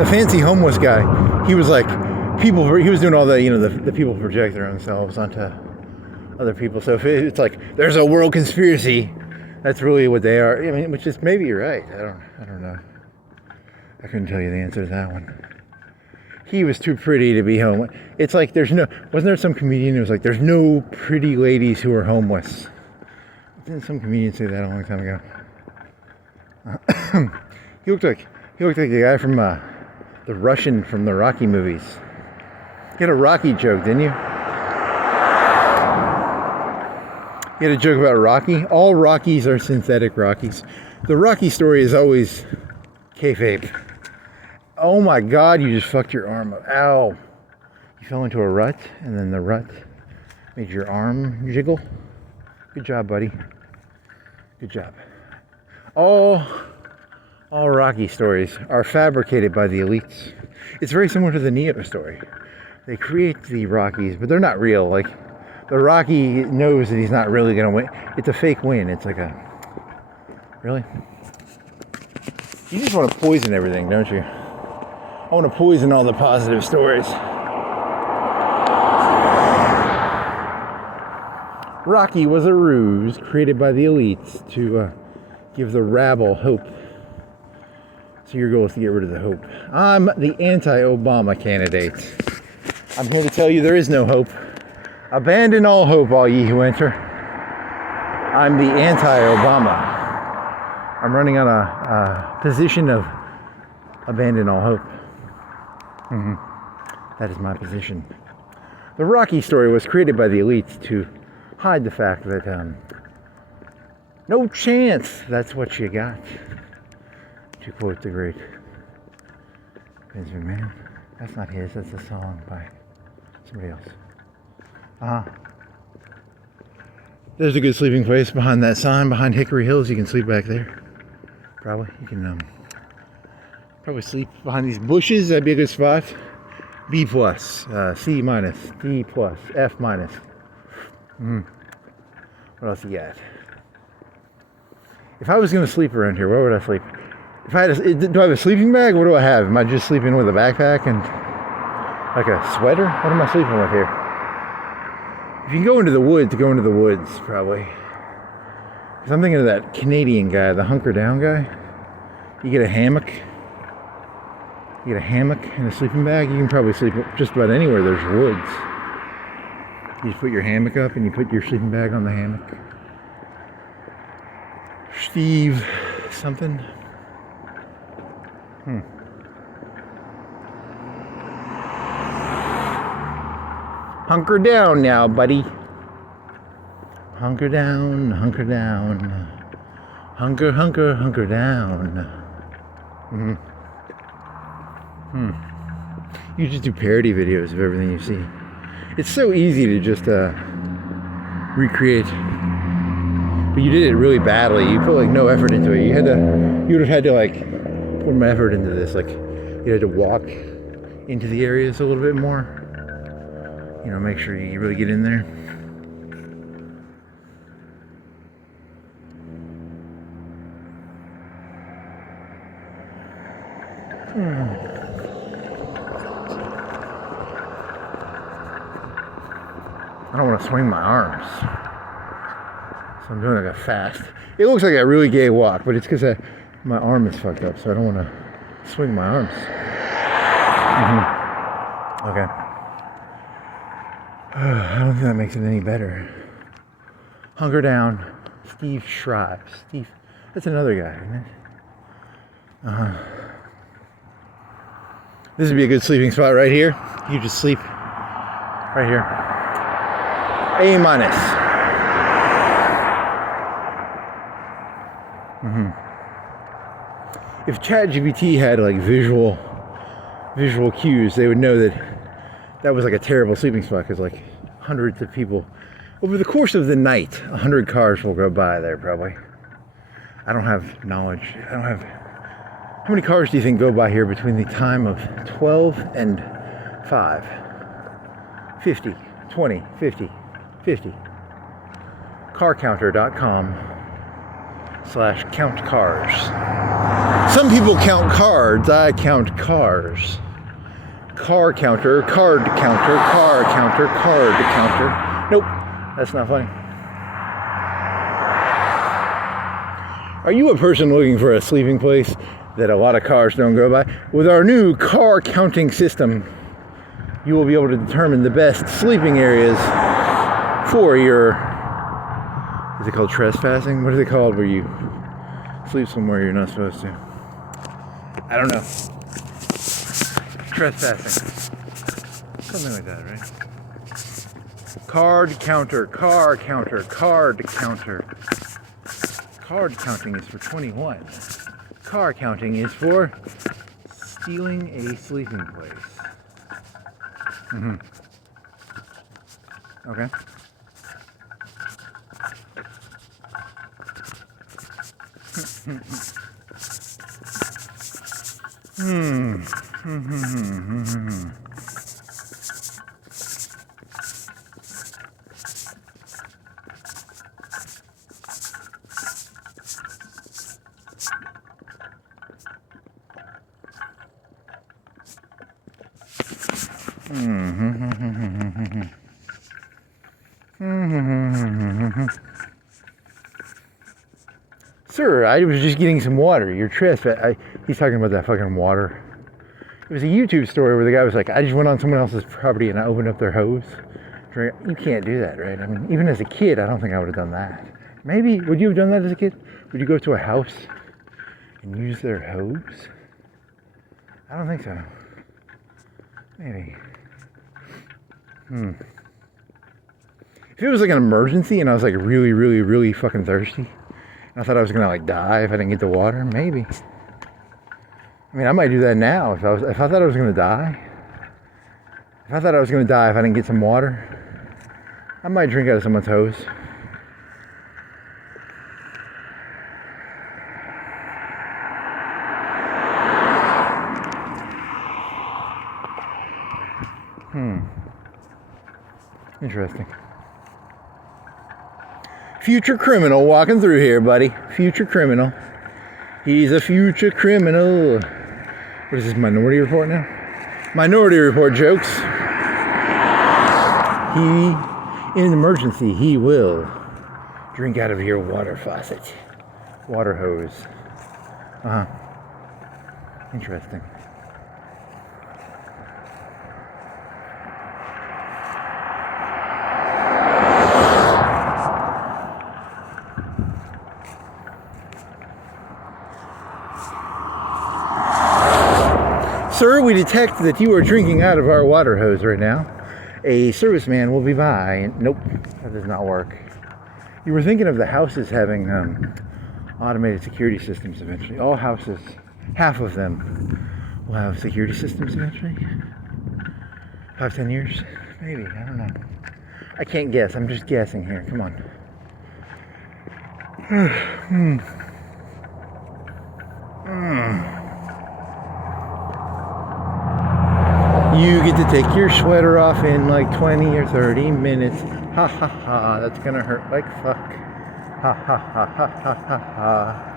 fancy homeless guy. He was like, he was doing all the people project their own selves onto other people. So if it's like there's a world conspiracy, that's really what they are. I mean, which is maybe you're right. I don't know. I couldn't tell you the answer to that one. He was too pretty to be homeless. It's like wasn't there some comedian who was like, there's no pretty ladies who are homeless? Didn't some comedian say that a long time ago? He looked like the guy from the Russian from the Rocky movies. You had a Rocky joke, didn't you? You had a joke about Rocky. All Rockies are synthetic Rockies. The Rocky story is always kayfabe. Oh my God, you just fucked your arm up. Ow. You fell into a rut, and then the rut made your arm jiggle. Good job, buddy. Good job. All Rocky stories are fabricated by the elites. It's very similar to the Neo story. They create the Rockies, but they're not real. Like, the Rocky knows that he's not really going to win. It's a fake win. It's like a... Really? You just want to poison everything, don't you? I want to poison all the positive stories. Rocky was a ruse created by the elites to give the rabble hope. So your goal is to get rid of the hope. I'm the anti-Obama candidate. I'm here to tell you there is no hope. Abandon all hope, all ye who enter. I'm the anti-Obama. I'm running on a position of abandon all hope. That is my position. The Rocky story was created by the elites to hide the fact that no chance, that's what you got. To quote the great Benjamin Mann. That's not his, that's a song by somebody else. There's a good sleeping place behind that sign, behind Hickory Hills. You can sleep back there. Probably. You can probably sleep behind these bushes. That'd be a good spot. B plus, C minus, D plus, F minus. What else you got? If I was going to sleep around here, where would I sleep? If I had do I have a sleeping bag? What do I have? Am I just sleeping with a backpack and like a sweater? What am I sleeping with here? If you can go into the woods, go into the woods, probably. Because I'm thinking of that Canadian guy, the hunker down guy. You get a hammock. You get a hammock and a sleeping bag. You can probably sleep just about anywhere there's woods. You just put your hammock up and you put your sleeping bag on the hammock. Steve something. Hunker down now, buddy. Hunker down, hunker down. Hunker, hunker, hunker down. You just do parody videos of everything you see. It's so easy to just recreate. But you did it really badly. You put like no effort into it. You would have had to like put more effort into this. Like you had to walk into the areas a little bit more. You know, make sure you really get in there. I don't want to swing my arms. So I'm doing like a fast. It looks like a really gay walk, but it's because my arm is fucked up, so I don't want to swing my arms. Okay. I don't think that makes it any better. Hunker down. Steve Shrives. Steve, that's another guy, isn't it? This would be a good sleeping spot right here. You just sleep right here. A minus. If ChatGPT had like visual cues, they would know that was like a terrible sleeping spot because like hundreds of people over the course of the night, 100 cars will go by there probably. I don't have knowledge. How many cars do you think go by here between the time of 12 and 5? 50, 20, 50, 50. carcounter.com/countcars. Some people count cards, I count cars. Car counter, card counter, car counter, card counter. Nope, that's not funny. Are you a person looking for a sleeping place that a lot of cars don't go by? With our new car counting system, you will be able to determine the best sleeping areas for your, is it called trespassing? What is it called where you sleep somewhere you're not supposed to? I don't know. Trespassing. Something like that, right? Card counter, car counter, card counter. Card counting is for 21. Car counting is for stealing a sleeping place. Okay. Sir, I was just getting some water. You're trespassing. He's talking about that fucking water. It was a YouTube story where the guy was like, I just went on someone else's property and I opened up their hose. You can't do that, right? I mean, even as a kid, I don't think I would have done that. Maybe, would you have done that as a kid? Would you go to a house and use their hose? I don't think so. Maybe. If it was like an emergency and I was like really, really, really fucking thirsty, and I thought I was gonna like die if I didn't get the water, maybe. I mean, I might do that now if I thought I was gonna die. If I thought I was gonna die if I didn't get some water, I might drink out of someone's hose. Interesting. Future criminal walking through here, buddy. Future criminal. He's a future criminal. What is this, Minority Report now? Minority Report jokes. In an emergency, he will drink out of your water faucet. Water hose. Interesting. Sir, we detect that you are drinking out of our water hose right now. A serviceman will be by. Nope, that does not work. You were thinking of the houses having automated security systems eventually. All houses, half of them, will have security systems eventually. 5-10 years? Maybe, I don't know. I can't guess, I'm just guessing here. Come on. You get to take your sweater off in like 20 or 30 minutes. Ha ha ha, that's gonna hurt like fuck. Ha ha ha ha ha ha ha.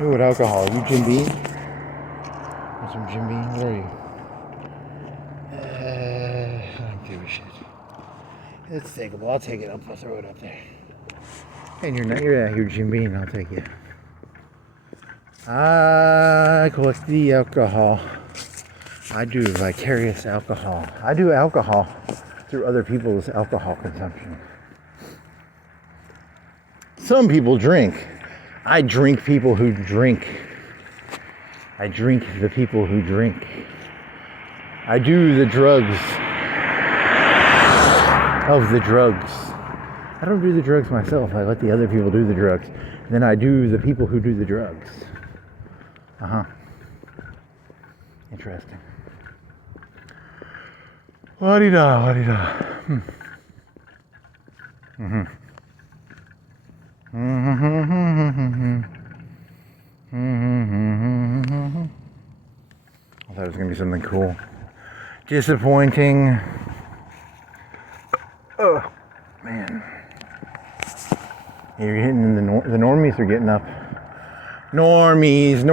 Ooh, what alcohol? You Jim Beam? Want some Jim Beam? Where are you? I don't give a shit. It's takeable. I'll take it. I'll throw it up there. And you're not. You're out here, Jim Beam. I'll take it. I collect the alcohol. I do vicarious alcohol. I do alcohol through other people's alcohol consumption. Some people drink. I drink people who drink. I drink the people who drink. I do the drugs of the drugs. I don't do the drugs myself. I let the other people do the drugs. Then I do the people who do the drugs. Interesting. La-di-da, la-di-da. I thought it was going to be something cool. Disappointing. Oh, man. You're hitting the normies are getting up. Normies.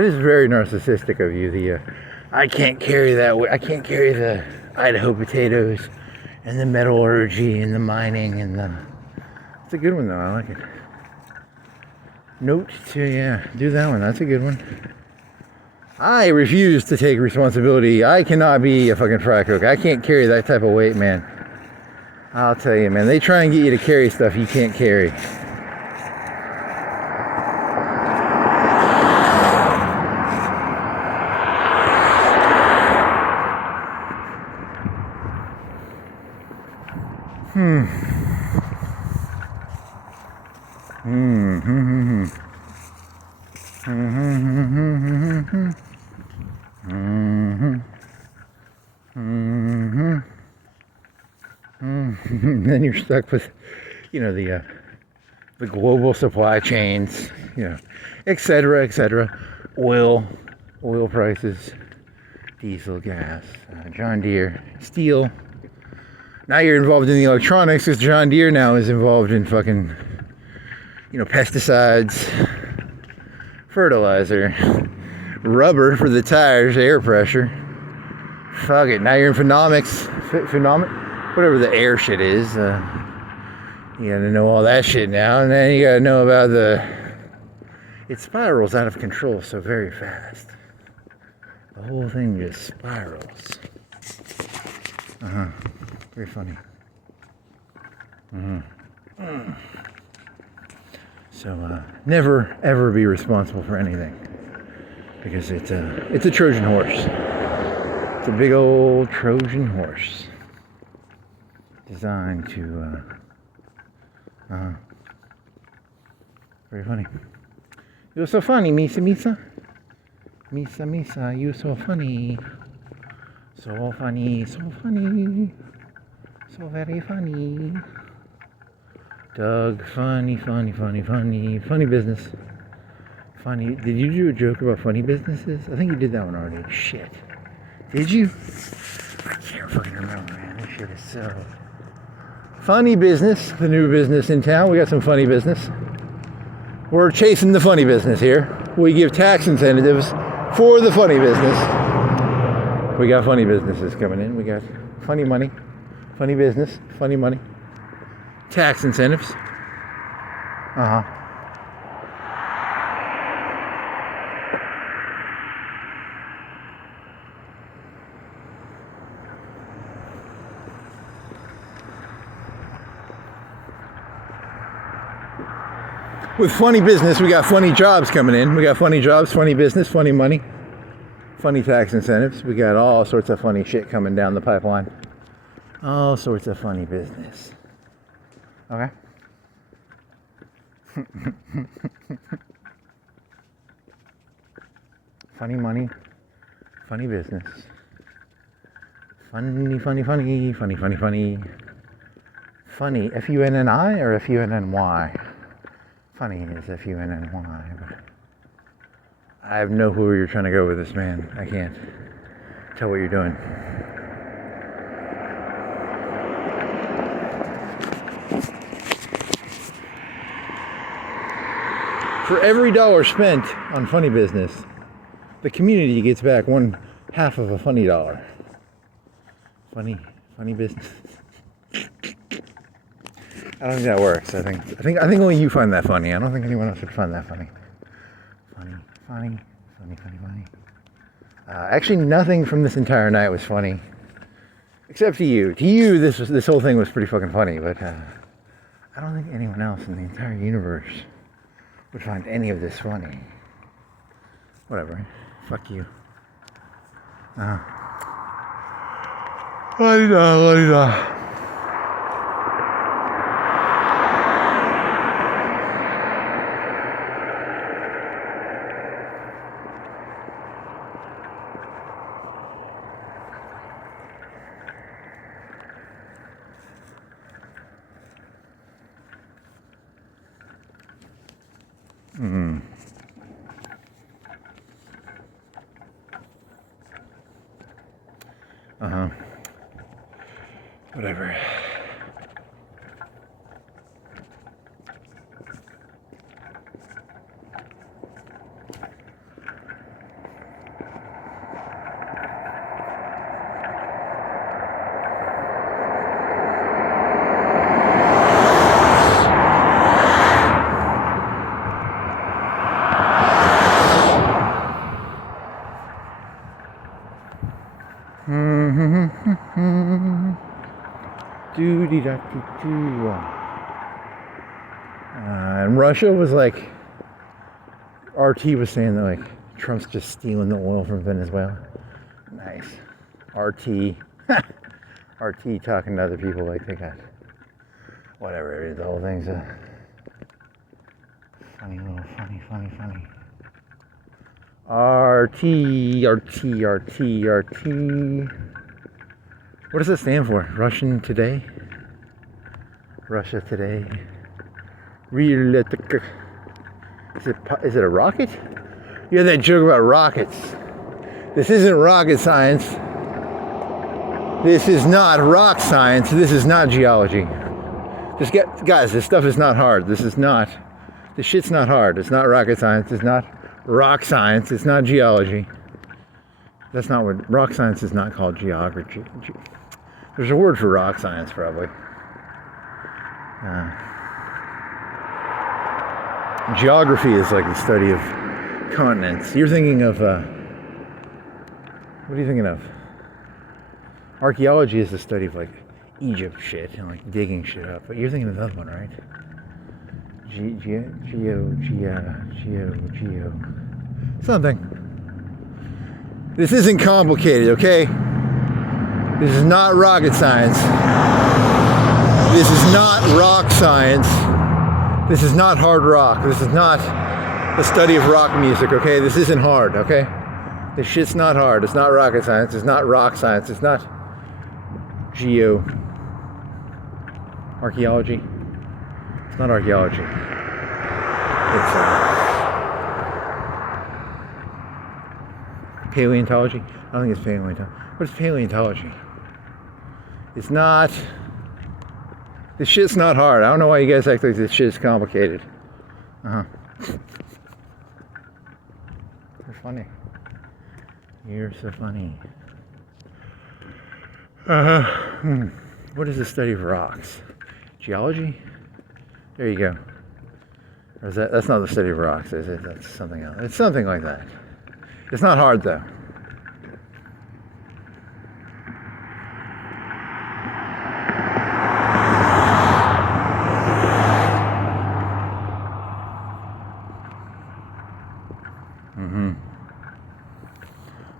That is very narcissistic of you. I can't carry that. I can't carry the Idaho potatoes and the metallurgy and the mining and the. It's a good one though. I like it. Note to do that one. That's a good one. I refuse to take responsibility. I cannot be a fucking fry cook. I can't carry that type of weight, man. I'll tell you, man. They try and get you to carry stuff you can't carry. Then you're stuck with, the global supply chains, et cetera, et cetera. Oil prices, diesel, gas, John Deere, steel. Now you're involved in the electronics because John Deere now is involved in fucking, pesticides, fertilizer, rubber for the tires, air pressure. Fuck it. Now you're in phenomics, whatever the air shit is. You gotta know all that shit now, and then you gotta know about it spirals out of control so very fast. The whole thing just spirals. Very funny. So never ever be responsible for anything, because it's a Trojan horse. It's a big old Trojan horse designed to very funny. You're so funny, Misa. Misa, you're so funny. So funny. So very funny. Doug, funny business. Funny. Did you do a joke about funny businesses? I think you did that one already. Shit. Did you? I can't fucking remember, man. This shit is so... Funny business, the new business in town. We got some funny business. We're chasing the funny business here. We give tax incentives for the funny business. We got funny businesses coming in. We got funny money, funny business, funny money, tax incentives. With funny business, we got funny jobs coming in. We got funny jobs, funny business, funny money, funny tax incentives. We got all sorts of funny shit coming down the pipeline. All sorts of funny business. Okay? Funny money, funny business. Funny. Funny, F-U-N-N-I or F-U-N-N-Y? Funny is F-U-N-N-Y, but I have no clue where you're trying to go with this, man. I can't tell what you're doing. For every dollar spent on funny business, the community gets back 1/2 of a funny dollar. Funny business. I don't think that works. I think only you find that funny. I don't think anyone else would find that funny. Funny. Actually, nothing from this entire night was funny, except to you. To you, this whole thing was pretty fucking funny. But I don't think anyone else in the entire universe would find any of this funny. Whatever. Fuck you. La-di-da. Whatever. Doo-dee-da-doo-doo. And Russia was like, RT was saying that like Trump's just stealing the oil from Venezuela. Nice. RT. RT talking to other people like they got whatever it is. The whole thing's a funny. RT. What does that stand for? Russian Today? Russia Today. Is it a rocket? You had that joke about rockets. This isn't rocket science. This is not rock science. This is not geology. Guys, this stuff is not hard. This shit's not hard. It's not rocket science. It's not rock science. It's not geology. That's not what, rock science is not called geography. There's a word for rock science, probably. Geography is like the study of continents. You're thinking of, what are you thinking of? Archaeology is the study of like Egypt shit and like digging shit up. But you're thinking of the other one, right? Geo. Something. This isn't complicated, okay? This is not rocket science. This is not rock science. This is not hard rock. This is not the study of rock music, okay? This isn't hard, okay? This shit's not hard. It's not rocket science. It's not rock science. It's not archaeology. It's not archaeology. It's paleontology. I don't think it's paleontology. What is paleontology? It's not. This shit's not hard. I don't know why you guys act like this shit's complicated. You're funny. You're so funny. What is the study of rocks? Geology? There you go. Or is that's not the study of rocks, is it? That's something else. It's something like that. It's not hard though.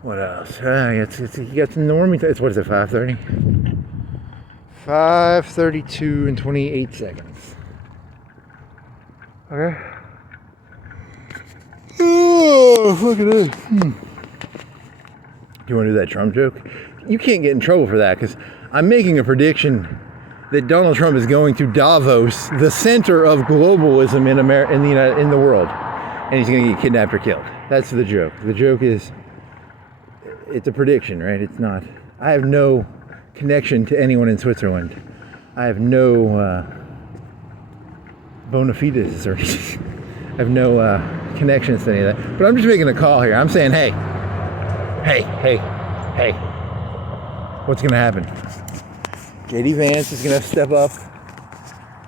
What else? You got some normie. What is it? 5:30. 5:32 and 28 seconds. Okay. Oh, look at this. You want to do that Trump joke? You can't get in trouble for that because I'm making a prediction that Donald Trump is going to Davos, the center of globalism in the world, and he's going to get kidnapped or killed. That's the joke. The joke is, it's a prediction, right? It's not. I have no connection to anyone in Switzerland. I have no bona fides or anything. I have no connections to any of that. But I'm just making a call here. I'm saying, hey, what's going to happen? JD Vance is going to have to step up.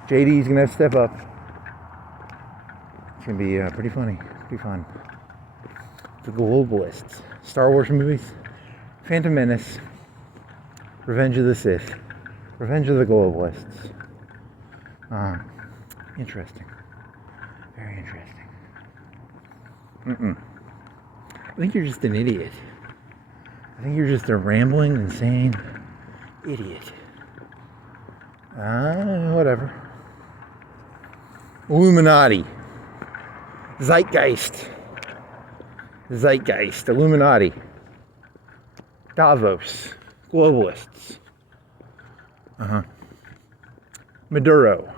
JD's going to have to step up. It's going to be pretty funny. Pretty fun. The globalists. Star Wars movies. Phantom Menace. Revenge of the Sith. Revenge of the Globalists. Interesting. Very interesting. I think you're just an idiot. I think you're just a rambling, insane idiot. Whatever. Illuminati. Zeitgeist. Illuminati. Davos. Globalists. Maduro.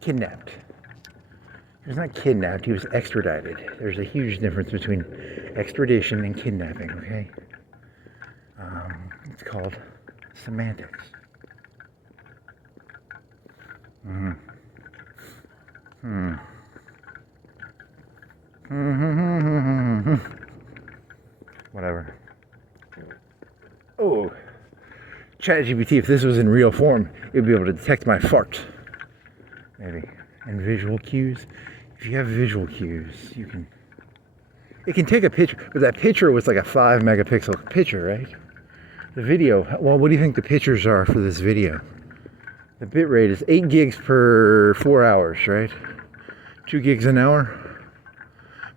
Kidnapped. He was not kidnapped, he was extradited. There's a huge difference between extradition and kidnapping, okay? It's called semantics. Whatever. Oh, ChatGPT, if this was in real form, it would be able to detect my fart. Maybe. And visual cues. If you have visual cues, it can take a picture. But that picture was like a 5 megapixel picture, right? The video, well, what do you think the pictures are for this video? The bit rate is 8 gigs per 4 hours, right? 2 gigs an hour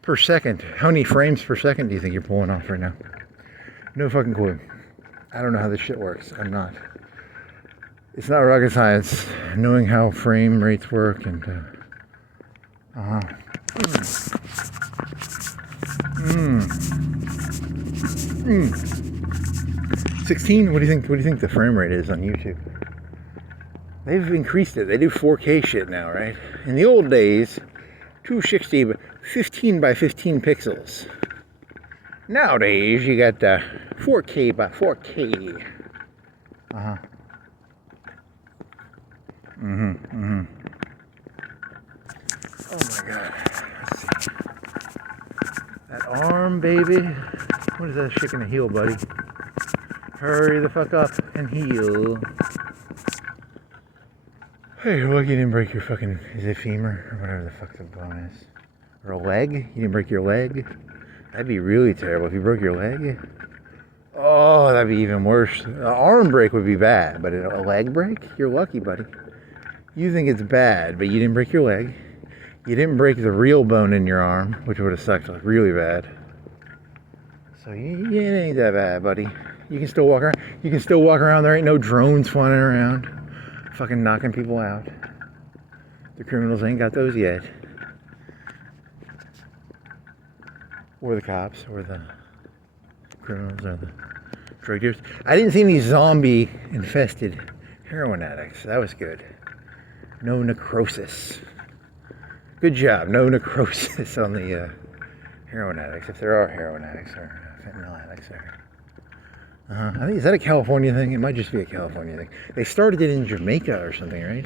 per second. How many frames per second do you think you're pulling off right now? No fucking clue. I don't know how this shit works. I'm not. It's not rocket science. Knowing how frame rates work and 16. What do you think the frame rate is on YouTube? They've increased it. They do 4K shit now, right? In the old days, 260, but 15 by 15 pixels. Nowadays, you got 4K by 4K. Oh my god. Let's see. That arm, baby. What is that shit gonna heal, buddy? Hurry the fuck up and heal. Hey, you're lucky you didn't break your fucking, is it femur? Or whatever the fuck the bone is. Or a leg? You didn't break your leg? That'd be really terrible if you broke your leg. Oh, that'd be even worse. An arm break would be bad, but a leg break? You're lucky, buddy. You think it's bad, but you didn't break your leg. You didn't break the real bone in your arm, which would have sucked like really bad. So it ain't that bad, buddy. You can still walk around. You can still walk around. There ain't no drones flying around, fucking knocking people out. The criminals ain't got those yet. Or the cops, or the criminals, or the drug dealers. I didn't see any zombie-infested heroin addicts. That was good. No necrosis. Good job. No necrosis on the heroin addicts, if there are heroin addicts or fentanyl addicts there. I think, is that a California thing? It might just be a California thing. They started it in Jamaica or something, right?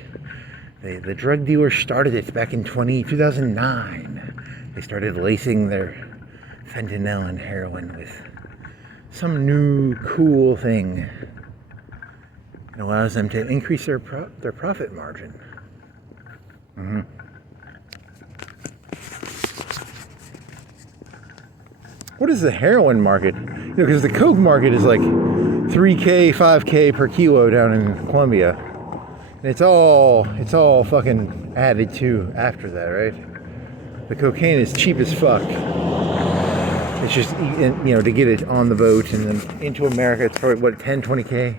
The drug dealers started it back in 2009. They started lacing their fentanyl and heroin with some new cool thing. It allows them to increase their profit margin. What is the heroin market? You know, because the coke market is like 3K, 5K per kilo down in Colombia. And it's all fucking added to after that, right? The cocaine is cheap as fuck. It's just, you know, to get it on the boat and then into America, it's probably, what, 10, 20K?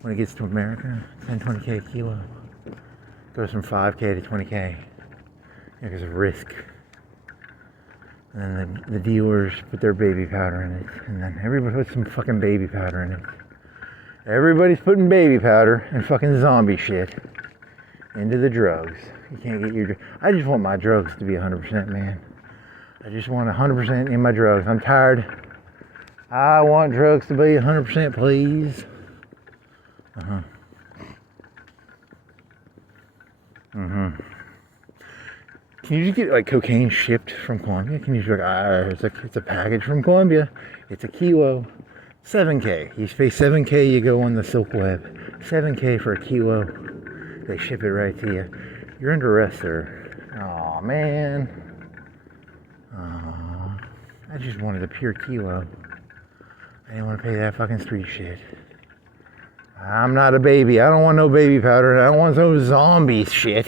When it gets to America, 10, 20K a kilo. Goes from 5K to 20K. Because of risk. And then the dealers put their baby powder in it. And then everybody puts some fucking baby powder in it. Everybody's putting baby powder and fucking zombie shit into the drugs. You can't get your... I just want my drugs to be 100%, man. I just want 100% in my drugs. I'm tired. I want drugs to be 100%, please. Can you just get like cocaine shipped from Colombia? Can you just be like, it's a package from Colombia. It's a kilo. 7K. You pay 7K, you go on the silk web. 7K for a kilo. They ship it right to you. You're under arrest, sir. Aw, man. Aw. I just wanted a pure kilo. I didn't want to pay that fucking street shit. I'm not a baby. I don't want no baby powder. I don't want no zombie shit.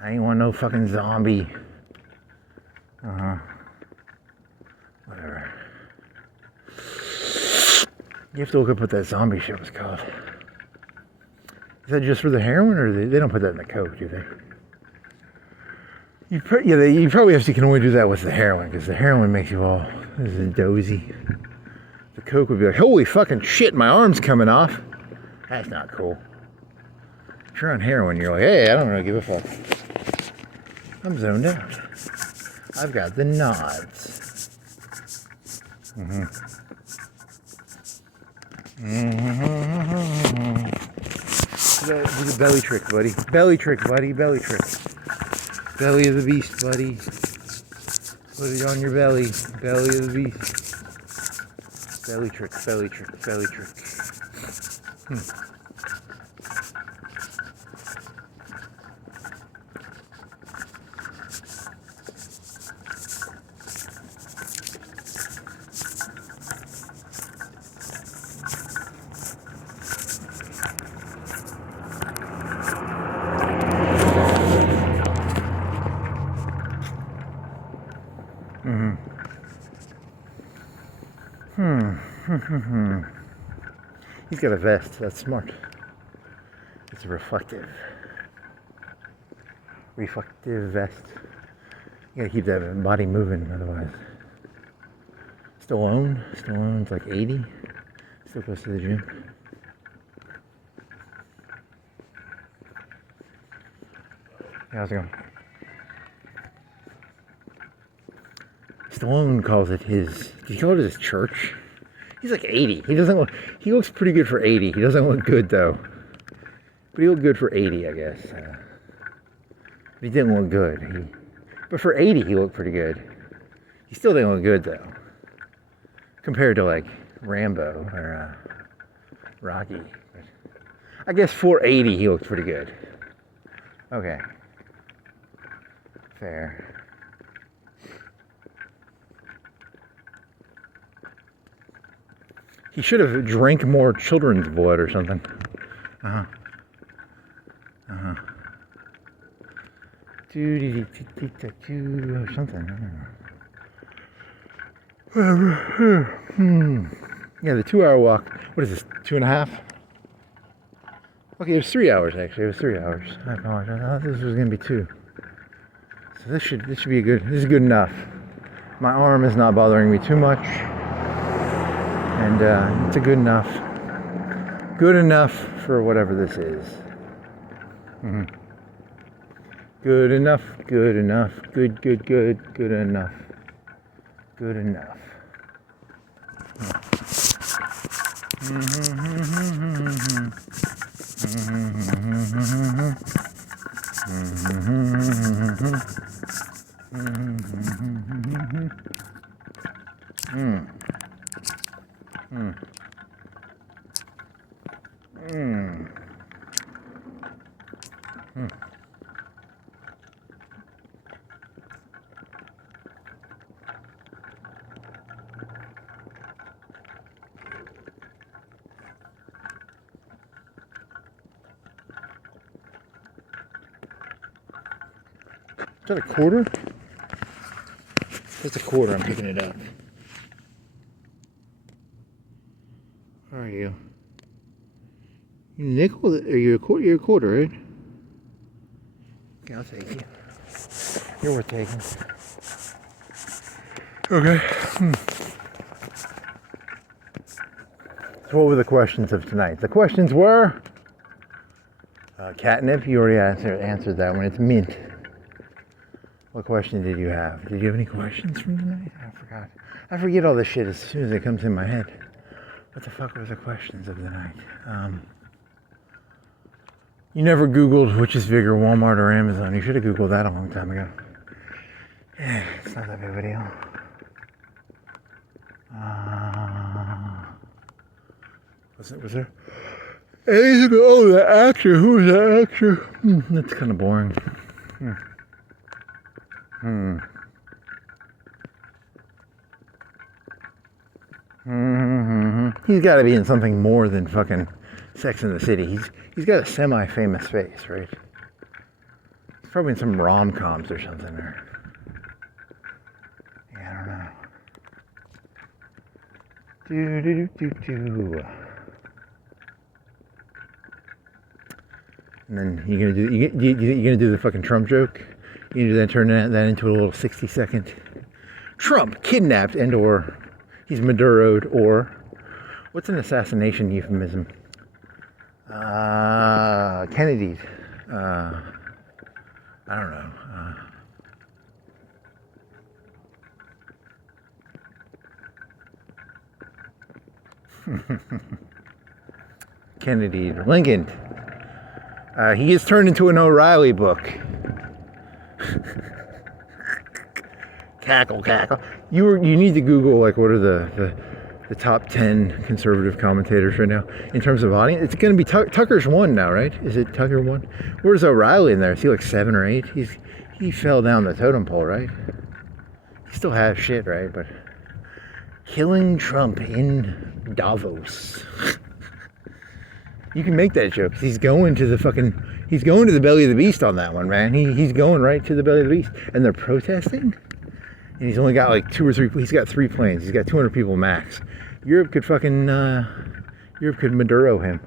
I ain't want no fucking zombie. Whatever. You have to look up what that zombie shit was called. Is that just for the heroin, or they don't put that in the coke, do they? You probably can only do that with the heroin, because the heroin makes you all dozy. The coke would be like, holy fucking shit, my arm's coming off. That's not cool. If you're on heroin, you're like, hey, I don't really give a fuck. I'm zoned out. I've got the nods. Do the belly trick, buddy. Belly trick, buddy. Belly trick. Belly of the beast, buddy. Put it on your belly. Belly of the beast. Belly trick, belly trick, belly trick. He's got a vest. That's smart. It's a reflective vest. You gotta keep that body moving, otherwise. Stallone's like 80. Still goes to the gym. How's it going? Stallone calls it his. Did he call it his church? He's like 80. He doesn't look. He looks pretty good for 80. He doesn't look good though. But he looked good for 80, I guess. He didn't look good. But for 80, he looked pretty good. He still didn't look good though, compared to like Rambo or Rocky. But I guess for 80, he looked pretty good. Okay. Fair. He should have drank more children's blood or something. Or something. I don't know. Yeah, the 2-hour walk. What is this? 2.5? Okay, it was 3 hours actually. It was 3 hours. I apologize. I thought this was gonna be 2. So this should be this is good enough. My arm is not bothering me too much. And it's a good enough for whatever this is. Good enough, good enough, good enough, good enough. Is that a quarter? That's a quarter. I'm picking it up. How are you? You nickel? Are you a quarter? You're a quarter, right? Okay, I'll take you. You're worth taking. Okay. So what were the questions of tonight? The questions were catnip. You already answered that one. It's mint. What question did you have? Did you have any questions from tonight? I forgot. I forget all this shit as soon as it comes in my head. What the fuck was the questions of the night? You never Googled which is bigger, Walmart or Amazon. You should have Googled that a long time ago. Yeah, it's not that big of a deal. Was there? Oh, the actor. Who was that actor? That's kind of boring. He's got to be in something more than fucking Sex and the City. He's got a semi-famous face, right? He's probably in some rom-coms or something. Or yeah, I don't know. And then you're gonna do the fucking Trump joke. You do that, turn that into a little 60-second. Trump kidnapped and or he's Maduro'd, or what's an assassination euphemism? Kennedy'd. I don't know. Kennedy'd. Lincoln. He gets turned into an O'Reilly book. Cackle. You need to Google like what are the top 10 conservative commentators right now in terms of audience. It's going to be Tucker's 1 now, right? Is it Tucker 1? Where's O'Reilly in there? Is he like 7 or 8? He fell down the totem pole, right? He still has shit, right? But killing Trump in Davos. You can make that joke. He's going to the belly of the beast on that one, man. He's going right to the belly of the beast. And they're protesting? And he's only got like 2 or 3, he's got 3 planes. He's got 200 people max. Europe could fucking, Europe could Maduro him.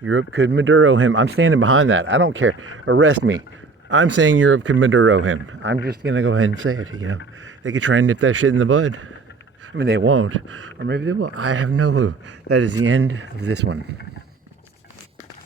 Europe could Maduro him. I'm standing behind that. I don't care. Arrest me. I'm saying Europe could Maduro him. I'm just going to go ahead and say it, you know. They could try and nip that shit in the bud. I mean, they won't. Or maybe they will. I have no clue. That is the end of this one.